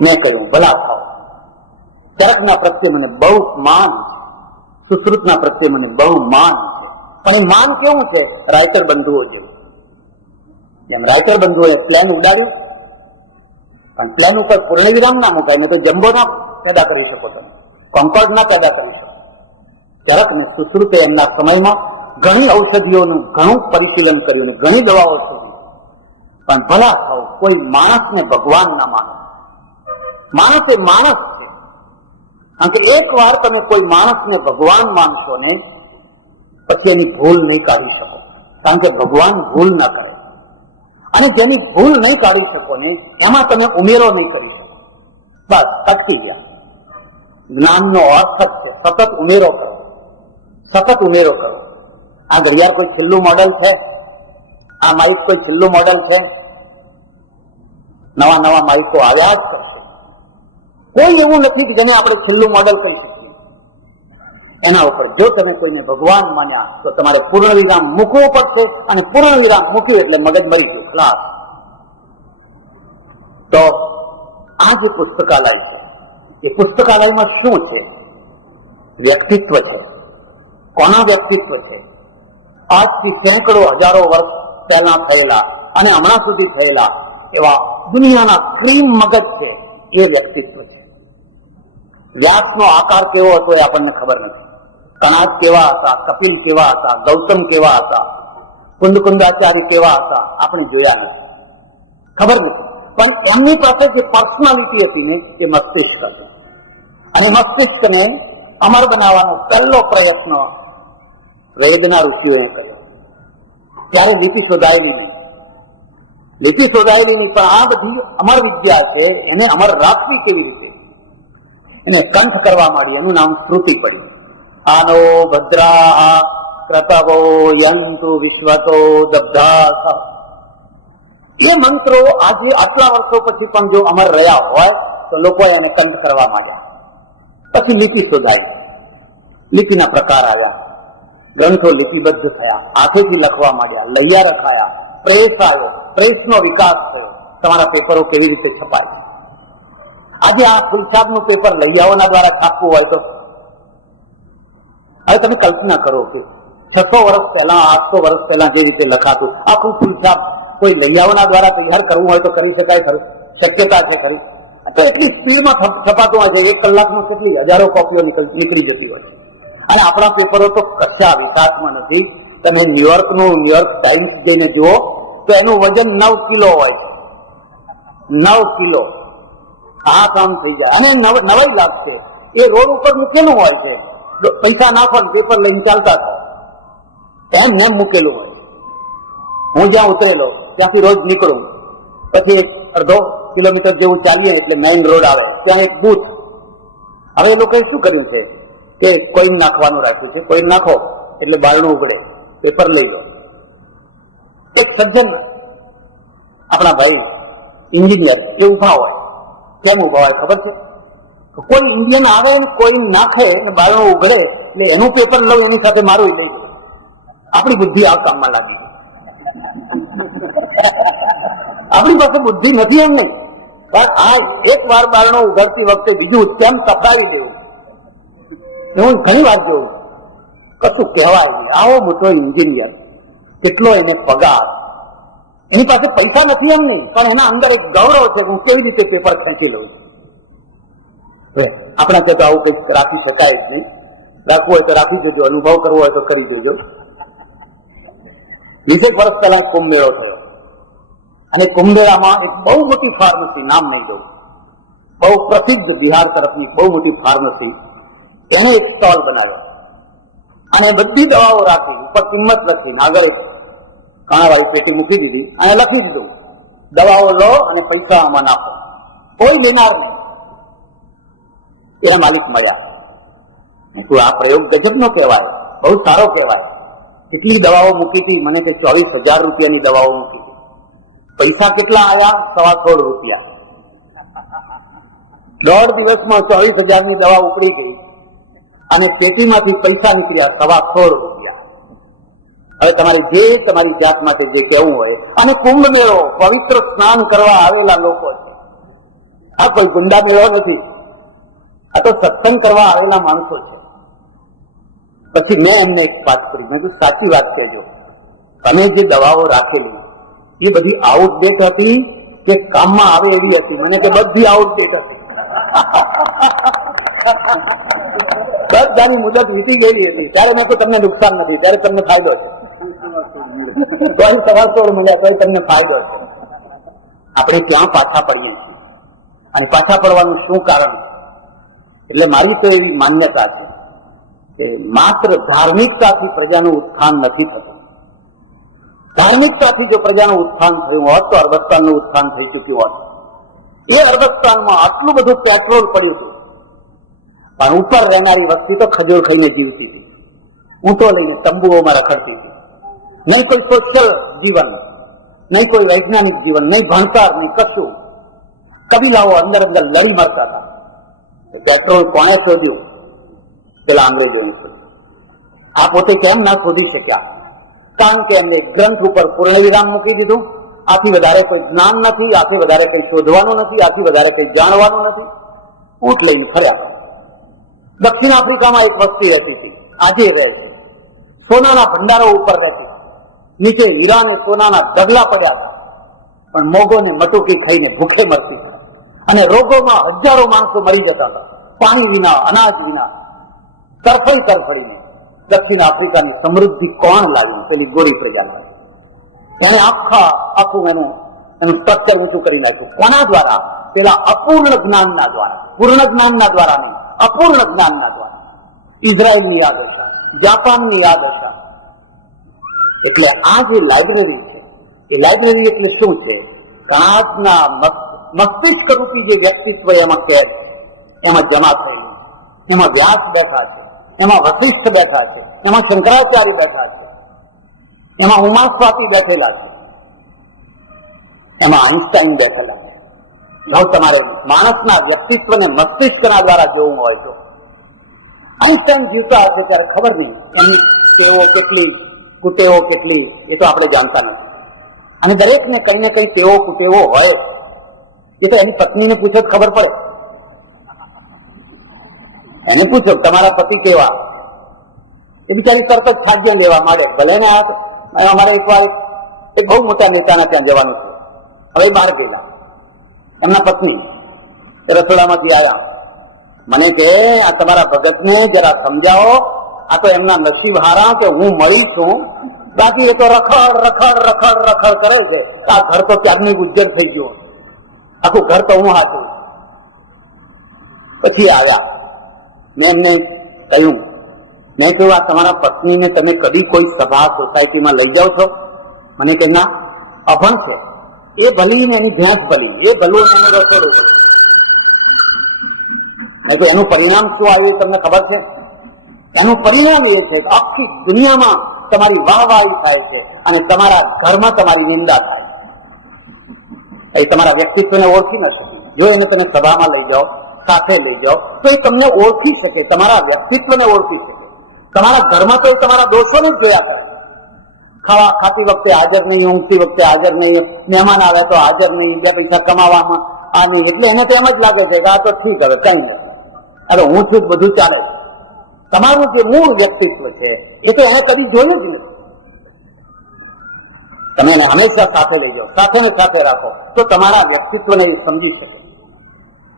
મેં કહ્યું, ભલા ખાઓ. ચરકના પ્રત્યે મને બહુ માન છે, સુશ્રુતના પ્રત્યે મને બહુ માન છે. પણ એ માન કેવું છે? રાઇટર બંધુઓ જેવું. જેમ રાઇટર બંધુઓએ પ્લેન ઉડાડ્યું, પણ પ્લેન ઉપર પૂર્ણવિરામ ના મુકાય, ને તો જમ્બો ના પેદા કરી શકો, તમે કોન્કોર્ડ ના પેદા કરી શકો. ચરકને સુશ્રુતે એમના સમયમાં ઘણી ઔષધિઓનું ઘણું પરિશીલન કર્યું, ઘણી દવાઓ શોધી. પણ ભલા થાવ, કોઈ માણસને ભગવાન ના માનો. માણસ એ માણસ છે. કારણ કે એક વાર તમે કોઈ માણસને ભગવાન માનશો ને, પછી એની ભૂલ નહીં કાઢી શકો, કારણ કે ભગવાન ભૂલ ના કરે. અને જેની ભૂલ નહીં કાઢી શકો ને, એમાં તમે ઉમેરો નહીં કરી શકો. બસ અટકી ગયા. જ્ઞાનનો અર્થ જ છે સતત ઉમેરો કરો, સતત ઉમેરો કરો. આ ઘડિયાળ કોઈ છેલ્લું મોડેલ છે? આ માઇક કોઈ છેલ્લું મોડેલ છે? નવા નવા માઇકો આવ્યા જ કરશે. કોઈ એવું નથી કે જેને આપણે છેલ્લું મોડેલ કરી શકીએ. એના ઉપર જો તમે કોઈને ભગવાન માન્યા તો તમારે પૂર્ણ વિરામ મૂકવું પડશે, અને પૂર્ણ વિરામ મૂકી એટલે મગજ મરી ગયું, ખલાસ. તો આ જે પુસ્તકાલય છે, એ પુસ્તકાલયમાં શું છે? વ્યક્તિત્વ છે. કોના વ્યક્તિત્વ છે? આજથી સેંકડો હજારો વર્ષ પહેલા થયેલા અને હમણાં સુધી થયેલા એવા દુનિયાના ક્રીમ મગજ છે, એ વ્યક્તિત્વ છે. વ્યાસનો આકાર કેવો હતો એ આપણને ખબર નથી. કણાદ કેવા હતા, કપિલ કેવા હતા, ગૌતમ કેવા હતા, કુંદકુંદાચાર્ય કેવા હતા, આપણે જોયા નથી, ખબર નથી. પણ એમની પાસે જે પર્સનાલિટી હતી ને, એ મસ્તિષ્ક હતું. અને મસ્તિષ્કને અમર બનાવવાનો પહેલો પ્રયત્ન વેદના ઋષિઓએ કર્યો. ત્યારે લીટી શોધાયેલી નહીં, લીટી શોધાયેલી નહીં, પણ આ બધી અમર વિદ્યા છે, એને અમર રાખવી કેવી રીતે, એને કંઠ કરવા માંડી. એનું નામ શ્રુતિ પડ્યું. આનો ભદ્રા ક્રતવો યંતુ વિશ્વતો દબ્ધા. એ મંત્રો આજે આટલા વર્ષો પછી પણ જો અમર રહ્યા હોય તો લોકો એને કંઠ કરવા માંડ્યા. પછી લીટી શોધાઈ, લીટીના પ્રકાર આવ્યા, ગ્રંથો લિપિબદ્ધ થયા, હાથેથી લખવા માંડ્યા, લૈયા રખાયા, પ્રેસ આવ્યો, પ્રેસનો વિકાસ થયો. તમારા પેપરો કેવી રીતે છપાય? આજે આ ફુલછાપનું પેપર લૈયાઓના દ્વારા છાપવું હોય તો હવે તમે કલ્પના કરો કે 600 વર્ષ પહેલા, 800 વર્ષ પહેલા જે રીતે લખાતું આખું ફુલછાપ કોઈ લૈયાઓના દ્વારા તૈયાર કરવું હોય તો કરી શકાય ખરું? શક્યતા છે ખરી? તો એટલી સ્પીડમાં છપાતું હોય છે, 1 કલાકમાં કેટલી હજારો કોપીઓ નીકળી જતી હોય છે. અને આપણા પેપરો તો કચ્છા વિકાસમાં નથી. તમે ન્યુયોર્ક ટાઈમ્સ જઈને જુઓ તો એનું વજન 9 કિલો હોય છે. 9 કિલો. આ કામ થઈ જાય અને નવાઈ લાગશે. એ રોડ ઉપર મૂકેલું હોય છે, પૈસા નાખો પેપર લઈને ચાલતા થાય, એમ એમ મૂકેલું હોય. હું જ્યાં ઉતરેલો ત્યાંથી રોજ નીકળું, પછી 1.5 કિલોમીટર જેવું ચાલીએ એટલે મેઇન રોડ આવે, ત્યાં એક બૂથ. હવે એ લોકોએ શું કર્યું છે કે કોઈન નાખવાનું રાખ્યું છે, કોઈન નાખો એટલે બારણું ઉઘડે, પેપર લઈ લો. એક સજ્જન આપણા ભાઈ એન્જિનિયર એ ઉભા હોય. કેમ ઉભા હોય ખબર છે? કોઈ ઇન્ડિયન આવે ને કોઈન નાખે ને બારણું ઉઘડે એટલે એનું પેપર લઉં, એની સાથે મારું લઈ લો. આપણી બુદ્ધિ આ કામમાં લાગી. આપણી પાસે બુદ્ધિ નથી એમ નહીં, પણ આ એક વાર બારણું ઉઘડતી વખતે બીજું કેમ તપાવી દેવું, હું ઘણી વાર જોઉં, કશું કહેવાય નહીં. આવો મોટો એન્જિનિયર, કેટલો એને પગાર, એની પાસે પૈસા નથી એમ નહીં, પણ એના અંદર એક ગૌરવ છે, હું કેવી રીતે પેપર ખેંચી લઉં છું. આપણા ત્યાં તો આવું કંઈક રાખી શકાય જ નહીં. રાખવું હોય તો રાખી દેજો, અનુભવ કરવો હોય તો કરી દેજો. 20 વર્ષ પહેલા કુંભ મેળો થયો, અને કુંભ મેળામાં એક બહુ મોટી ફાર્મસી, નામ નહીં દઉં, બહુ પ્રસિદ્ધ બિહાર તરફની બહુ મોટી ફાર્મસી, એને એક સ્ટોલ બનાવ્યો અને બધી દવાઓ રાખી, ઉપર કિંમત લખી, આગળ એક કાણાવાળી પેટી મૂકી દીધી અને લખી દીધું, દવાઓ લો અને પૈસા આમાં નાખો, કોઈ લેનાર નહીં. એના માલિક મળ્યા. આ પ્રયોગ ગજબનો કહેવાય, બહુ સારો કહેવાય. કેટલી દવાઓ મૂકી હતી, મને તો 24,000 રૂપિયાની દવાઓ મૂકી હતી. પૈસા કેટલા આવ્યા? 16.5 રૂપિયા. 1.5 દિવસમાં 24,000 ની દવા ઉપડી ગઈ અને પેટીમાંથી પૈસા નીકળ્યા 16.5 રૂપિયા. હવે તમારી જાત માટે જે કહેવું હોય. અને કુંભ મેળો પવિત્ર સ્નાન કરવા આવેલા લોકો છે. આ કોઈ ગુંડા મેળો નથી, આ તો સત્સંગ કરવા આવેલા માણસો છે. પછી મેં એમને એક વાત કરી, મેં કીધું સાચી વાત કહેજો, તમે જે દવાઓ રાખેલી એ બધી આઉટડેટ હતી કે કામમાં આવે એવી હતી? મને કે બધી આઉટડેટ હતી. બધાની મુદત વીતી ગયેલી હતી. ત્યારે મેં તો તમને નુકસાન નથી, ત્યારે તમને ફાયદો છે. 16.5 મળ્યા તો તમને ફાયદો છે. આપણે ત્યાં પાછા પડીએ છીએ. અને પાછા પડવાનું શું કારણ છે? એટલે મારી તો એવી માન્યતા છે કે માત્ર ધાર્મિકતાથી પ્રજાનું ઉત્થાન નથી થતું. ધાર્મિકતાથી જો પ્રજાનું ઉત્થાન થયું હોત તો અરબસ્તાનનું ઉત્થાન થઈ શક્યું હોત. એ અરબસ્તાનમાં આટલું બધું પેટ્રોલ પડ્યું હતું, પણ ઉપર રહેનારી વસ્તી તો ખજૂર ખાઈને જીવતી હતી, ઊંટો લઈને તંબુઓમાં રખડતી હતી. નહીં કોઈ સોશિયલ જીવન, નહીં કોઈ વૈજ્ઞાનિક જીવન, નહીં ભણતર, નહીં કશું. કબીલાઓ અંદર અંદર લડી મરતા હતા. પેટ્રોલ કોણે શોધ્યું? પેલા અંગ્રેજોને શોધ્યું. આ પોતે કેમ ના શોધી શક્યા? કારણ કે એમને ગ્રંથ ઉપર પૂર્ણ વિરામ મૂકી દીધું. આથી વધારે કોઈ જ્ઞાન નથી, આથી વધારે કોઈ શોધવાનું નથી, આથી વધારે કોઈ જાણવાનું નથી. ઊંટ લઈને ફર્યા. દક્ષિણ આફ્રિકામાં એક વસ્તી રહેતી હતી, આજે રહે છે. સોનાના ભંડારો ઉપર રહેતી, નીચે હીરા અને સોનાના ઢગલા પડ્યા હતા, પણ મોગોને મટુકી ખાઈને ભૂખે મરતી અને રોગોમાં હજારો માણસો મરી જતા હતા, પાણી વિના, અનાજ વિના, તરફડીને. દક્ષિણ આફ્રિકાની સમૃદ્ધિ કોણ લાવ્યું? પેલી ગોરી પ્રજા લાવી. એને આખું એનું સ્ટ્રક્ચર ઊંચું કરી નાખ્યું. કોના દ્વારા? પેલા અપૂર્ણ જ્ઞાનના દ્વારા. પૂર્ણ જ્ઞાનના દ્વારા નહીં, અપૂર્ણ જ્ઞાનના દ્વારા. ઇઝરાયલની યાદ હતા, જાપાનની યાદ હતા. એટલે આ જે લાઇબ્રેરી છે, એ લાઇબ્રેરી એટલે શું છે? કાચના મસ્તિષ્ક રૂપી જે વ્યક્તિત્વ એમાં કેદ, એમાં જમા થયું. એમાં વ્યાસ બેઠા છે, એમાં વશિષ્ઠ બેઠા છે, એમાં શંકરાચાર્ય બેઠા છે, એમાં ઉમાસ્વાતી બેઠેલા છે, એમાં આઈન્સ્ટાઈન બેઠેલા છે. હવે તમારે માણસના વ્યક્તિત્વને મસ્તિષ્કના દ્વારા જોવું હોય તો આઈન્સ્ટાઈન જીવતા હશે ત્યારે ખબર નહીં એની ટેવો કેટલી, કુટેવો કેટલી, એ તો આપણે જાણતા નથી. અને દરેકને કઈ ને કઈ ટેવો કુટેવો હોય, એ તો એની પત્નીને પૂછો ખબર પડે. એને પૂછો તમારા પતિ કેવા, એ બિચારી તરત જ ખાદ્ય લેવા માંડે. ભલે ને અમારે એક બહુ મોટા નેતાના ત્યાં જવાનું છે, હવે બહાર ગયેલા. એમના પત્ની રસોડામાંથી આવ્યા, મને કે આ તમારા ભગતને જરા સમજાવો, આ તો એમના નસીબ હારા કે હું મળી છું, બાકી એ તો રખડ રખડ રખડ રખડ કરે છે. આ ઘર તો ક્યારની ઉજ્જર થઈ ગયું, આખું ઘર તો હું હાથું. પછી આવ્યા, મેં એમને કહ્યું, મેં કહ્યું આ તમારા પત્નીને તમે કદી કોઈ સભા સોસાયટીમાં લઈ જાઓ છો? મને કે ના, અભણ છે. એ ભલી ને એની ભેંસ ભલી, એ ભલું ને એનું રસોડું ભલું. મેં કહ્યું એનું પરિણામ શું આવ્યું તમને ખબર છે? એનું પરિણામ એ છે કે આખી દુનિયામાં તમારી વાહવાહી થાય છે અને તમારા ઘરમાં તમારી નિંદા થાય છે. એ તમારા વ્યક્તિત્વને ઓળખી નથી. જો એને તમે સભામાં લઈ જાઓ, સાથે લઈ જાઓ, તો એ તમને ઓળખી શકે, તમારા વ્યક્તિત્વને ઓળખી શકે. તમારા ઘરમાં તો એ તમારા દોષોને જ જોયા કરે. ખાતી વખતે હાજર નહીં, ઊંઘતી વખતે હાજર નહીં, મહેમાન આવે તો હાજર નહીં, બે પૈસા કમાવામાં આ નહીં. એટલે એને તો એમ જ લાગે છે કે આ તો ઠીક, હવે કઈ નહીં, અરે હું છું બધું ચાલે છે. તમારું જે મૂળ વ્યક્તિત્વ છે એ તો એને કદી જોયું જ નથી. તમે એને હંમેશા સાથે લઈ જાઓ, સાથે ને સાથે રાખો તો તમારા વ્યક્તિત્વને એ સમજી શકે.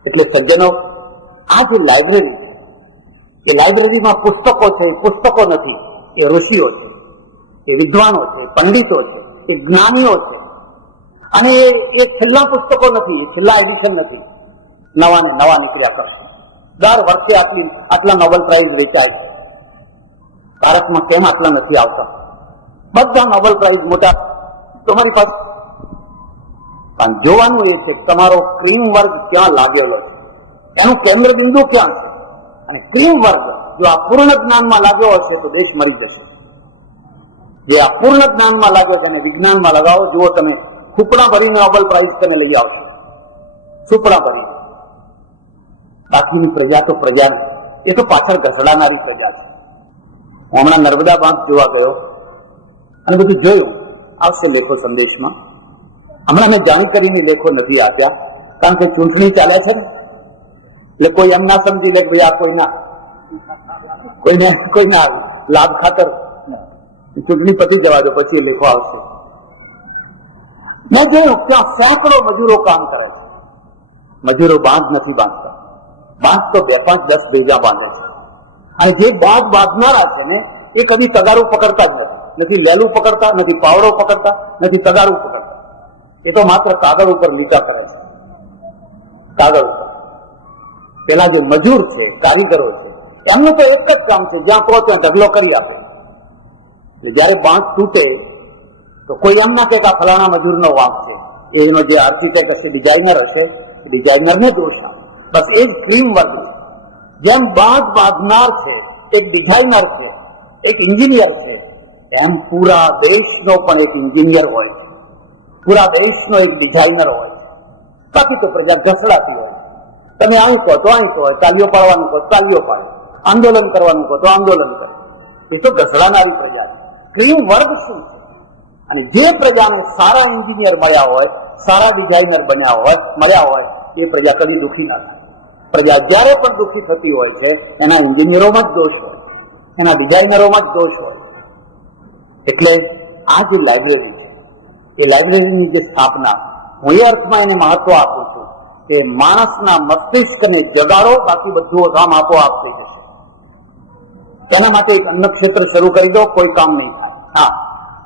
એટલે સજ્જનો, આ જે લાઇબ્રેરી છે, એ લાઇબ્રેરીમાં પુસ્તકો છે, પુસ્તકો નથી, એ ઋષિઓ છે, એ વિદ્વાનો છે, પંડિતો છે, એ જ્ઞાનીઓ છે. અને એ છેલ્લા પુસ્તકો નથી, એ છેલ્લા એડિશન નથી, નવા ને નવા નીકળ્યા કરશે. દર વર્ષે આટલા નોબેલ પ્રાઇઝ વેચાય છે. ભારતમાં કેમ આટલા નથી આવતા? બધા નોબેલ પ્રાઇઝ મોટા તમારી પાસે. પણ જોવાનું એ છે તમારો ક્રીમ વર્ગ ક્યાં લાગેલો છે, એનું કેન્દ્ર બિંદુ ક્યાં છે. અને ક્રીમ વર્ગ જો આ પૂર્ણ જ્ઞાનમાં લાગ્યો હશે તો દેશ મરી જશે. જે આ પૂર્ણ જ્ઞાનમાં લાગ્યો છે અને વિજ્ઞાનમાં લગાવો, જુઓ તમે સુપડા ભરીને નોબેલ પ્રાઇઝ તેને લઈ આવશે, સુપડા ભરીને. બાકીની પ્રજા તો પ્રજા નહીં, એ તો પાછળ ઘસડાનારી પ્રજા છે. હું હમણાં નર્મદા બાંધ જોવા ગયો અને બધું જોયું, આવશે લેખો સંદેશમાં. હમણાં મેં જાણી કરીને લેખો નથી આપ્યા, કારણ કે ચૂંટણી ચાલે છે ને, એટલે કોઈ એમ ના સમજી લે કે ભાઈ આ કોઈના લાભ ખાતર ચૂંટણી પતી જવા દો, પછી લેખો આવશે. મેં જોયું ત્યાં સેંકડો મજૂરો કામ કરે છે. મજૂરો બાંધ નથી બાંધતા, બાંધ તો 2, 5, 10 ભેગા બાંધે છે. અને જે બાંધ બાંધનારા છે ને એ કદી તગારું પકડતા જ નથી લેલું પકડતા, નથી પાવડો પકડતા, નથી તગારું પકડતા. એ તો માત્ર કાગળ ઉપર લીટા કરે છે, કાગળ ઉપર. પેલા જે મજૂર છે, કારીગરો છે, એમનું તો એક જ કામ છે, જ્યાં કહો ત્યાં ઢગલો કરી આપે. જયારે બાંધ તૂટે તો કોઈ એમ ના કે આ ફલાણા મજૂરનો વાંક છે, એનો જે આર્કિટેક્ટ હશે, ડિઝાઇનર હશે, ડિઝાઇનરને દોષ આપે. બસ એ જ ક્રીમ વર્ગ છે. જેમ બાંધ બાંધનાર છે એક ડિઝાઇનર છે, એક એન્જિનિયર છે, એમ પૂરા દેશનો પણ એક એન્જિનિયર હોય છે, પૂરા દેશનો એક ડિઝાઇનર હોય છે. બાકી તો પ્રજા ઘસડાતી હોય. તમે અહીં કહો તો અહીં કહો, તાલીઓ પાડવાનું કહો તાલીઓ પાડે, આંદોલન કરવાનું કહો તો આંદોલન કરે. એ તો ઘસડાનારી પ્રજા છે. ક્રીમ વર્ગ શું છે? અને જે પ્રજાને સારા એન્જિનિયર મળ્યા હોય, સારા ડિઝાઇનર મળ્યા હોય એ પ્રજા કદી દુઃખી ના થાય. પ્રજા જયારે પણ દુઃખી થતી હોય છે એના એન્જિનિયરોમાં જ દોષ હોય, એના ડિઝાઇનરોમાં જ દોષ હોય. એટલે આ જે લાઇબ્રેરી છે, એ લાઇબ્રેરીની જે સ્થાપના, હું એ અર્થમાં એને મહત્વ આપું છું કે માણસના મસ્તિષ્કને જગાડો, બાકી બધું કામ આપોઆપ થઈ જશે. તેના માટે એક અન્ન ક્ષેત્ર શરૂ કરી દો, કોઈ કામ નહીં થાય. હા,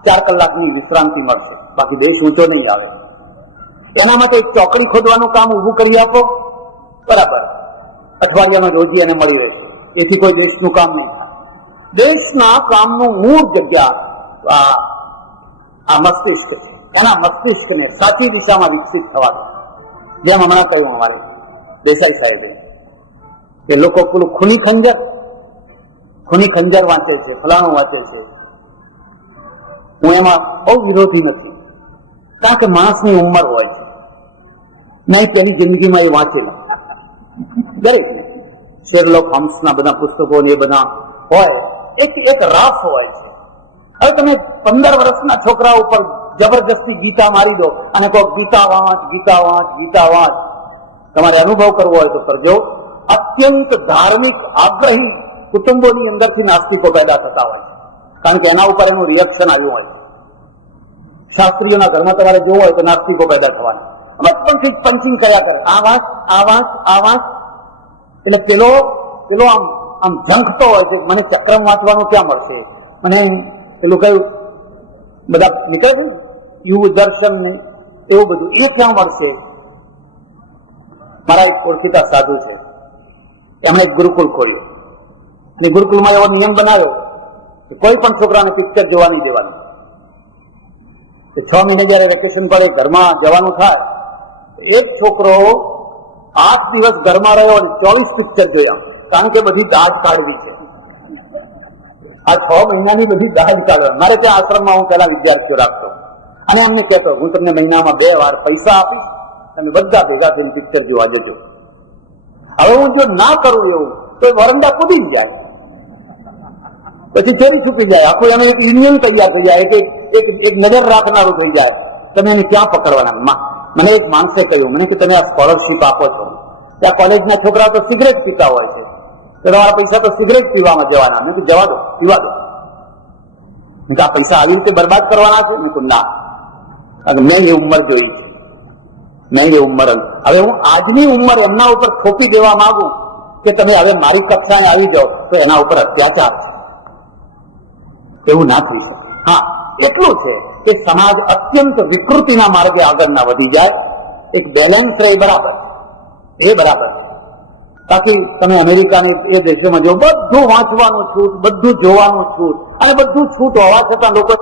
4 કલાકની વિશ્રાંતિ મળશે, બાકી દેશ ઊંચો નહીં આવે. તેના માટે એક ચોકડી ખોદવાનું કામ ઉભું કરી આપો, બરાબર, અઠવાડિયામાં રોજી એને મળી રહેશે. એથી કોઈ દેશનું કામ નહીં થાય. દેશના કામનું મૂળ જગ્યા આ મસ્તિષ્ક છે. એના મસ્તિષ્કને સાચી દિશામાં વિકસિત થવા દો. જેમ હમણાં કહ્યું અમારે દેસાઈ સાહેબે, એ લોકો પેલું ખૂની ખંજર વાંચે છે, ફલાણું વાંચે છે. હું એમાં બહુ વિરોધી નથી, કારણ કે માણસની ઉંમર હોય છે. નહીં પેલી જિંદગીમાં એ વાંચેલા દરેક શેરલોક હોમ્સના બધા પુસ્તકો ને એ બધા હોય, એક રસ હોય છે. હવે તમે 15 વર્ષના છોકરા ઉપર જબરજસ્તી ગીતા મારી દો અને કહો ગીતા વાંચ, ગીતા વાંચ, ગીતા વાંચ. તમારે અનુભવ કરવો હોય તો કરજો. અત્યંત ધાર્મિક આગ્રહી કુટુંબોની અંદરથી નાસ્તિકો પેદા થતા હોય છે, કારણ કે એના ઉપર એનું રિએક્શન આવ્યું હોય. શાસ્ત્રીઓના ઘરમાં તમારે જોવું હોય તો નાસ્તિકો પેદા થવાના. પંચિંગ કર્યા કરે, આ વાંચ, આ વાંચ, આ વાંચ. એટલે પેલો આમ ઝંખતો હોય છે, મને ચક્રમ વાંચવાનું ક્યાં મળશે, મને પેલું કયું બધા નીકળે છે યુગ દર્શન ને એવું બધું, એ ક્યાં મળશે. મારા એક ઓળખીતા સાધુ છે, એમણે એક ગુરુકુળ ખોલ્યો અને ગુરુકુળમાં એવો નિયમ બનાવ્યો કે કોઈ પણ છોકરાને પિક્ચર જોવા નહીં દેવાનું. 6 મહિને જયારે વેકેશન પડે, ઘરમાં જવાનું થાય, એક છોકરો 8 દિવસ ઘરમાં રહ્યો અને 24 પિક્ચર જોયા, કારણ કે બધી દાજ કાઢવી છે. આ 6 મહિનાની બધી દાજ કાઢવા. મારે ત્યાં આશ્રમમાં હું પેલા વિદ્યાર્થીઓ રાખતો અને અમને કહેતો, હું તમને મહિનામાં 2 વાર પૈસા આપીશ, તમે બધા ભેગા થઈને પિક્ચર જોવા જજો. હવે હું જો ના કરું એવું તો વરંડા કૂદી જાય, પછી ચોરી છૂપી જાય, આખું એનું એક યુનિયન તૈયાર થઈ જાય, એક નજર રાખનારું થઈ જાય. તમે એને ક્યાં પકડવાના? મને એક માણસે કહ્યું મને કે તમે આ સ્કોલરશીપ આપો છો, ત્યાં કોલેજના છોકરાઓ તો સિગરેટ પીતા હોય છે, તો તમારા પૈસા તો સિગરેટ પીવામાં જવાના. મેં કીધું જવા દો, પીવા દો. મેં કીધું આ પૈસા આવી રીતે બરબાદ કરવાના છે? મેં કીધું ના, કારણ કે મેં એ ઉંમર જોઈ છે, મેં એ ઉંમર. હવે હું આજની ઉંમર એમના ઉપર થોપી દેવા માંગુ કે તમે હવે મારી કક્ષાએ આવી જાઓ, તો એના ઉપર અત્યાચાર છે. એવું ના થઈ શકે. હા, એટલું છે કે સમાજ અત્યંત વિકૃતિના માર્ગે આગળ ના વધી જાય. એક બેલેન્સ રહે, બરાબર, એ બરાબર. બાકી તમે અમેરિકાની એ દેશોમાં જો બધું વાંચવાનું છૂટ, બધું જોવાનું છૂટ, અને બધું છૂટ હોવા છતાં લોકો